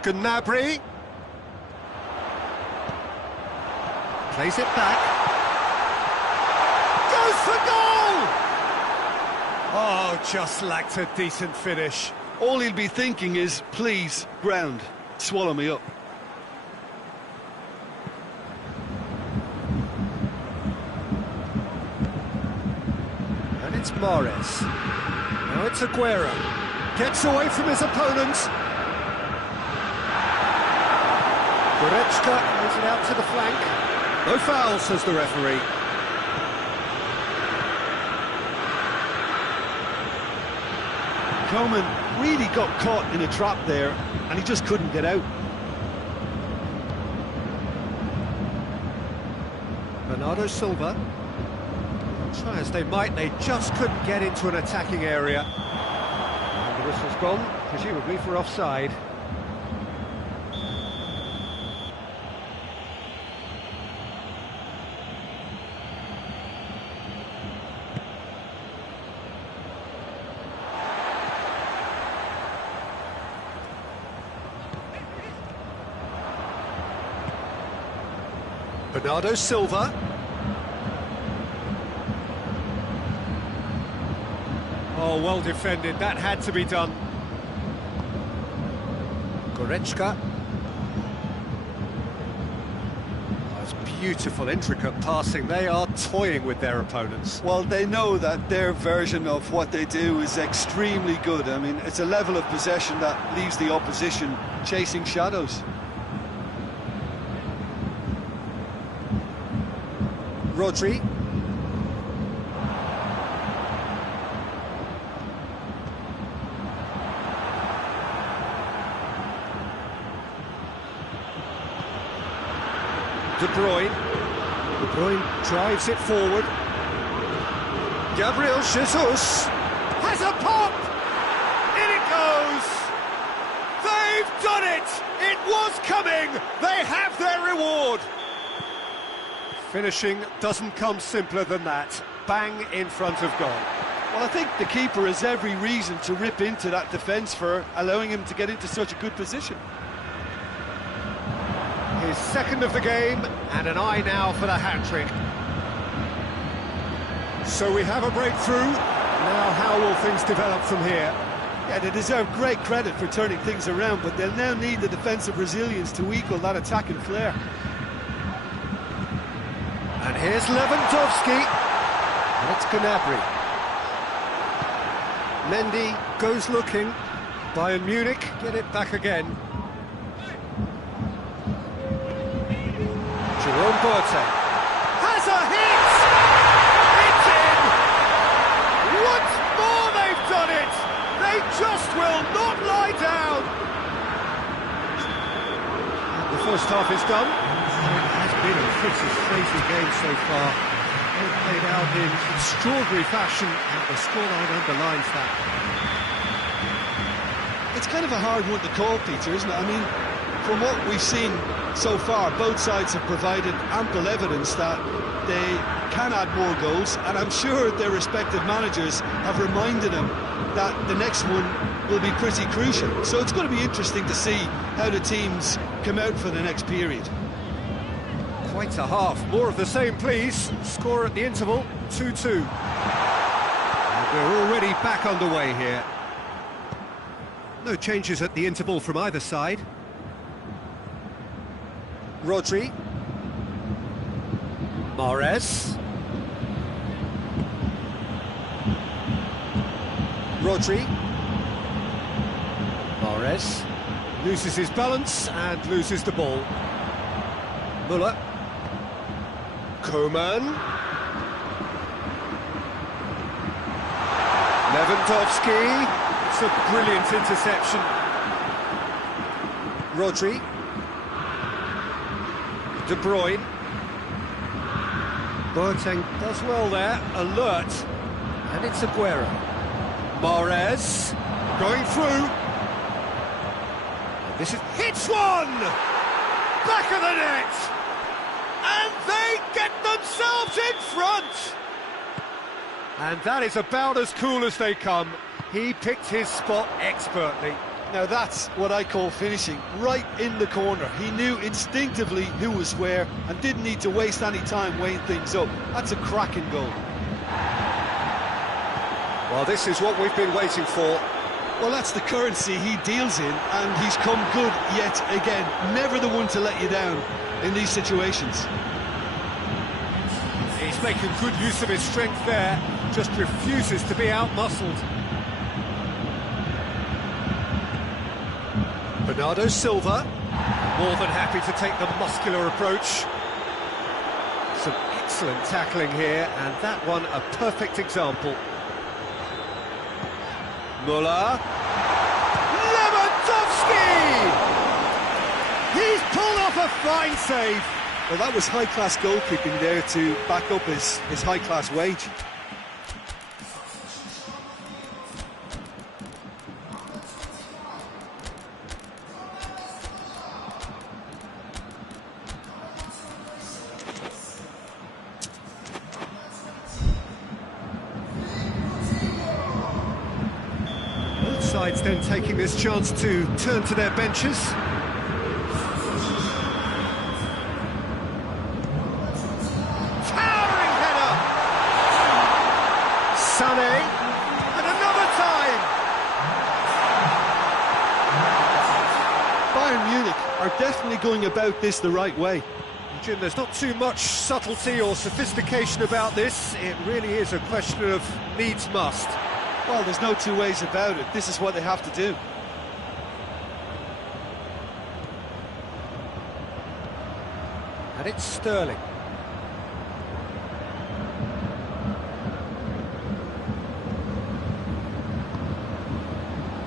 Gnabry. Plays it back. Goes for goal! Oh, just lacked a decent finish. All he'll be thinking is, please, ground, swallow me up. And it's Mahrez. Now it's Aguero. Gets away from his opponent. Goretzka plays it out to the flank. No foul, says the referee. Coman really got caught in a trap there, and he just couldn't get out. Bernardo Silva. Try as they might, they just couldn't get into an attacking area. And the whistle's gone, presumably for offside. Bernardo Silva. Oh, well defended, that had to be done. Goretzka. Oh, it's beautiful, intricate passing. They are toying with their opponents. Well, they know that their version of what they do is extremely good. I mean, it's a level of possession that leaves the opposition chasing shadows. Rodri. De Bruyne. De Bruyne drives it forward. Gabriel Jesus has a pop! In it goes! They've done it! It was coming! They have their reward! Finishing doesn't come simpler than that. Bang in front of goal. Well, I think the keeper has every reason to rip into that defence for allowing him to get into such a good position. His second of the game, and an eye now for the hat-trick. So we have a breakthrough. Now how will things develop from here? Yeah, they deserve great credit for turning things around, but they'll now need the defensive resilience to equal that attacking flair. And here's Lewandowski. And it's Gnabry. Mendy goes looking. Bayern Munich get it back again. Jerome Boateng has a hit! It's in! Once more they've done it! They just will not lie down! And the first half is done. It has been a pretty crazy game so far. They've played out in extraordinary fashion, and the scoreline underlines that. It's kind of a hard one to call, Peter, isn't it? I mean, from what we've seen so far, both sides have provided ample evidence that they can add more goals, and I'm sure their respective managers have reminded them that the next one will be pretty crucial. So it's going to be interesting to see how the teams come out for the next period. Quite a half. More of the same, please. Score at the interval, 2-2. And we're already back underway here. No changes at the interval from either side. Rodri. Mahrez. Rodri. Mahrez loses his balance and loses the ball. Müller. Koeman. Lewandowski. It's a brilliant interception. Rodri. De Bruyne. Boateng does well there, alert. And it's Aguero. Mahrez going through. This is hits one! Back of the net! And they get themselves in front! And that is about as cool as they come. He picked his spot expertly. Now that's what I call finishing, right in the corner. He knew instinctively who was where and didn't need to waste any time weighing things up. That's a cracking goal. Well, this is what we've been waiting for. Well, that's the currency he deals in, and he's come good yet again. Never the one to let you down in these situations. He's making good use of his strength there, just refuses to be out-muscled. Bernardo Silva, more than happy to take the muscular approach. Some excellent tackling here, and that one a perfect example. Müller. Lewandowski! He's pulled off a fine save. Well, that was high-class goalkeeping there to back up his high-class wage. Sides then taking this chance to turn to their benches. Towering header! Sané, and another time! Bayern Munich are definitely going about this the right way. Jim, there's not too much subtlety or sophistication about this. It really is a question of needs must. Well, there's no two ways about it. This is what they have to do. And it's Sterling.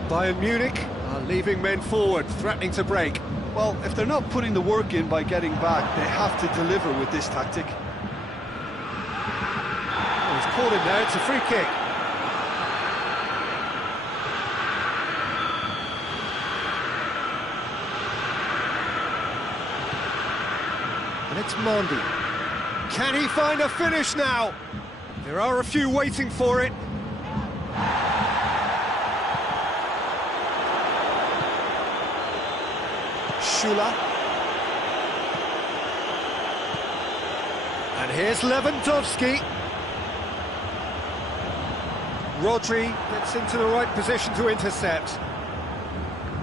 Bayern Munich are leaving men forward, threatening to break. Well, if they're not putting the work in by getting back, they have to deliver with this tactic. Oh, he's called him there, it's a free kick. And it's Mondi. Can he find a finish now? There are a few waiting for it. Schüller. And here's Lewandowski. Rodri gets into the right position to intercept.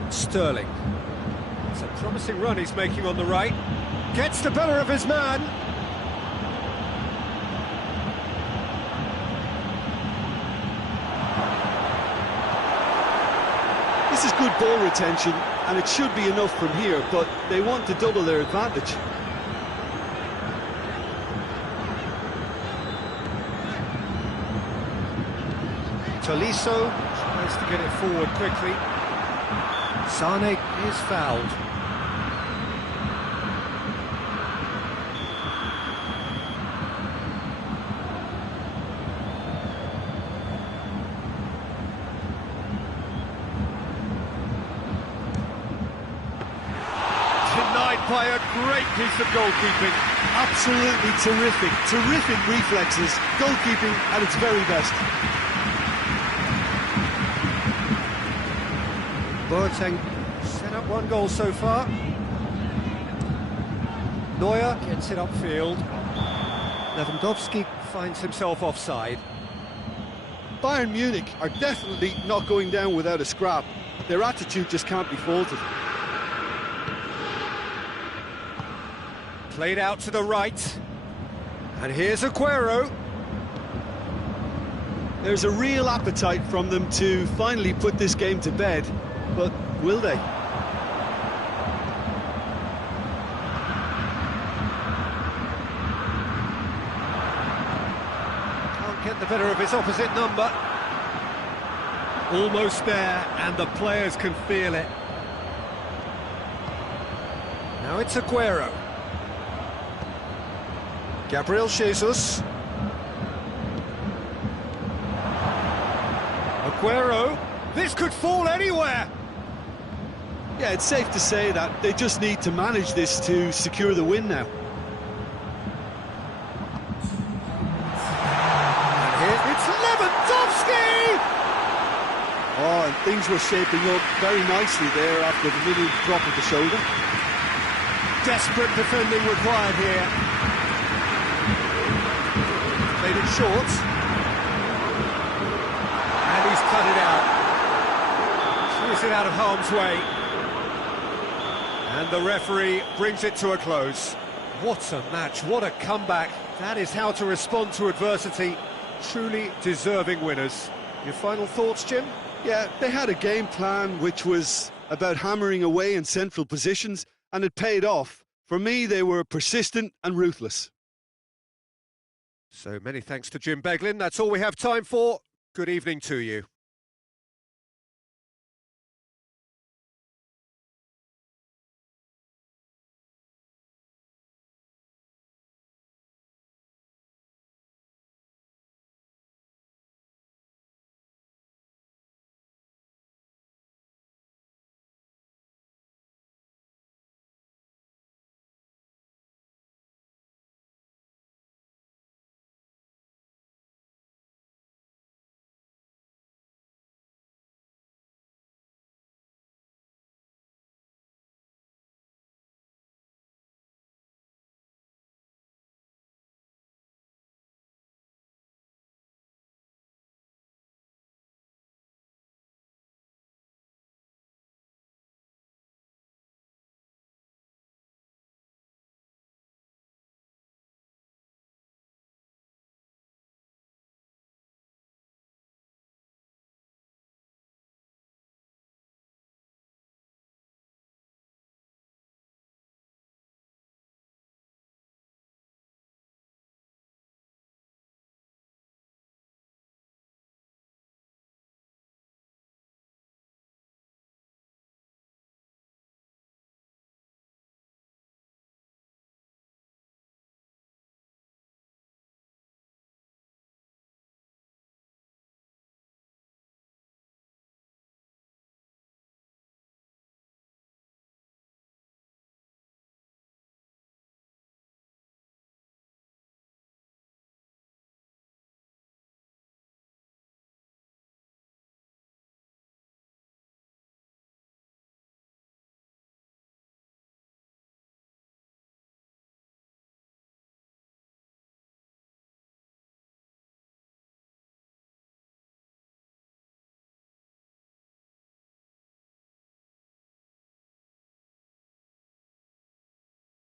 Sterling. It's a promising run he's making on the right. Gets the better of his man. This is good ball retention, and it should be enough from here, but they want to double their advantage. Tolisso tries to get it forward quickly. Sane is fouled. Denied by a great piece of goalkeeping. Absolutely terrific, terrific reflexes, goalkeeping at its very best. Boateng set up one goal so far. Neuer gets it upfield. Lewandowski finds himself offside. Bayern Munich are definitely not going down without a scrap. Their attitude just can't be faulted. Played out to the right. And here's Aguero. There's a real appetite from them to finally put this game to bed, but will they? Can't get the better of his opposite number. Almost there, and the players can feel it. Now it's Aguero. Gabriel Jesus. Aguero. This could fall anywhere. Yeah, it's safe to say that they just need to manage this to secure the win now. And here it's Lewandowski! Oh, and things were shaping up very nicely there after the little drop of the shoulder. Desperate defending required here. Made it short. And he's cut it out. Clears it out of harm's way. And the referee brings it to a close. What a match, what a comeback. That is how to respond to adversity. Truly deserving winners. Your final thoughts, Jim? Yeah, they had a game plan which was about hammering away in central positions, and it paid off. For me, they were persistent and ruthless. So many thanks to Jim Beglin. That's all we have time for. Good evening to you.